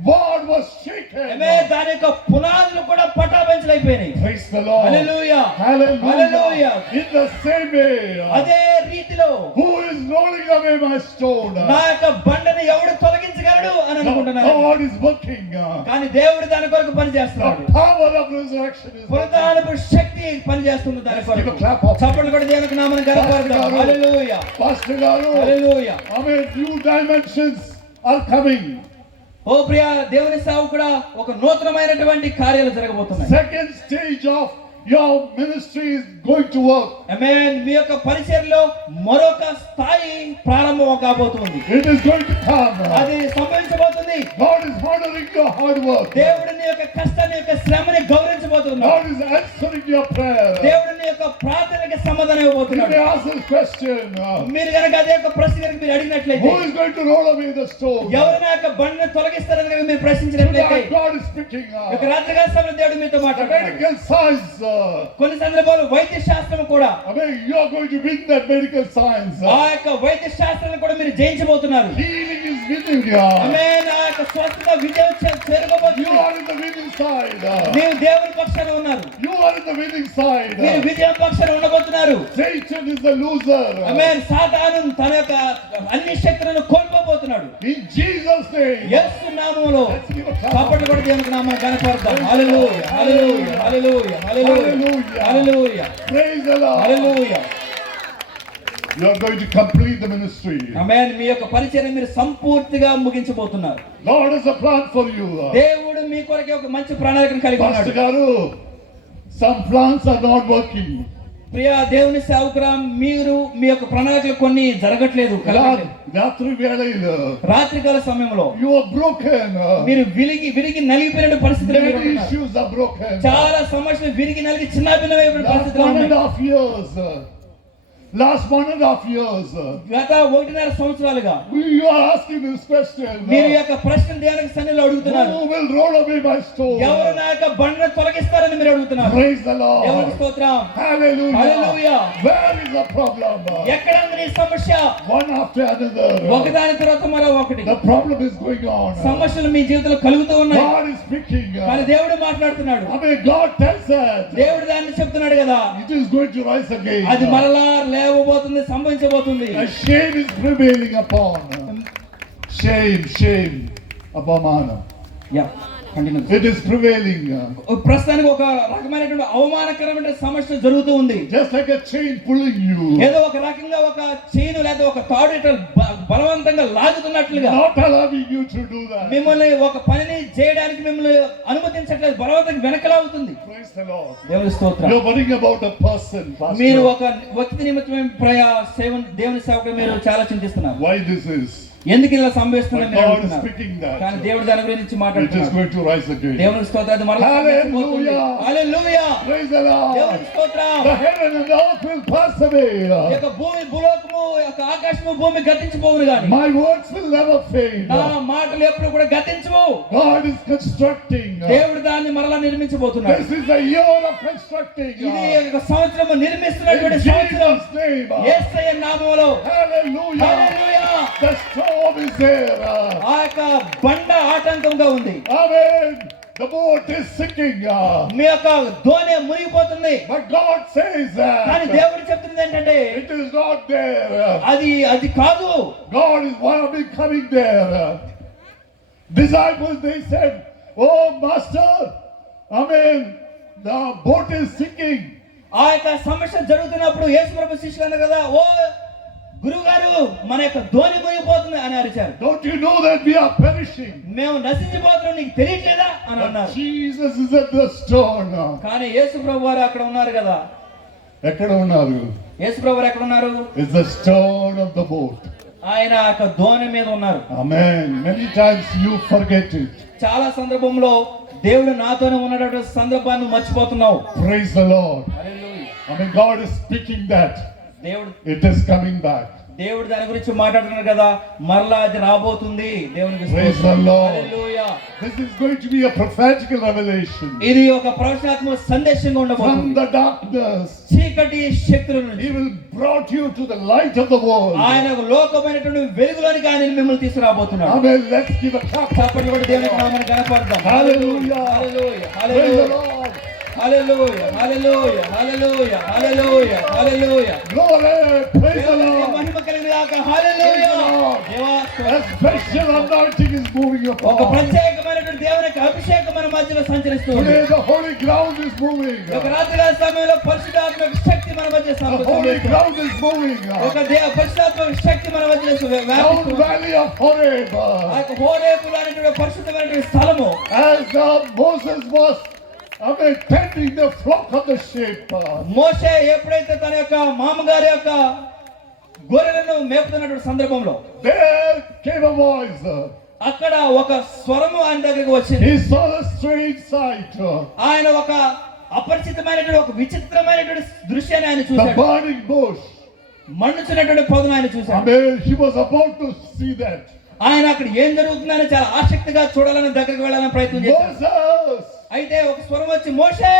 wall was shaken. ఆమేన్. దాని యొక్క పునాదులు కూడా పటాపంచలైపోయినాయి. Praise the Lord. Hallelujah. Hallelujah. Hallelujah. In the same way, అదే రీతిలో who is rolling away my stone? నా యొక్క బండని ఎవడు తొలగించగలడు అని అనుకుంటున్నాను. God is working. కానీ దేవుడు దాని కొరకు పని చేస్తున్నాడు. The power of resurrection is working. పునరుద్ధానపు శక్తి పని చేస్తుంది దాని Let's give a కొరకు. clap of చప్పట్లు కొట్టి దేవునికి నామమును గణపరుద్దాం. హల్లెలూయా. Pastor Garu. Hallelujah. Amen. New dimensions are coming. ఓ ప్రియ దేవుని సేవకుడా, ఒక నూతనమైనటువంటి కార్యాలు జరగబోతున్నాయి. Second stage of your ministry is going to work. ఆమేన్. మీ యొక్క పరిచర్యలో మరొక స్థాయి ప్రారంభం కాబోతుంది. It is going to come. అది సంభవించబోతుంది. God is honoring your hard work. దేవుడిని యొక్క కష్టాన్ని యొక్క శ్రమని గౌరవించబోతున్నాడు. God is answering your prayer. దేవుడిని యొక్క ప్రార్థనకి సమాధానం You ఇవ్వబోతున్నాడు. may ask this question. మీరు కనుక అదే యొక్క ప్రశ్న కనుక మీరు అడిగినట్లయితే, Who is going to roll away the stone? ఎవరు నా యొక్క బండిని తొలగిస్తారని కనుక మీరు ప్రశ్నించినట్లయితే, Tonight God is speaking. ఒక రాత్రికాల సమయంలో దేవుడు మీతో The మాట్లాడుతున్నాడు. medical science కొన్ని సందర్భాలు వైద్య శాస్త్రం కూడా I mean, you are going to win that medical science. ఆ యొక్క వైద్య శాస్త్రాన్ని కూడా మీరు జయించబోతున్నారు. Healing is winning. ఆమేన్. ఆ యొక్క స్వస్థత విజయం You చేరుకోబోతుంది. are in the winning side. మీరు దేవుని పక్షాన ఉన్నారు. You are in the winning side. మీరు విజయం పక్షాన ఉండబోతున్నారు. Satan is the loser. ఆమేన్. సాతాను తన యొక్క అన్ని శక్తులను కోల్పోబోతున్నాడు. In Jesus' name. యేసు నామములో Let's give a clap. కాబట్టి కూడా దేవునికి నామాన్ని కనపడతాం. హల్లెలూయా హల్లెలూయా హల్లెలూయా హల్లెలూయా హల్లెలూయా Praise the Lord. Hallelujah. You are going to complete the ministry. ఆమేన్. మీ యొక్క పరిచర్య మీరు సంపూర్తిగా ముగించబోతున్నారు. Lord has a plan for you. దేవుడు మీ కొరకే ఒక మంచి ప్రణాళికను కలిగి Pastor ఉన్నాడు. Garu, some plans are not working. ప్రియ దేవుని సేవకురా, మీరు మీ యొక్క ప్రణాళికలు కొన్ని జరగట్లేదు. రాత్రి వేళలో రాత్రికాల సమయంలో you are broken. మీరు విరిగి నలిగిపోయిన పరిస్థితులు మీరు Many ఉన్నారు. issues are broken. చాలా సమస్యలు విరిగి నలిగి చిన్నభిన్నమైన Last పరిస్థితులు 1.5 ఉన్నాయి. years. Last 1.5 years. గత 1.5 సంవత్సరాలుగా You are asking this question. మీరు యొక్క ప్రశ్న దేవునికి సన్నిధిలో అడుగుతున్నారు. Who will roll away my stone? ఎవరు నా యొక్క బండను తొలగిస్తారని మీరు అడుగుతున్నారు. Praise the దేవునికి Lord. స్తోత్రం. Hallelujah. Hallelujah. Where is the problem? ఎక్కడ ఉంది నీ సమస్య? One after another. ఒకదాని తర్వాత మరో ఒకటి The problem is going on. సమస్యలు మీ జీవితంలో కలుగుతూ ఉన్నాయి. God is speaking. కానీ దేవుడు మాట్లాడుతున్నాడు. I mean, God tells us దేవుడు దాన్ని చెప్తున్నాడు కదా, it is going to rise again. అది మరలా లేవబోతుంది, సంభవించబోతుంది. A shame is prevailing upon. Shame, Abamana. Yeah, continue. It is prevailing. ప్రస్తుతానికి ఒక రకమైనటువంటి అవమానకరమైన సమస్య జరుగుతూ ఉంది. Just like a chain pulling you. ఏదో ఒక రకంగా ఒక చైను లేదా ఒక తాడు ఇట్లా బలవంతంగా లాగుతున్నట్లుగా, Not allowing you to do that. మిమ్మల్ని ఒక పనిని చేయడానికి మిమ్మల్ని అనుమతించట్లేదు, బలవంతంగా వెనకలాగుతుంది. Praise the Lord. దేవుని స్తోత్రం. You're worrying about a person, Pastor. మీరు ఒక వ్యక్తి నిమిత్తమైన దేవుని సేవకుడు మీరు చాలా చింతిస్తున్నారు. Why this is? ఎందుకు ఇలా సంభవిస్తుందని But మీరు God is అడుగుతున్నారు. speaking that. కానీ దేవుడు దాని గురించి It is మాట్లాడుతున్నారు. going to rise again. దేవుని స్తోత్రం. అది మరలా సంభవించబోతుంది. Hallelujah. Hallelujah. Praise the Lord. దేవుని స్తోత్రం. The heaven and the earth will pass away. ఈ యొక్క భూలోకము, ఈ యొక్క ఆకాశము, భూమి గతించిపోవును గాని My words will never fade. నా మాటలు ఎప్పుడు కూడా గతించవు. God is constructing. దేవుడు దాన్ని మరలా నిర్మించబోతున్నాడు. This is a year of constructing. ఇది ఒక సంవత్సరము In నిర్మిస్తున్నటువంటి సంవత్సరం. Jesus' name. యేసయ్య నామములో. Hallelujah. Hallelujah. The storm is there. ఆ యొక్క బండ ఆటంకంగా ఉంది. Amen. The boat is sinking. మీ యొక్క దోణి మునిగిపోతుంది. But God says కానీ that దేవుడు చెప్తుంది ఏంటంటే it is not there. అది కాదు. God is one of them coming there. Disciples, they said, "Oh, Master, Amen. The boat is sinking." ఆ యొక్క సమస్య జరుగుతున్నప్పుడు యేసు ప్రభు శిష్యులు అన్నారు కదా, ఓ గురువు గారు, మన యొక్క దోణి మునిగిపోతుంది అని అరిచారు. Don't you know that we are perishing? మేము నశించిపోతున్నాం, నీకు తెలియట్లేదా అని But అన్నారు. Jesus is at the stone. కానీ యేసు ప్రభు వారు అక్కడ ఉన్నారు కదా. ఎక్కడ ఉన్నారు? యేసు ప్రభు వారు ఎక్కడ ఉన్నారు? It's the stone of the boat. ఆయన ఆ యొక్క దోణి మీద ఉన్నారు. Amen. Many times you forget it. చాలా సందర్భంలో దేవుడు నాతోనే ఉన్నటువంటి సందర్భాన్ని మర్చిపోతున్నావు. Praise the Lord. Hallelujah. I mean, God is speaking that. దేవుడు It is coming back. దేవుడు దాని గురించి మాట్లాడుతున్నారు కదా, మరలా అది రాబోతుంది. దేవునికి Praise స్తోత్రం. the Lord. Hallelujah. This is going to be a prophetical revelation. ఇది ఒక ప్రవచనాత్మక సందేశంగా From ఉండబోతుంది. the darkness, చీకటి శక్తుల He నుంచి will brought you to the light of the world. ఆయన ఒక లోకమైనటువంటి వెలుగులోనికి ఆయన మిమ్మల్ని తీసుకురాబోతున్నాడు. Amen. Let's give a clap. చప్పట్లు కూడా దేవునికి నామాన్ని కనపడదాం. Hallelujah. Hallelujah. Praise the hallelujah. Lord. Hallelujah. Hallelujah. Hallelujah. Hallelujah. Hallelujah. Glory. Praise the దేవునికి Lord. మహిమ కలిగిన గాక. హల్లెలూయా. Praise the Lord. దేవా A special anointing is moving ఒక upon. ప్రత్యేకమైనటువంటి దేవుని యొక్క అభిషేకం మన మధ్యలో సంచరిస్తుంది. Today the holy ground is moving. ఒక రాత్రికాల సమయంలో పరిశుద్ధాత్మక శక్తి మన మధ్య The holy సంచరిస్తుంది. ground is moving. ఒక పరిశుద్ధాత్మక శక్తి మన మధ్యలో Down వ్యాపిస్తుంది. valley of Horeb. ఆ యొక్క హోరేబు అనేటువంటి పరిశుద్ధమైనటువంటి స్థలము, As Moses was tending the flock of the sheep. మోషే ఎప్పుడైతే తన యొక్క మామగారి యొక్క గొర్రెలను మేపుతున్నటువంటి సందర్భంలో There came a voice. అక్కడ ఒక స్వరము ఆయన దగ్గరికి వచ్చింది. He saw a strange sight. ఆయన ఒక అపరిచితమైనటువంటి ఒక విచిత్రమైనటువంటి దృశ్యాన్ని ఆయన The చూశాడు. burning bush. మండుచున్నటువంటి పొదను ఆయన చూశాడు. He was about to see that. ఆయన అక్కడ ఏం జరుగుతుందని చాలా ఆసక్తిగా చూడాలని దగ్గరికి వెళ్ళాలని ప్రయత్నం చేశాడు. Moses! అయితే ఒక స్వరం వచ్చి, మోషే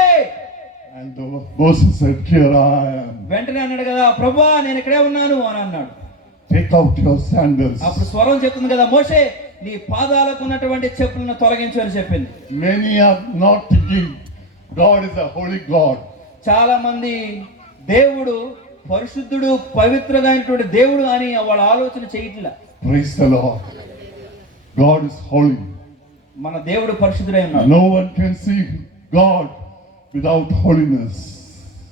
And Moses said, "Here I am. వెంటనే అన్నాడు కదా, ప్రభువా నేను ఇక్కడే ఉన్నాను అని అన్నాడు. Take out your sandals." అప్పుడు స్వరం చెప్తుంది కదా, మోషే నీ పాదాలకు ఉన్నటువంటి చెప్పులను తొలగించు అని చెప్పింది. Many are not thinking God is a holy God. చాలా మంది దేవుడు పరిశుద్ధుడు పవిత్రమైనటువంటి దేవుడు అని వాళ్ళ ఆలోచన చేయట్లా. Praise the Lord. God is holy. మన దేవుడు పరిశుద్ధుడై ఉన్నాడు. No one can see God without holiness.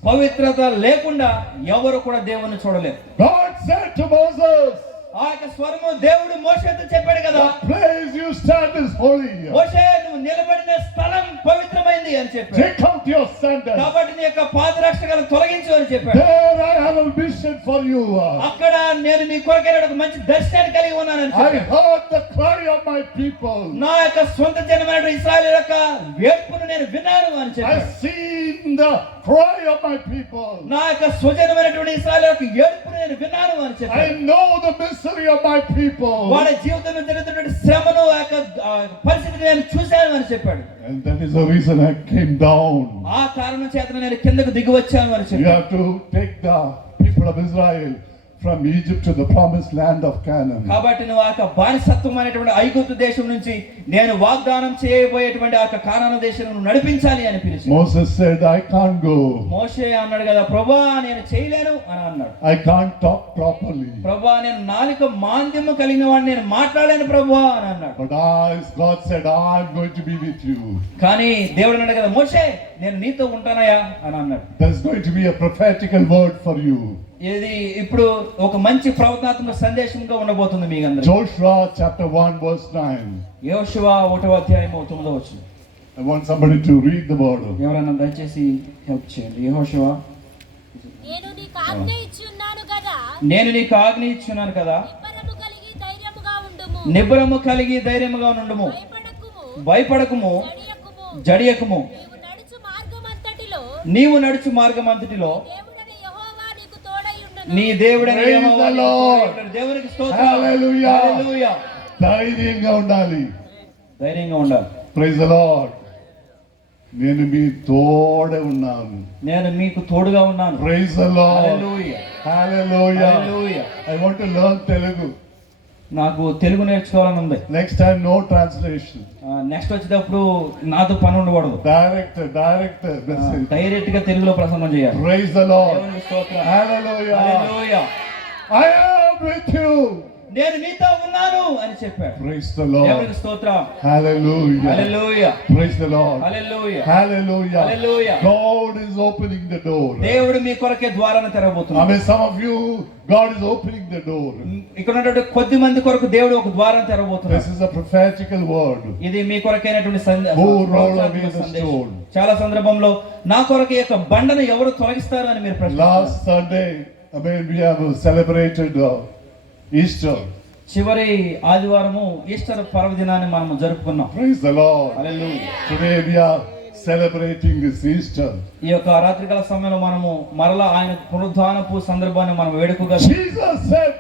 పవిత్రత లేకుండా ఎవరు కూడా దేవుణ్ణి చూడలేరు. God said to Moses, ఆ యొక్క స్వరము దేవుడు మోషేతో చెప్పాడు కదా, "The place you stand is holy. మోషే నువ్వు నిలబడిన స్థలం పవిత్రమైంది అని చెప్పాడు. Take out your sandals. కాబట్టి నీ యొక్క పాదరక్షలను తొలగించు అని చెప్పాడు. There I have a vision for you. అక్కడ నేను నీ కొరకైన ఒక మంచి దర్శనాన్ని కలిగి ఉన్నానని I చెప్పాడు. heard the cry of my people. నా యొక్క సొంత జనమైన ఇశ్రాయేలు యొక్క వేడుకను నేను విన్నాను అని I చెప్పాడు. seen the cry of my people. నా యొక్క స్వజనమైనటువంటి ఇశ్రాయేలు యొక్క ఏడుపును నేను విన్నాను అని I చెప్పాడు. know the misery of my people. వాళ్ళ జీవితంలో జరుగుతున్నటువంటి శ్రమను ఆ యొక్క పరిస్థితిని నేను చూశాను అని చెప్పాడు. And that is the reason I came down. ఆ కారణం చేత నేను కిందకు దిగి వచ్చాను అని You చెప్పాడు. have to take the people of Israel from Egypt to the promised land of Canaan. కాబట్టి నువ్వు ఆ యొక్క బానిసత్వం అనేటువంటి ఐగుప్తు దేశం నుంచి నేను వాగ్దానం చేయబోయేటువంటి ఆ యొక్క కానాను దేశం నడిపించాలి అని పిలిచి Moses said, "I can't go. మోషే అన్నాడు కదా, ప్రభా నేను చేయలేను అని అన్నాడు. I can't talk properly." ప్రభా నేను నాలుక మాంద్యము కలిగిన వాడిని, నేను మాట్లాడాను ప్రభా అని అన్నాడు. But God said, "I'm going to be with you." కానీ దేవుడు అన్నాడు కదా, మోషే నేను నీతో ఉంటానయా అని అన్నాడు. There's going to be a prophetical word for you. ఇది ఇప్పుడు ఒక మంచి ప్రవచనాత్మక సందేశంగా ఉండబోతుంది మీ అందరికీ. Joshua chapter 1 verse 9. యోషువ 1వ అధ్యాయము 9వ వచనం. I want somebody to read the word. ఎవరైనా దయచేసి హెల్ప్ చేయండి. యోషువ, నేను నీకు ఆజ్ఞ ఇచ్చి ఉన్నాను కదా, నేను నీకు ఆజ్ఞ ఇచ్చున్నాను కదా, నిబ్బరము కలిగి ధైర్యముగా ఉండుము, నిబ్బరము కలిగి ధైర్యముగా నుండుము, భయపడకుము, భయపడకుము, జడియకుము. జడియకుము. నీవు నడుచు మార్గమంతటిలో నీవు నడుచు మార్గమంతటిలో దేవుడైన యెహోవా నీకు తోడై ఉన్నను. నీ దేవుడైన Praise యెహోవా the నీకు Lord. తోడై ఉన్నాడు. దేవునికి స్తోత్రం. Hallelujah. హల్లెలూయా. ధైర్యంగా ఉండాలి. ధైర్యంగా ఉండాలి. Praise the Lord. నేను మీ తోడే ఉన్నాను. నేను మీకు తోడుగా ఉన్నాను. Praise the Lord. Hallelujah. Hallelujah. Hallelujah. I want to learn Telugu. నాకు తెలుగు నేర్చుకోవాలని ఉంది. Next time no translation. Next వచ్చేటప్పుడు నాతో పని ఉండకూడదు. Director message. డైరెక్ట్ గా తెలుగులో ప్రసంగం చేయాలి. Praise the Lord. దేవునికి స్తోత్రం. Hallelujah. Hallelujah. I am with you. నేను నీతో ఉన్నాను అని చెప్పాడు. Praise the Lord. దేవునికి స్తోత్రం. Hallelujah. Hallelujah. Praise the Lord. Hallelujah. Hallelujah. Hallelujah. God is opening the door. దేవుడు మీ కొరకే ద్వారాన్ని I తెరవబోతున్నాడు. mean, some of you, God is opening the door. ఇక్కడ ఉన్నటువంటి కొద్ది మంది కొరకు దేవుడు ఒక ద్వారం తెరవబోతున్నాడు. This is a prophetical word. ఇది మీ కొరకైనటువంటి Who roll away the stone? చాలా సందర్భంలో నా కొరకు ఈ యొక్క బండను ఎవరు తొలగిస్తారు అని మీరు ప్రశ్నిస్తారు. Last Sunday, we have celebrated Easter. చివరి ఆదివారము ఈస్టర్ పర్వదినాన్ని మనము జరుపుకున్నాం. Praise the Lord. Hallelujah. Today we are celebrating this Easter. ఈ యొక్క రాత్రికాల సమయంలో మనము మరలా ఆయన పునరుద్ధానపు సందర్భాన్ని మనం వేడుకగా Jesus said,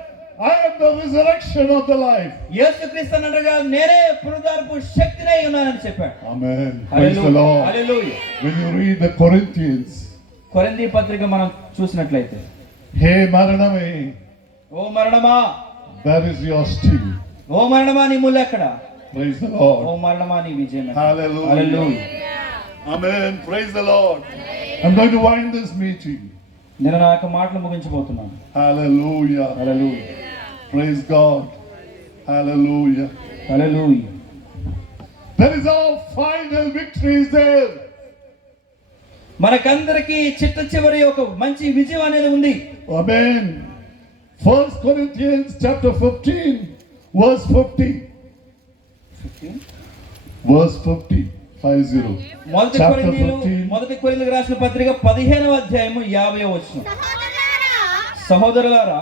"I am the resurrection of the life." యేసుక్రీస్తు అన్నట్టుగా నేనే పునరుద్ధానపు శక్తినై ఉన్నానని చెప్పాడు. Amen. Praise the Lord. Hallelujah. When you read the Corinthians, కొరింథీ పత్రిక మనం చూసినట్లయితే, "Hey Maraname, ఓ మరణమా, where is your sting?" ఓ మరణమా నీ ముళ్ళు ఎక్కడ? Praise the oh Lord. మరణమా నీ విజయం ఎక్కడ? Hallelujah. Hallelujah. Amen. Praise the Lord. I'm going to wind this meeting. నేను నా యొక్క మాటలు ముగించబోతున్నాను. Hallelujah. Hallelujah. Praise God. Hallelujah. Hallelujah. There is our final victory is there. మనకందరికి చిట్ట చివరి ఒక మంచి విజయం అనేది ఉంది. Amen. 1 Corinthians chapter 15 verse 50. Verse 50. 50. మొదటి Chapter కొరింథీయులు 15. మొదటి కొరింథీయులకు రాసిన పత్రిక 15వ అధ్యాయము 50వ వచనం. సహోదరులారా, సహోదరులారా,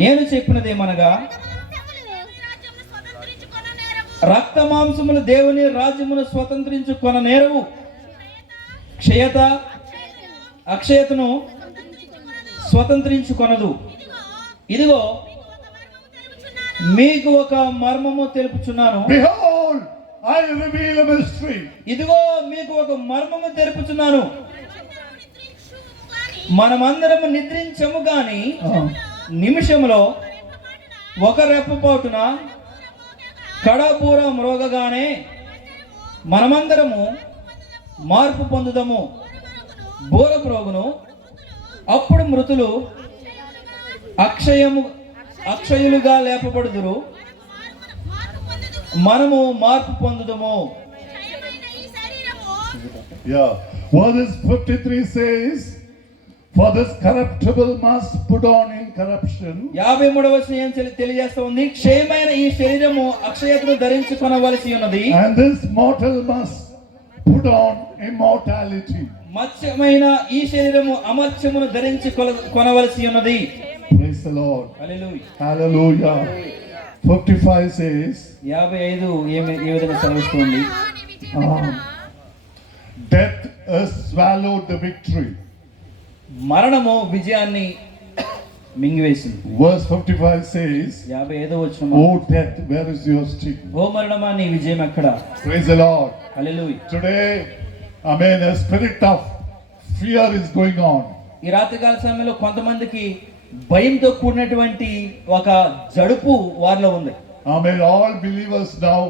నేను చెప్పినదేమనగా రాజ్యమును స్వతంత్రించుకొన నేరము, రక్త మాంసములు దేవుని రాజ్యమును స్వతంత్రించుకొన నేరవు, క్షయత అక్షయతను స్వతంత్రించుకొనదు. ఇదిగో మీకు ఒక మర్మము తెలుపుచున్నాను. Behold, I reveal a mystery. ఇదిగో మీకు ఒక మర్మము తెలుపుచున్నాను. మనమందరము నిద్రించము గాని నిమిషములో ఒక రెప్పపాటున కడబూర మ్రోగగానే మనమందరము మార్పు పొందుదము. బూర మ్రోగును, అప్పుడు మృతులు అక్షయులుగా లేపబడుదురు, మనము మార్పు పొందుదము. Yeah. Verse 53 says, for this corruptible must put on incorruption. 53వ వచనం ఏం తెలియజేస్తా ఉంది? క్షయమైన ఈ శరీరము అక్షయతను ధరించుకొనవలసి ఉన్నది. And this mortal must put on immortality. మత్స్యమైన ఈ శరీరము అమర్త్యమును ధరించుకొనవలసి ఉన్నది. Praise the Lord. Hallelujah. Hallelujah. 55 says, 55 ఏ విధంగా సెలవిస్తుంది? death has swallowed the victory. మరణము విజయాన్ని మింగివేసింది. Verse 55 says, 55వ వచనం, oh death, where is your sting? ఓ మరణమా నీ విజయం ఎక్కడ? Praise the Lord. Hallelujah. Today, a spirit of fear is going on. ఈ రాత్రికాల సమయంలో కొంతమందికి భయంతో కూడినటువంటి ఒక జడుపు వారిలో ఉంది. All believers now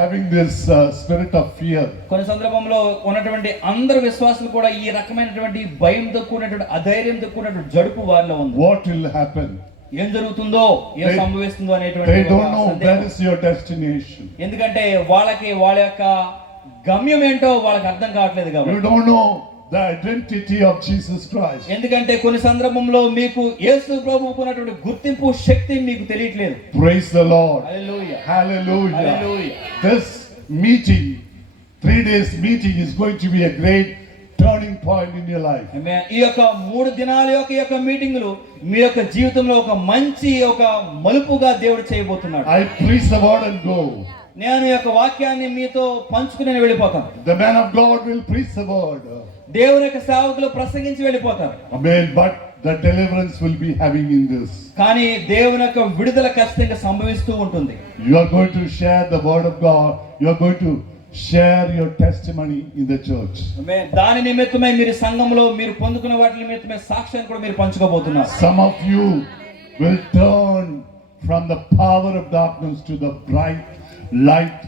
having this spirit of fear. కొన్ని సందర్భంలో ఉన్నటువంటి అందరు విశ్వాసులు కూడా ఈ రకమైనటువంటి భయంతో కూడినటువంటి అధైర్యంతో కూడినటువంటి జడుపు వారిలో ఉంది. What will happen? ఏం జరుగుతుందో, ఏం సంభవిస్తుందో They అనేటువంటి don't know సందేహం. where is your destination. ఎందుకంటే వాళ్ళ యొక్క గమ్యం ఏంటో వాళ్ళకి అర్థం కావట్లేదు You కాబట్టి. don't know the identity of Jesus Christ. ఎందుకంటే కొన్ని సందర్భంలో మీకు యేసు ప్రభువుకు ఉన్నటువంటి గుర్తింపు శక్తి మీకు తెలియట్లేదు. Praise the Lord. Hallelujah. Hallelujah. Hallelujah. This meeting, 3 days meeting, is going to be a great turning point in your life. ఆమేన్. ఈ యొక్క 3 దినాల యొక్క మీటింగులు మీ యొక్క జీవితంలో ఒక మంచి ఒక మలుపుగా దేవుడు చేయబోతున్నాడు. I preach the word and go. నేను ఈ యొక్క వాక్యాన్ని మీతో పంచుకుని నేను వెళ్ళిపోతాను. The man of God will preach the word. దేవుని యొక్క సేవకులు ప్రసంగించి వెళ్ళిపోతారు. Amen. But the deliverance will be having in this. కానీ దేవుని యొక్క విడుదల ఖచ్చితంగా సంభవిస్తూ ఉంటుంది. You are going to share the word of God. You are going to share your testimony in the church. ఆమేన్. దాని నిమిత్తమై మీరు సంఘంలో మీరు పొందుకున్న వాటి నిమిత్తమై సాక్ష్యాన్ని కూడా మీరు పంచుకోబోతున్నారు. Some of you will turn from the power of darkness to the bright light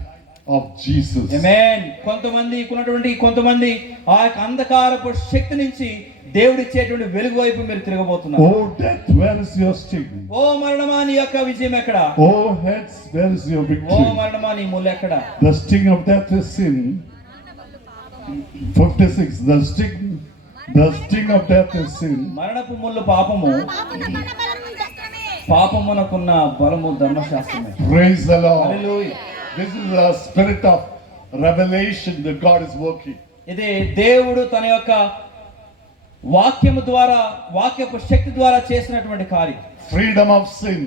of Jesus. ఆమేన్. కొంతమంది ఆ యొక్క అంధకారపు శక్తి నుంచి దేవుడు ఇచ్చేటువంటి వెలుగు వైపు మీరు తిరగబోతున్నారు. Oh death, where is your sting? ఓ మరణమా నీ యొక్క విజయం ఎక్కడ? Oh heads, where is your oh victory? మరణమా నీ ముళ్ళు ఎక్కడ? The sting of death is sin. 56. The sting of death is sin. మరణపు ముళ్ళు పాపము, పాపమునకున్న బలము ధర్మశాస్త్రమే. Praise the Lord. Hallelujah. This is a spirit of revelation that God is working. ఇది దేవుడు తన యొక్క వాక్యము ద్వారా, వాక్యపు శక్తి ద్వారా చేసినటువంటి కార్యం. Freedom of sin.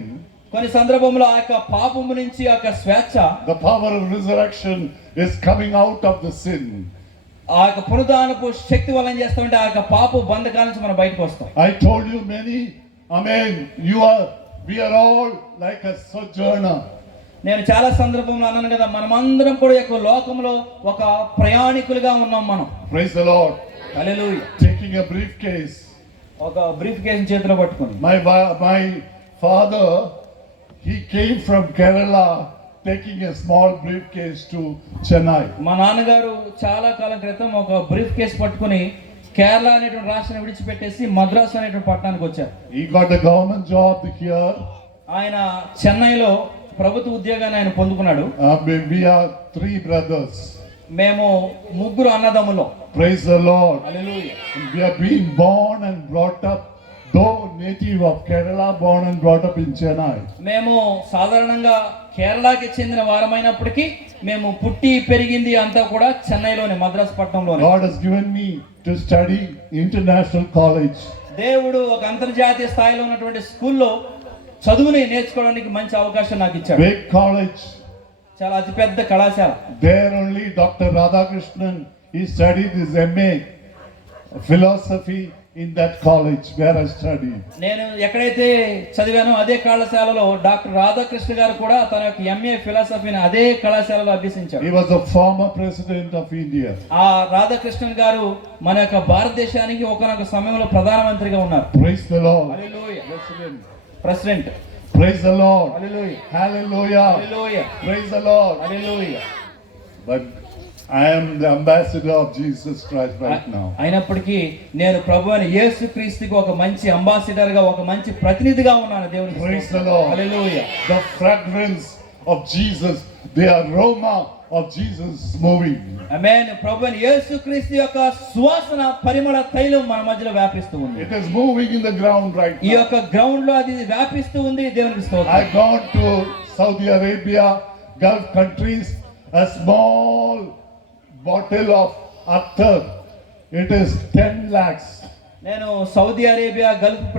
కొన్ని సందర్భంలో ఆ యొక్క పాపము నుంచి ఆ యొక్క స్వేచ్ఛ, The power of resurrection is coming out of the sin. ఆ యొక్క పునరుద్ధానపు శక్తి వల్ల ఏం చేస్తామంటే ఆ యొక్క పాప బంధకాల నుంచి మనం బయటకు వస్తాం. I told you many, we are all like a sojourner. నేను చాలా సందర్భంలో అన్నాను కదా, మనమందరం కూడా యొక్క లోకంలో ఒక ప్రయాణికులుగా ఉన్నాం మనం. Praise the Lord. Hallelujah. Taking a briefcase. ఒక బ్రీఫ్ కేస్ చేతిలో పట్టుకొని. My father, he came from Kerala taking a small briefcase to Chennai. మా నాన్నగారు చాలా కాలం క్రితం ఒక బ్రీఫ్ కేస్ పట్టుకొని కేరళ అనేటువంటి రాష్ట్రాన్ని విడిచిపెట్టేసి మద్రాసు అనేటువంటి పట్టణానికి వచ్చారు. He got the government job here. ఆయన చెన్నైలో ప్రభుత్వ ఉద్యోగాన్ని ఆయన పొందుకున్నాడు. We are 3 brothers. మేము 3 అన్నదమ్ములు. Praise the Lord. Hallelujah. We are being born and brought up, though native of Kerala, born and brought up in Chennai. మేము సాధారణంగా కేరళకి చెందిన వారమైనప్పటికీ మేము పుట్టి పెరిగింది అంతా కూడా చెన్నైలోనే, Madras పట్టణంలోనే. God has given me to study international college. దేవుడు ఒక అంతర్జాతీయ స్థాయిలో ఉన్నటువంటి స్కూల్లో చదువుని నేర్చుకోవడానికి మంచి అవకాశం నాకు ఇచ్చాడు. Big college. చాలా అతిపెద్ద కళాశాల. There only Dr. Radhakrishnan, he studied his MA philosophy in that college where I studied. నేను ఎక్కడైతే చదివానో అదే కళాశాలలో డాక్టర్ రాధాకృష్ణ గారు కూడా తన యొక్క ఎంఏ ఫిలాసఫీని అదే కళాశాలలో అభ్యసించారు. He was the former president of India. ఆ రాధాకృష్ణన్ గారు మన యొక్క భారతదేశానికి ఒకనొక సమయంలో ప్రధానమంత్రిగా ఉన్నారు. Praise the Lord. Hallelujah. President. President. Praise the Lord. Hallelujah. Hallelujah. Hallelujah. Praise the Lord. Hallelujah. But I am the ambassador of Jesus Christ right now. అయినప్పటికీ నేను ప్రభువైన యేసుక్రీస్తుకి ఒక మంచి అంబాసిడర్ గా ఒక మంచి ప్రతినిధిగా ఉన్నాను దేవునికి. Praise the Lord. Hallelujah. The fragrance of Jesus, the aroma of Jesus is moving. ఆమేన్. ప్రభువైన యేసుక్రీస్తు యొక్క సువాసన పరిమళ తైలం మన మధ్యలో వ్యాపిస్తూ ఉంది. It is moving in the ground right ఈ now. యొక్క గ్రౌండ్ లో అది వ్యాపిస్తూ ఉంది. దేవునికి స్తోత్రం. I gone to Saudi Arabia, Gulf countries, a small bottle of attar. It is 10 lakhs. నేను సౌదీ అరేబియా గల్ఫ్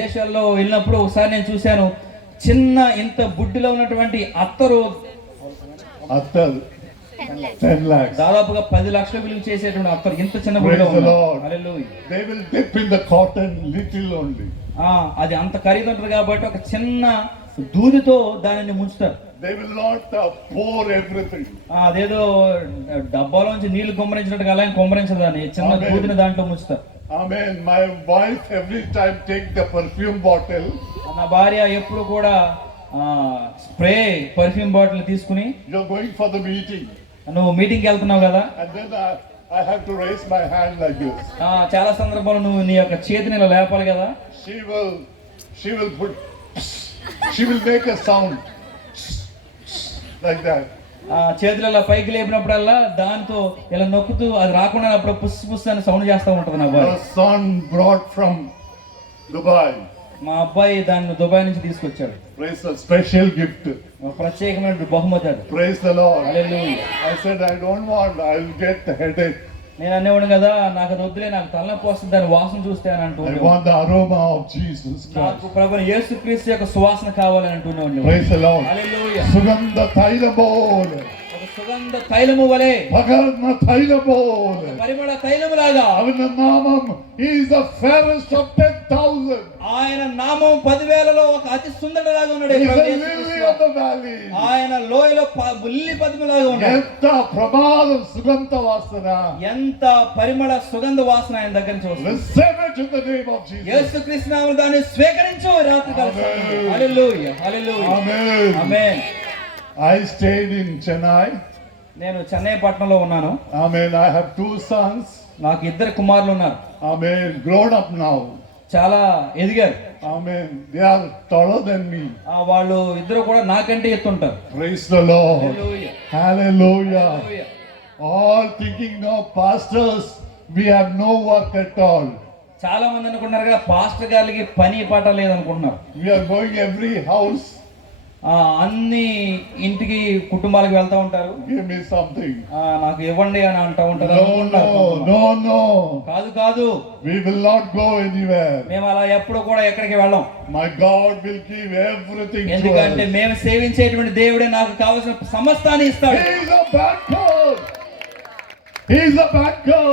దేశాల్లో వెళ్ళినప్పుడు ఒకసారి నేను చూశాను, చిన్న ఇంత బుడ్డిలో ఉన్నటువంటి అత్తరు Attar, 10 lakhs. దాదాపుగా 10 లక్షలు విలువ చేసేటువంటి అత్తరు ఇంత చిన్న బుడ్డిలో Praise the ఉంది. Lord. Hallelujah. They will dip in the cotton little only. అది అంత ఖరీదు ఉంటుంది కాబట్టి ఒక చిన్న దూదితో దానిని ముంచుతారు. They will not pour everything. అదేదో డబ్బాలోంచి నీళ్లు కుమ్మరించినట్టుగా అలా కుమ్మరించదు, దాన్ని చిన్న Amen. దూదిని దాంట్లో ముంచుతారు. Amen. My wife every time take the perfume bottle. నా భార్య ఎప్పుడు కూడా స్ప్రే పర్ఫ్యూమ్ బాటిల్ తీసుకుని, You're going for the meeting. నువ్వు మీటింగ్కి వెళ్తున్నావు కదా, And then I have to raise my hand like this. చాలా సందర్భాలు నువ్వు నీ యొక్క చేతిని ఇలా లేపాలి కదా. She will make a sound like that. చేతులు ఇలా పైకి లేపినప్పుడల్లా దాంతో ఇలా నొక్కుతూ అది రాకుండా అప్పుడు పుస్ పుస్ అని సౌండ్ చేస్తూ ఉంటుంది నా భార్య. Our son brought from Dubai. మా అబ్బాయి దాన్ని దుబాయ్ నుంచి తీసుకొచ్చాడు. Praise the special gift. ఒక ప్రత్యేకమైన బహుమతి అది. Praise the Lord. Hallelujah. I said I don't want. I will get headache. నేను అనేవాడు కదా, నాకు అది వద్దులే, నాకు తలనొప్పి వస్తుంది దాని వాసన చూస్తే అని I అంటూ. want the aroma of Jesus నాకు Christ. ప్రభువైన యేసుక్రీస్తు యొక్క సువాసన కావాలని అంటున్నాడు. Praise the Lord. Hallelujah. Sugandha Thailamol. ఒక సుగంధ తైలము వలె, Bhagarna Thailamol. పరిమళ తైలము లాగా Avana Namam. He is the fairest of 10,000. ఆయన నామం 10,000లో ఒక అతి సుందరులాగా ఉన్నాడు. He is ప్రభు the యేసుక్రీస్తు. lily of the valley. ఆయన లోయలో ఉల్లి పద్మలాగా ఉన్నాడు. ఎంత ప్రమాదం సుగంధ వాసన. ఎంత పరిమళ సుగంధ వాసన ఆయన దగ్గర నుంచి వస్తుంది. Receive it in the name of Jesus. యేసుక్రీస్తు నామములో దాన్ని స్వీకరించు రాత్రి కాల సమయంలో. Amen. Hallelujah. Hallelujah. Amen. Amen. I stayed in Chennai. నేను చెన్నై పట్టణంలో ఉన్నాను. Amen. I have 2 sons. నాకు 2 కుమారులు ఉన్నారు. Amen. Grown up now. చాలా ఎదిగారు. Amen. They are taller than me. వాళ్ళు ఇద్దరు కూడా నాకంటే ఎత్తుంటారు. Praise the Lord. Hallelujah. Hallelujah. Hallelujah. All thinking now, pastors, we have no work at all. చాలా మంది అనుకుంటున్నారు కదా, పాస్టర్ గారికి పని పాట లేదనుకుంటున్నారు. We are going every house. అన్ని ఇంటికి కుటుంబాలకు వెళ్తా ఉంటారు. Give me something. నాకు ఇవ్వండి అని అంటూ ఉంటారు. No. కాదు కాదు, We will not go anywhere. మేము అలా ఎప్పుడు కూడా ఎక్కడికి వెళ్ళాం. My God will give everything to ఎందుకంటే us. మేము సేవించేటువంటి దేవుడే నాకు కావలసిన సమస్తాన్ని ఇస్తాడు. He is a banker. He is a banker.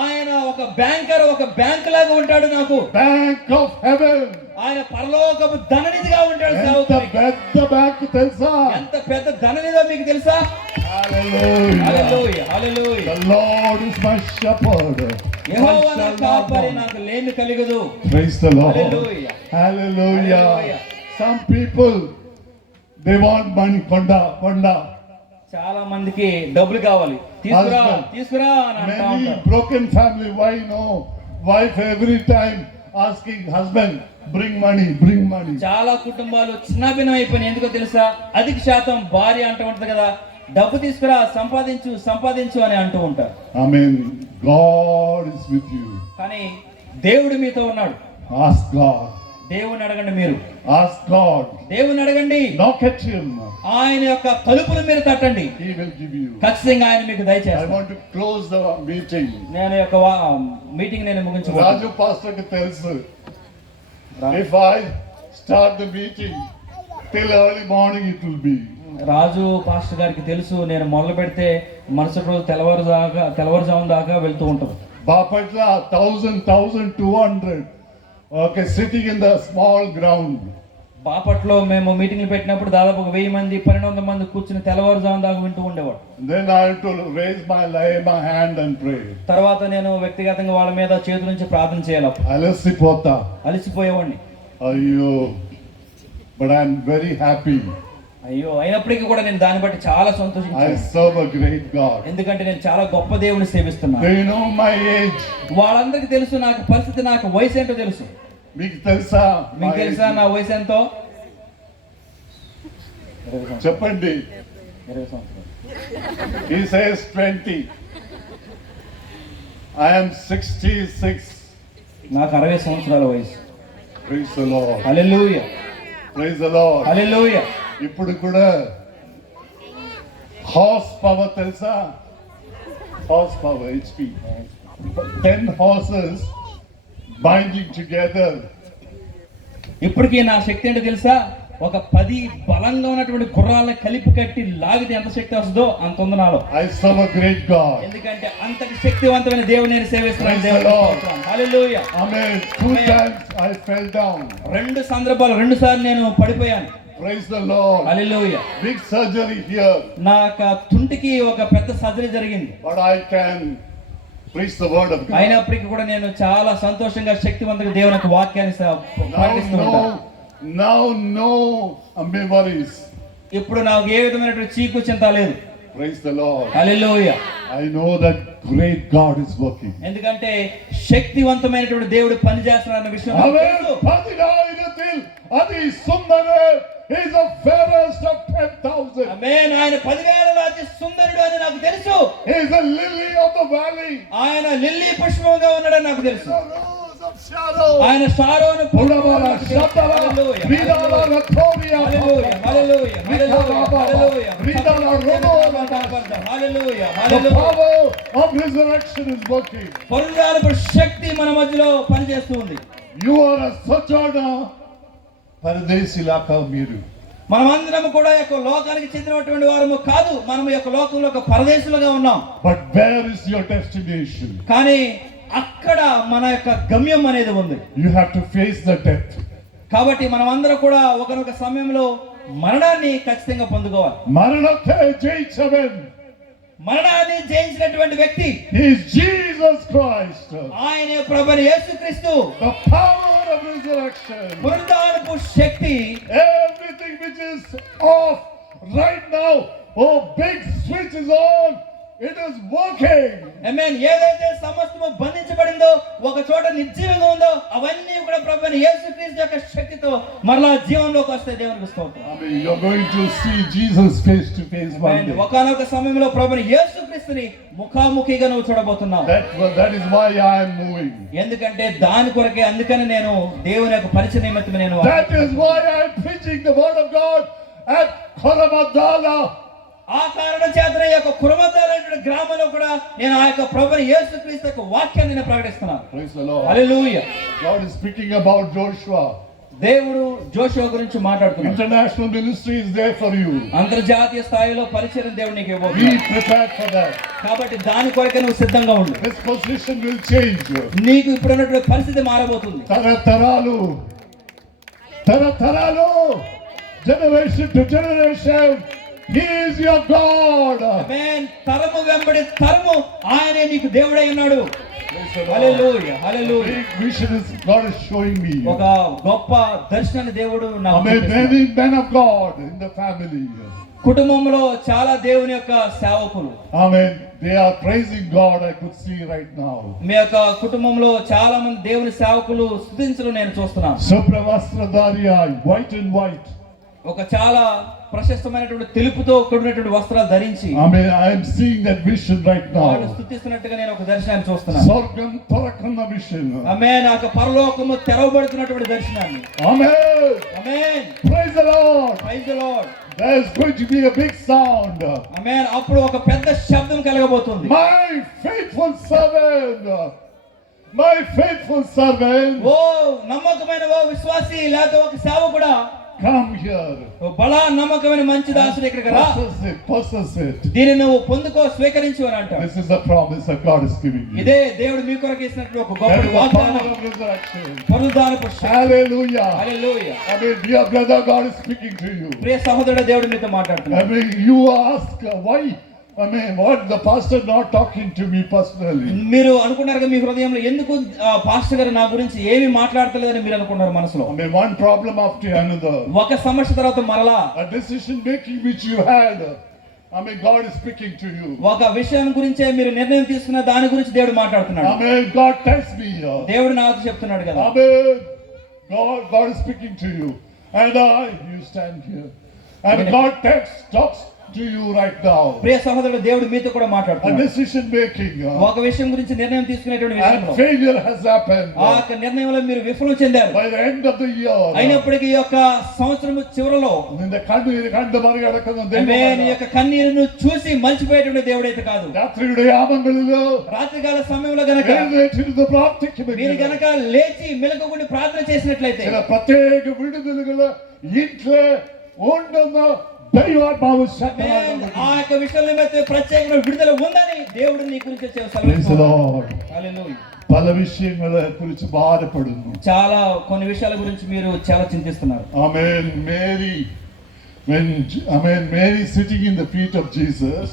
ఆయన ఒక బ్యాంకర్, ఒక బ్యాంక్ లాగా ఉంటాడు నాకు. Bank of heaven. ఆయన పరలోకపు ధననిధిగా ఉంటాడు. ఎంత సేవకుడికి. పెద్ద బ్యాంక్ తెలుసా? ఎంత పెద్ద ధననిధో మీకు తెలుసా? Hallelujah. Hallelujah. Hallelujah. The Lord is my shepherd. Jehovah I నా shall not కాపరి, want. నాకు లేమి కలుగదు. Praise the Lord. Hallelujah. Hallelujah. Hallelujah. Some people, they want money. Konda. చాలా మందికి డబ్బులు కావాలి, తీసుకురా Husband. తీసుకురా అని అంటా Many ఉంటారు. broken family. Why no? Wife every time asking husband, bring money. చాలా కుటుంబాలు చిన్నభిన్నం అయిపోయినాయి. ఎందుకో తెలుసా? అధిక శాతం భార్య అంటూ ఉంటది కదా, డబ్బు తీసుకురా, సంపాదించు అని అంటూ ఉంటారు. Amen. God is with you. కానీ దేవుడు మీతో ఉన్నాడు. Ask God. దేవుని అడగండి. మీరు Ask God. దేవుని అడగండి. Knock at him. ఆయన యొక్క తలుపులు మీరు తట్టండి, He will give you. ఖచ్చితంగా ఆయన మీకు I దయచేస్తాడు. want to close the meeting. నేను యొక్క మీటింగ్ నేను ముగించుకోవాలి. Raju pastor ki telusu. If I start the meeting till early morning, it will be. Raju pastor గారికి తెలుసు, నేను మొదలు పెడితే మరుసటి రోజు తెల్లవారుజామున దాకా వెళ్తూ ఉంటాం. Bapatla 1,200. Okay, sitting in the small ground. బాపట్లో మేము మీటింగ్లు పెట్టినప్పుడు దాదాపు 1000 మంది 1200 మంది కూర్చుని తెల్లవారుజాము దాకా వింటూ ఉండేవాడు. Then I had to lay my hand and pray. తర్వాత నేను వ్యక్తిగతంగా వాళ్ళ మీద చేతుల నుంచి ప్రార్థన చేయాలి. Alasipota. అలసిపోయేవాడిని. Ayyo. But I am very happy. అయ్యో, అయినప్పటికీ కూడా నేను దాన్ని బట్టి చాలా I సంతోషించాను. serve a great God. ఎందుకంటే నేను చాలా గొప్ప దేవుని సేవిస్తున్నాను. Do you know my age? వాళ్ళందరికీ తెలుసు నాకు పరిస్థితి, నాకు వయసు ఏంటో తెలుసు. మీకు తెలుసా? మీకు తెలుసా నా వయసు ఎంతో? చెప్పండి. 20 సంవత్సరాలు. He says 20. I am 66. నాకు 60 సంవత్సరాల వయసు. Praise the Lord. Hallelujah, Praise the Lord. హల్లెలూయా. ఇప్పుడు కూడా హార్స్ పవర్ తెలుసా? Horse power HP. 10 horses binding together. ఇప్పటికీ నా శక్తి ఏంటో తెలుసా? ఒక 10 బలంగా ఉన్నటువంటి గుర్రాలను కలిపి కట్టి లాగితే ఎంత శక్తి వస్తుందో అంత ఉంది నాలో. I serve a great God. ఎందుకంటే అంతటి శక్తివంతమైన దేవుని నేను సేవిస్తున్నాను. Praise the Lord. Hallelujah. Amen. 2 Amen. times I fell down. 2 సందర్భాలు 2 సార్లు నేను పడిపోయాను. Praise the Lord. Hallelujah. Big surgery here, నా తుంటికి ఒక పెద్ద సర్జరీ జరిగింది. but I can preach the word of God. అయినప్పటికీ కూడా నేను చాలా సంతోషంగా శక్తివంతంగా దేవుని యొక్క వాక్యాన్ని ప్రకటిస్తూ ఉంటాను. Now no memories. ఇప్పుడు నాకు ఏ విధమైనటువంటి చీకు చింత లేదు. Praise the Lord. Hallelujah. I know that great God is working. ఎందుకంటే శక్తివంతమైనటువంటి దేవుడు పని చేస్తున్నారన్న విషయం నాకు Amen. తెలుసు. Padinayidathil Adi Sundare is the fairest of 10,000. ఆమేన్. ఆయన 10,000 అతి సుందరుడు అని నాకు తెలుసు. He is the lily of the valley. ఆయన లిల్లీ పుష్పంగా ఉన్నాడని నాకు తెలుసు. The rose of Sharon. ఆయన Sharon Pudamala Shabdala Vidala Ratoria. Hallelujah, hallelujah, hallelujah, hallelujah. Vidala Rono. Hallelujah, The hallelujah. power of resurrection is working. పునరుద్ధానపు శక్తి మన మధ్యలో పనిచేస్తూ ఉంది. You are a sojourner. Paradesi laka miru. మనమందరం కూడా ఈ యొక్క లోకానికి చెందినటువంటి వారము కాదు. మనం ఈ యొక్క లోకంలో ఒక పరదేశులుగా ఉన్నాం. But where is your destination? కానీ అక్కడ మన యొక్క గమ్యం అనేది ఉంది. You have to face the death. కాబట్టి మనమందరం కూడా ఒకనొక సమయంలో మరణాన్ని ఖచ్చితంగా పొందుకోవాలి. Maranatha Jaichavan. మరణాన్ని జయించినటువంటి వ్యక్తి He is Jesus Christ. ఆయన ప్రభువైన యేసుక్రీస్తు. The power of resurrection. పునరుద్ధానపు Shakti. Everything which is off right now. Oh, big switch is on. It is working. ఆమేన్. ఏదైతే సమస్తము బంధించబడిందో, ఒక చోట నిర్జీవంగా ఉందో, అవన్నీ కూడా ప్రభువైన యేసుక్రీస్తు యొక్క శక్తితో మరలా జీవంలోకి వస్తాయి. దేవునికి స్తోత్రం. I mean, you're going to see Jesus face to face one day. ఒకనొక సమయంలో ప్రభువైన యేసుక్రీస్తుని ముఖాముఖిగా నువ్వు చూడబోతున్నావు. That is why I am moving. ఎందుకంటే దాని కొరకే, అందుకని నేను దేవుని యొక్క పరిచయ నిమిత్తం నేను That is why I am preaching the word of God at Koramadala. ఆ కారణం చేతనే ఈ యొక్క కురమద్దాలైన గ్రామంలో కూడా నేను ఆ యొక్క ప్రభువైన యేసుక్రీస్తు యొక్క వాక్యాన్ని నేను ప్రకటిస్తున్నాను. Praise the Lord. Hallelujah. God is speaking about Joshua. దేవుడు జోషువ గురించి మాట్లాడుతున్నాడు. International ministry is there for you. అంతర్జాతీయ స్థాయిలో పరిచయం దేవుడు నీకు Be ఇవ్వబోతున్నాడు. prepared for that. కాబట్టి దాని కొరకే నువ్వు సిద్ధంగా ఉండు. This position will change. నీకు ఇప్పుడున్నటువంటి పరిస్థితి మారబోతుంది. Tarataralu, generation to generation, He is your God. ఆమేన్. తరము వెంబడి తరము ఆయనే నీకు దేవుడై ఉన్నాడు. Praise the Lord. Hallelujah, hallelujah. Big vision is God is showing me. ఒక గొప్ప దర్శనాన్ని దేవుడు నాకు Amen. చూపిస్తున్నాడు. Many men of God in the family. కుటుంబంలో చాలా దేవుని యొక్క సేవకులు. Amen. They are praising God. I could see right now. మీ యొక్క కుటుంబంలో చాలా మంది దేవుని సేవకులు స్తుతించడం నేను చూస్తున్నాను. Supravastradariya, white and white. ఒక చాలా ప్రశస్తమైనటువంటి తెలుపుతో కూడినటువంటి వస్త్రాలు ధరించి Amen. I am seeing that vision right వాళ్ళు now. స్తుతిస్తున్నట్టుగా నేను ఒక దర్శనాన్ని చూస్తున్నాను. Sorgam Torakanna vision. ఆమేన్. ఆ యొక్క పరలోకము తెరవబడుతున్నటువంటి దర్శనాన్ని. Amen. Amen. Praise the Lord. Praise the Lord. There is going to be a big sound. Amen. అప్పుడు ఒక పెద్ద శబ్దం కలగబోతుంది. My faithful servant. My faithful servant. ఓ నమ్మకమైన ఓ విశ్వాసి, లేకపోతే ఒక సేవకుడా, come here. ఓ బలా నమ్మకమైన మంచి దాసుడు ఇక్కడికి రా, Possess it. దీన్ని నువ్వు పొందుకో, స్వీకరించు అని అంటాడు. This is the promise that God is giving you. ఇదే దేవుడు మీ కొరకు ఇచ్చినటువంటి ఒక That గొప్ప is the వాగ్దానం. power of resurrection. పునరుద్ధానపు Shakti. Hallelujah. Hallelujah. I mean, dear brother, God is speaking to you. ప్రియ సహోదరుడు, దేవుడు మీతో I మాట్లాడుతున్నాడు. mean, you ask why. I mean, what the pastor not talking to me personally? మీరు అనుకున్నారు కదా మీ హృదయంలో, ఎందుకు పాస్టర్ గారు నా గురించి ఏమి మాట్లాడతలేదని మీరు అనుకున్నారు మనసులో. I mean, one problem after another. ఒక సమస్య తర్వాత మరలా A decision making which you had. I mean, God is speaking to you. ఒక విషయం గురించే మీరు నిర్ణయం తీసుకున్న దాని గురించి దేవుడు మాట్లాడుతున్నాడు. I mean, God tells me here. దేవుడు నాతో చెప్తున్నాడు కదా. I mean, God is speaking to you. And you stand here. And God talks to you right now. ప్రియ సహోదరుడు, దేవుడు మీతో కూడా A మాట్లాడుతున్నాడు. decision making. ఒక విషయం గురించి నిర్ణయం తీసుకునేటువంటి And విషయంలో failure has happened. ఆ యొక్క నిర్ణయంలో మీరు విఫలం చెందారు. By the end of the year. అయినప్పటికీ ఈ యొక్క సంవత్సరం చివరలో నిన్న కండు మరుగడకను ఆమేన్, ఈ యొక్క కన్నీరును చూసి మర్చిపోయేటువంటి దేవుడైతే కాదు. రాత్రియుడే యామంగళిలో రాత్రికాల సమయంలో గనక ఎഴുന്നേറ്റിരുന്ന് പ്രാർത്ഥിക്കുമെങ്കിൽ మీరు గనక లేచి మెలకువడి ప్రార్థన చేసినట్లయితే ചില പ്രത്യേക വിടുതലുകള് ఇంట్లో ఉండన్న దైవాత్మావు శక్తిని ఆమేన్, ఆ యొక్క విషయం నిమిత్తం ప్రత్యేకమైన విడుదల ఉందని దేవుడు నీ గురించి Praise the సెలవిస్తున్నాడు. Lord. హల్లెలూయా. పల విషయങ്ങളെ കുറിച്ച് ഭാരപ്പെടുന്നു. చాలా కొన్ని విషయాల గురించి మీరు చాలా చింతిస్తున్నారు. ఆమేన్. Mary sitting in the feet of Jesus,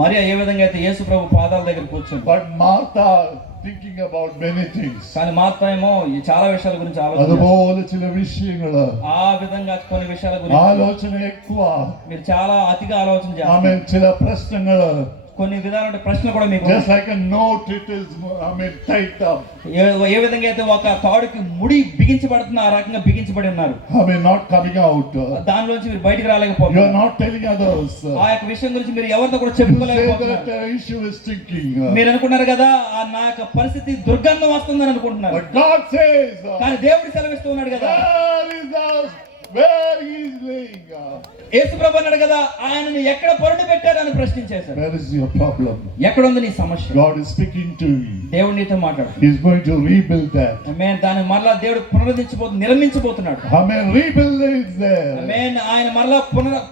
Mariya ఏ విధంగా అయితే యేసు ప్రభు పాదాల దగ్గర కూర్చుంది, but Martha thinking about many things. కానీ మార్తా ఏమో ఈ చాలా విషయాల గురించి ఆలోచించారు. അതുപോലെ ചില విషయങ്ങള് ఆ విధంగా కొన్ని విషయాల గురించి ఆలోచన ఎక్కువ. మీరు చాలా అతిగా ఆలోచన చేస్తారు. ఆమేన్. చిల ప్రశ్నలు కొన్ని విధాలైన ప్రశ్నలు కూడా మీకు just like a note, it is tied up. ఏ విధంగా అయితే ఒక తాడుకి ముడి బిగించబడుతున్న ఆ రకంగా బిగించబడి ఉన్నారు. Not coming out. దానిలోంచి మీరు బయటికి You are రాలేకపోతున్నారు. not telling others. ఆ యొక్క విషయం గురించి మీరు ఎవరితో కూడా You say చెప్పుకోలేకపోతున్నారు. that issue is stinking. మీరు అనుకున్నారు కదా నా యొక్క పరిస్థితి దుర్గంధం వస్తుందని అనుకుంటున్నారు. But God says, కానీ దేవుడు సెలవిస్తూ ఉన్నాడు కదా, where he is laying. యేసు ప్రభు అన్నాడు కదా, ఆయనను ఎక్కడ పొరడు పెట్టాడు అని ప్రశ్నించేశారు. Where is your problem? ఎక్కడ ఉంది నీ సమస్య? God is speaking to you. దేవుడు నీతో మాట్లాడుతున్నాడు. He is going to rebuild that. ఆమేన్. దాన్ని మరలా దేవుడు నిర్మించబోతున్నాడు. Amen. Rebuild is there. ఆమేన్. ఆయన మరలా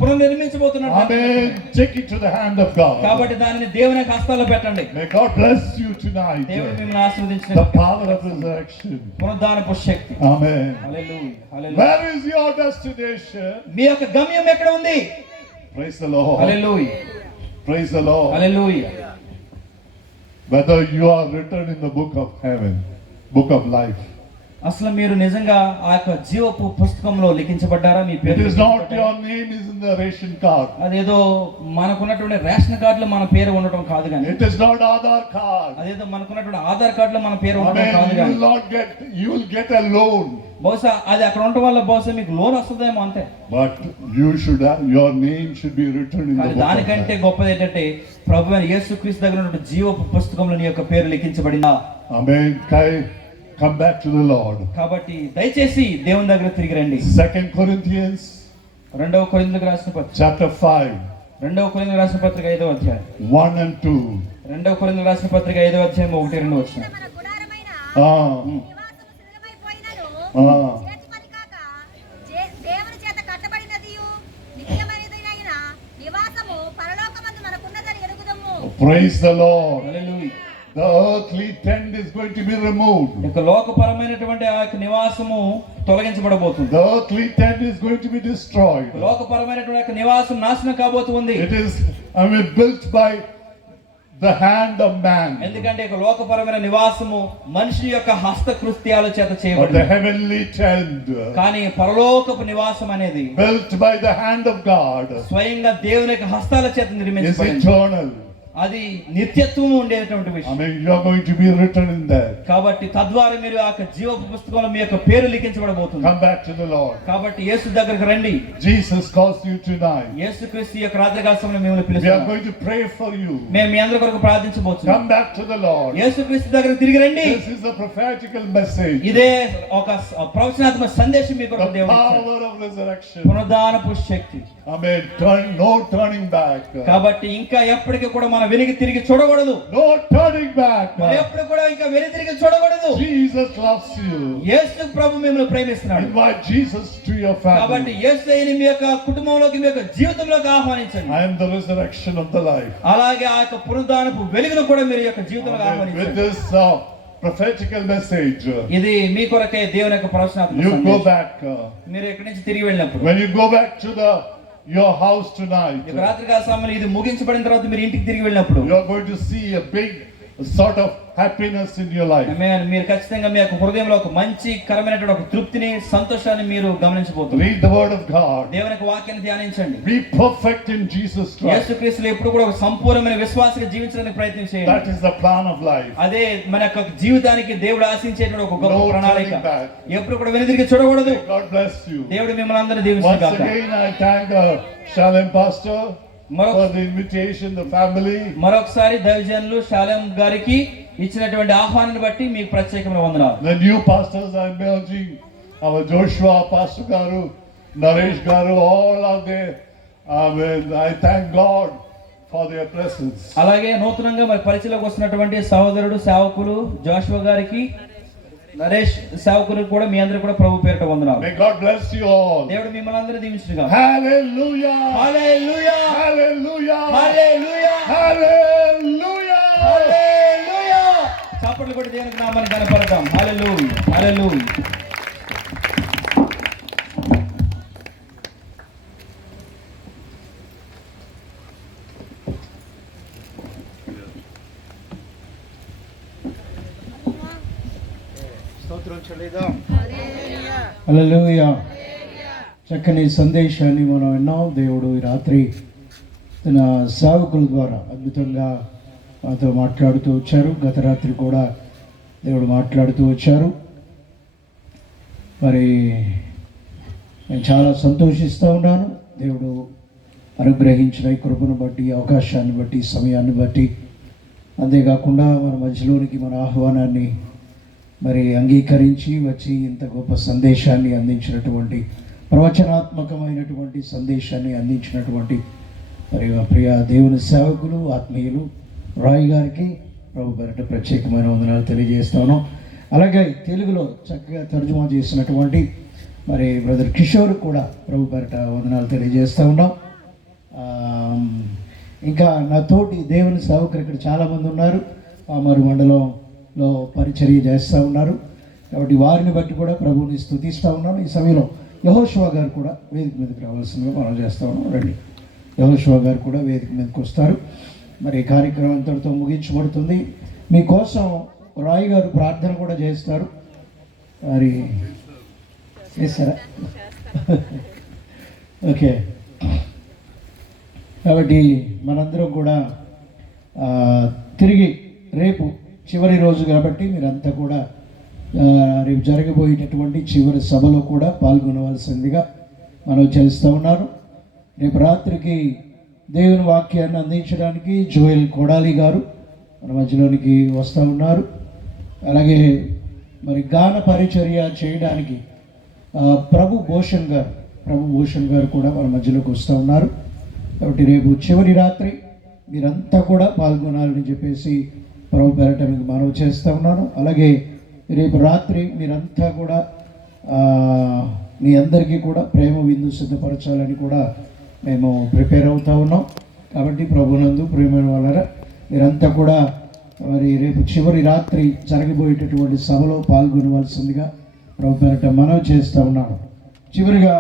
పునర్నిర్మించబోతున్నాడు. Amen. Take it to the hand of God. కాబట్టి దానిని దేవుని యొక్క హస్తాల్లో పెట్టండి. May God bless you tonight. దేవుడు మిమ్మల్ని The ఆశీర్వదించిన power of resurrection. పునరుద్ధానపు Shakti. Amen. Hallelujah. Hallelujah. Where is your destination? మీ యొక్క గమ్యం ఎక్కడ ఉంది? Praise the Lord. Hallelujah. Praise the Lord. Hallelujah. Whether you are written in the book of heaven, book of life. అసలు మీరు నిజంగా ఆ యొక్క జీవపు పుస్తకంలో లిఖించబడ్డారా? మీ It పేరు is not లిఖించబడ్డారా? your name is in the ration card. అదేదో మనకున్నటువంటి రేషన్ కార్డులో మన పేరు ఉండటం కాదు కానీ, It is not Aadhaar card. అదేదో మనకున్నటువంటి ఆధార్ కార్డులో మన పేరు ఉండటం కాదు Amen. కానీ, You will get a loan. బహుశా అది అక్కడ ఉండటం వల్ల బహుశా మీకు లోన్ వస్తుందేమో అంతే. But your name should be written in the కానీ book of దానికంటే life. గొప్పది ఏంటంటే ప్రభువైన యేసుక్రీస్తు దగ్గర ఉన్నటువంటి జీవపు పుస్తకంలో నీ యొక్క పేరు లిఖించబడిందా? Amen. Come back to the Lord. కాబట్టి దయచేసి దేవుని దగ్గర తిరిగి రండి. 2 Corinthians రెండవ కొరింథీయులకు రాసిన పత్రిక chapter 5, 5వ అధ్యాయం 1 and 2. రెండవ కొరింథీయులకు రాసిన పత్రిక 5వ అధ్యాయం 1-2 వచ్చిన. మన గుడారమైన Ah, నివాసము శిథిలమైపోయినను చేతి పని కాక దేవుని చేత కట్టబడినదియు నిత్యమైనదైన నివాసము పరలోకమందు మనకున్నదని ఎరుగుదము. praise the Lord. Hallelujah. The earthly tent is going to be removed. ఇక లోకపరమైనటువంటి ఆ యొక్క నివాసము తొలగించబడబోతుంది. The earthly tent is going to be destroyed. లోకపరమైనటువంటి యొక్క నివాసం నాశనం కాబోతుంది. It is, built by the hand of man. ఎందుకంటే ఇక లోకపరమైన నివాసము మనిషి యొక్క హస్తకృత్యాల చేత But the చేయబడింది. heavenly tent, కానీ పరలోకపు నివాసం అనేది built by the hand of God, స్వయంగా దేవుని యొక్క హస్తాల చేత is నిర్మించబడింది. eternal. అది నిత్యత్వం ఉండేటువంటి విషయం. You are going to be written in that. కాబట్టి తద్వారా మీరు ఆ యొక్క జీవపు పుస్తకంలో మీ యొక్క పేరు లిఖించబడబోతుంది. Come back to the Lord. కాబట్టి యేసు దగ్గరికి రండి. Jesus calls you tonight. యేసుక్రీస్తు యొక్క రాత్రికాల సమయంలో మిమ్మల్ని We are పిలుస్తున్నాం. going to pray for you. మేము మీ అందరి కొరకు ప్రార్థించబోతున్నాం. Come back to the Lord. యేసుక్రీస్తు దగ్గరికి తిరిగి రండి. This is a prophetical message. ఇదే ఒక ప్రవచనాత్మక సందేశం మీ కొరకు The దేవుడు ఇచ్చాడు. power of resurrection. పునరుద్ధానపు Shakti. No turning back. కాబట్టి ఇంకా ఎప్పటికీ కూడా మనం వెనక్కి తిరిగి చూడకూడదు. No turning back. మనం ఎప్పుడు కూడా ఇంకా వెనక్కి తిరిగి చూడకూడదు. Jesus loves you. యేసు ప్రభు మిమ్మల్ని ప్రేమిస్తున్నాడు. Invite Jesus to your కాబట్టి family. యేసుని మీ యొక్క కుటుంబంలోకి, మీ యొక్క జీవితంలోకి ఆహ్వానించండి. I am the resurrection of the life. అలాగే ఆ యొక్క పునరుద్ధానపు వెలుగును కూడా మీరు యొక్క జీవితంలోకి With ఆహ్వానించండి. this prophetical message, ఇది మీ కొరకే దేవుని యొక్క ప్రవచనాత్మక you go సందేశం. back. మీరు ఇక్కడి నుంచి తిరిగి వెళ్ళినప్పుడు, When you go back to your house tonight, ఇక రాత్రికాల సమయంలో ఇది ముగించబడిన తర్వాత మీరు ఇంటికి తిరిగి వెళ్ళినప్పుడు, you are going to see a big sort of happiness in your life. ఆమేన్, మీరు ఖచ్చితంగా మీ యొక్క హృదయంలో ఒక మంచి కరమైనటువంటి ఒక తృప్తిని, సంతోషాన్ని మీరు గమనించబోతున్నారు. Read the word of God. దేవుని యొక్క వాక్యాన్ని ధ్యానించండి. Be perfect in Jesus Christ. యేసుక్రీస్తులో ఎప్పుడు కూడా ఒక సంపూర్ణమైన విశ్వాసంగా జీవించడానికి ప్రయత్నం చేయండి. That is the plan of life. అదే మన యొక్క జీవితానికి దేవుడు ఆశించేటువంటి ఒక గొప్ప No ప్రణాళిక. turning back. ఎప్పుడు కూడా వెనుదిరిగి చూడకూడదు. God bless you. దేవుడు మిమ్మల్ని అందరినీ Once దీవించుగాక. again, I thank Shalem Pastor మరొక- for the invitation, the family. మరొకసారి దైవజనులు షాలేం గారికి ఇచ్చినటువంటి ఆహ్వానాన్ని బట్టి మీకు ప్రత్యేకమైన వందనాలు. The new pastors are emerging. Our Joshua, Pastor Garu, Naresh Garu, all are there. I thank God for their presence. అలాగే నూతనంగా మరి పరిచయలోకి వస్తున్నటువంటి సహోదరుడు సేవకులు జోషువా గారికి, నరేష్ సేవకులు కూడా మీ అందరూ కూడా ప్రభు పేరిట వందనాలు. May God bless you all. దేవుడు మిమ్మల్ని అందరూ దీవించుగాక. Hallelujah. హల్లెలూయా, Hallelujah. హల్లెలూయా, Hallelujah. హల్లెలూయా. చప్పట్లు కొట్టి దేవునికి నామాన్ని కనపడతాం. హల్లెలూయా, హల్లెలూయా. హల్లెలూయా. చక్కని సందేశాన్ని మనం విన్నాం. దేవుడు ఈ రాత్రి తన సేవకుల ద్వారా అద్భుతంగా మాతో మాట్లాడుతూ వచ్చారు. గత రాత్రి కూడా దేవుడు మాట్లాడుతూ వచ్చారు. మరి నేను చాలా సంతోషిస్తూ ఉన్నాను. దేవుడు అనుగ్రహించిన ఈ కృపను బట్టి, అవకాశాన్ని బట్టి, సమయాన్ని బట్టి, అంతేకాకుండా మన మధ్యలోనికి మన ఆహ్వానాన్ని మరి అంగీకరించి వచ్చి ఇంత గొప్ప సందేశాన్ని అందించినటువంటి, ప్రవచనాత్మకమైనటువంటి సందేశాన్ని అందించినటువంటి మరి మా ప్రియ దేవుని సేవకులు, ఆత్మీయులు రాయ్ గారికి ప్రభు పేరిట ప్రత్యేకమైన వందనాలు తెలియజేస్తాను. అలాగే తెలుగులో చక్కగా తర్జుమా చేసినటువంటి మరి బ్రదర్ కిషోర్ కూడా ప్రభు పేరిట వందనాలు తెలియజేస్తూ ఉన్నాం. ఇంకా నా తోటి దేవుని సేవకులు ఇక్కడ చాలామంది ఉన్నారు. పామరు మండలంలో పరిచర్య చేస్తూ ఉన్నారు. కాబట్టి వారిని బట్టి కూడా ప్రభువుని స్తుతిస్తూ ఉన్నాను. ఈ సమయంలో యెహోషువ గారు కూడా వేదిక మీదకి రావాల్సిందిగా మనం చేస్తూ ఉన్నాం. రండి, యెహోషువ గారు కూడా వేదిక మీదకి వస్తారు. మరి కార్యక్రమం అంతటితో ముగించబడుతుంది. మీకోసం రాయ్ గారు ప్రార్థన కూడా చేస్తారు. మరి చేస్తారా? ఓకే. కాబట్టి మనందరం కూడా తిరిగి రేపు చివరి రోజు కాబట్టి మీరంతా కూడా రేపు జరగబోయేటటువంటి చివరి సభలో కూడా పాల్గొనవలసిందిగా మనం చేస్తూ ఉన్నారు. రేపు రాత్రికి దేవుని వాక్యాన్ని అందించడానికి జోయల్ కొడాలి గారు మన మధ్యలోనికి వస్తూ ఉన్నారు. అలాగే మరి గాన పరిచర్య చేయడానికి ప్రభు భూషణ్ గారు కూడా మన మధ్యలోకి వస్తూ ఉన్నారు. కాబట్టి రేపు చివరి రాత్రి మీరంతా కూడా పాల్గొనాలని చెప్పేసి ప్రభు పేరట మీకు మనవి చేస్తూ ఉన్నాను. అలాగే రేపు రాత్రి మీరంతా కూడా మీ అందరికీ కూడా ప్రేమ విందు సిద్ధపరచాలని కూడా మేము ప్రిపేర్ అవుతూ ఉన్నాం. కాబట్టి ప్రభునందు ప్రియమైన వాళ్ళరా మీరంతా కూడా మరి రేపు చివరి రాత్రి జరగబోయేటటువంటి సభలో పాల్గొనవలసిందిగా ప్రభు పేరట మనవి చేస్తూ ఉన్నాను. చివరిగా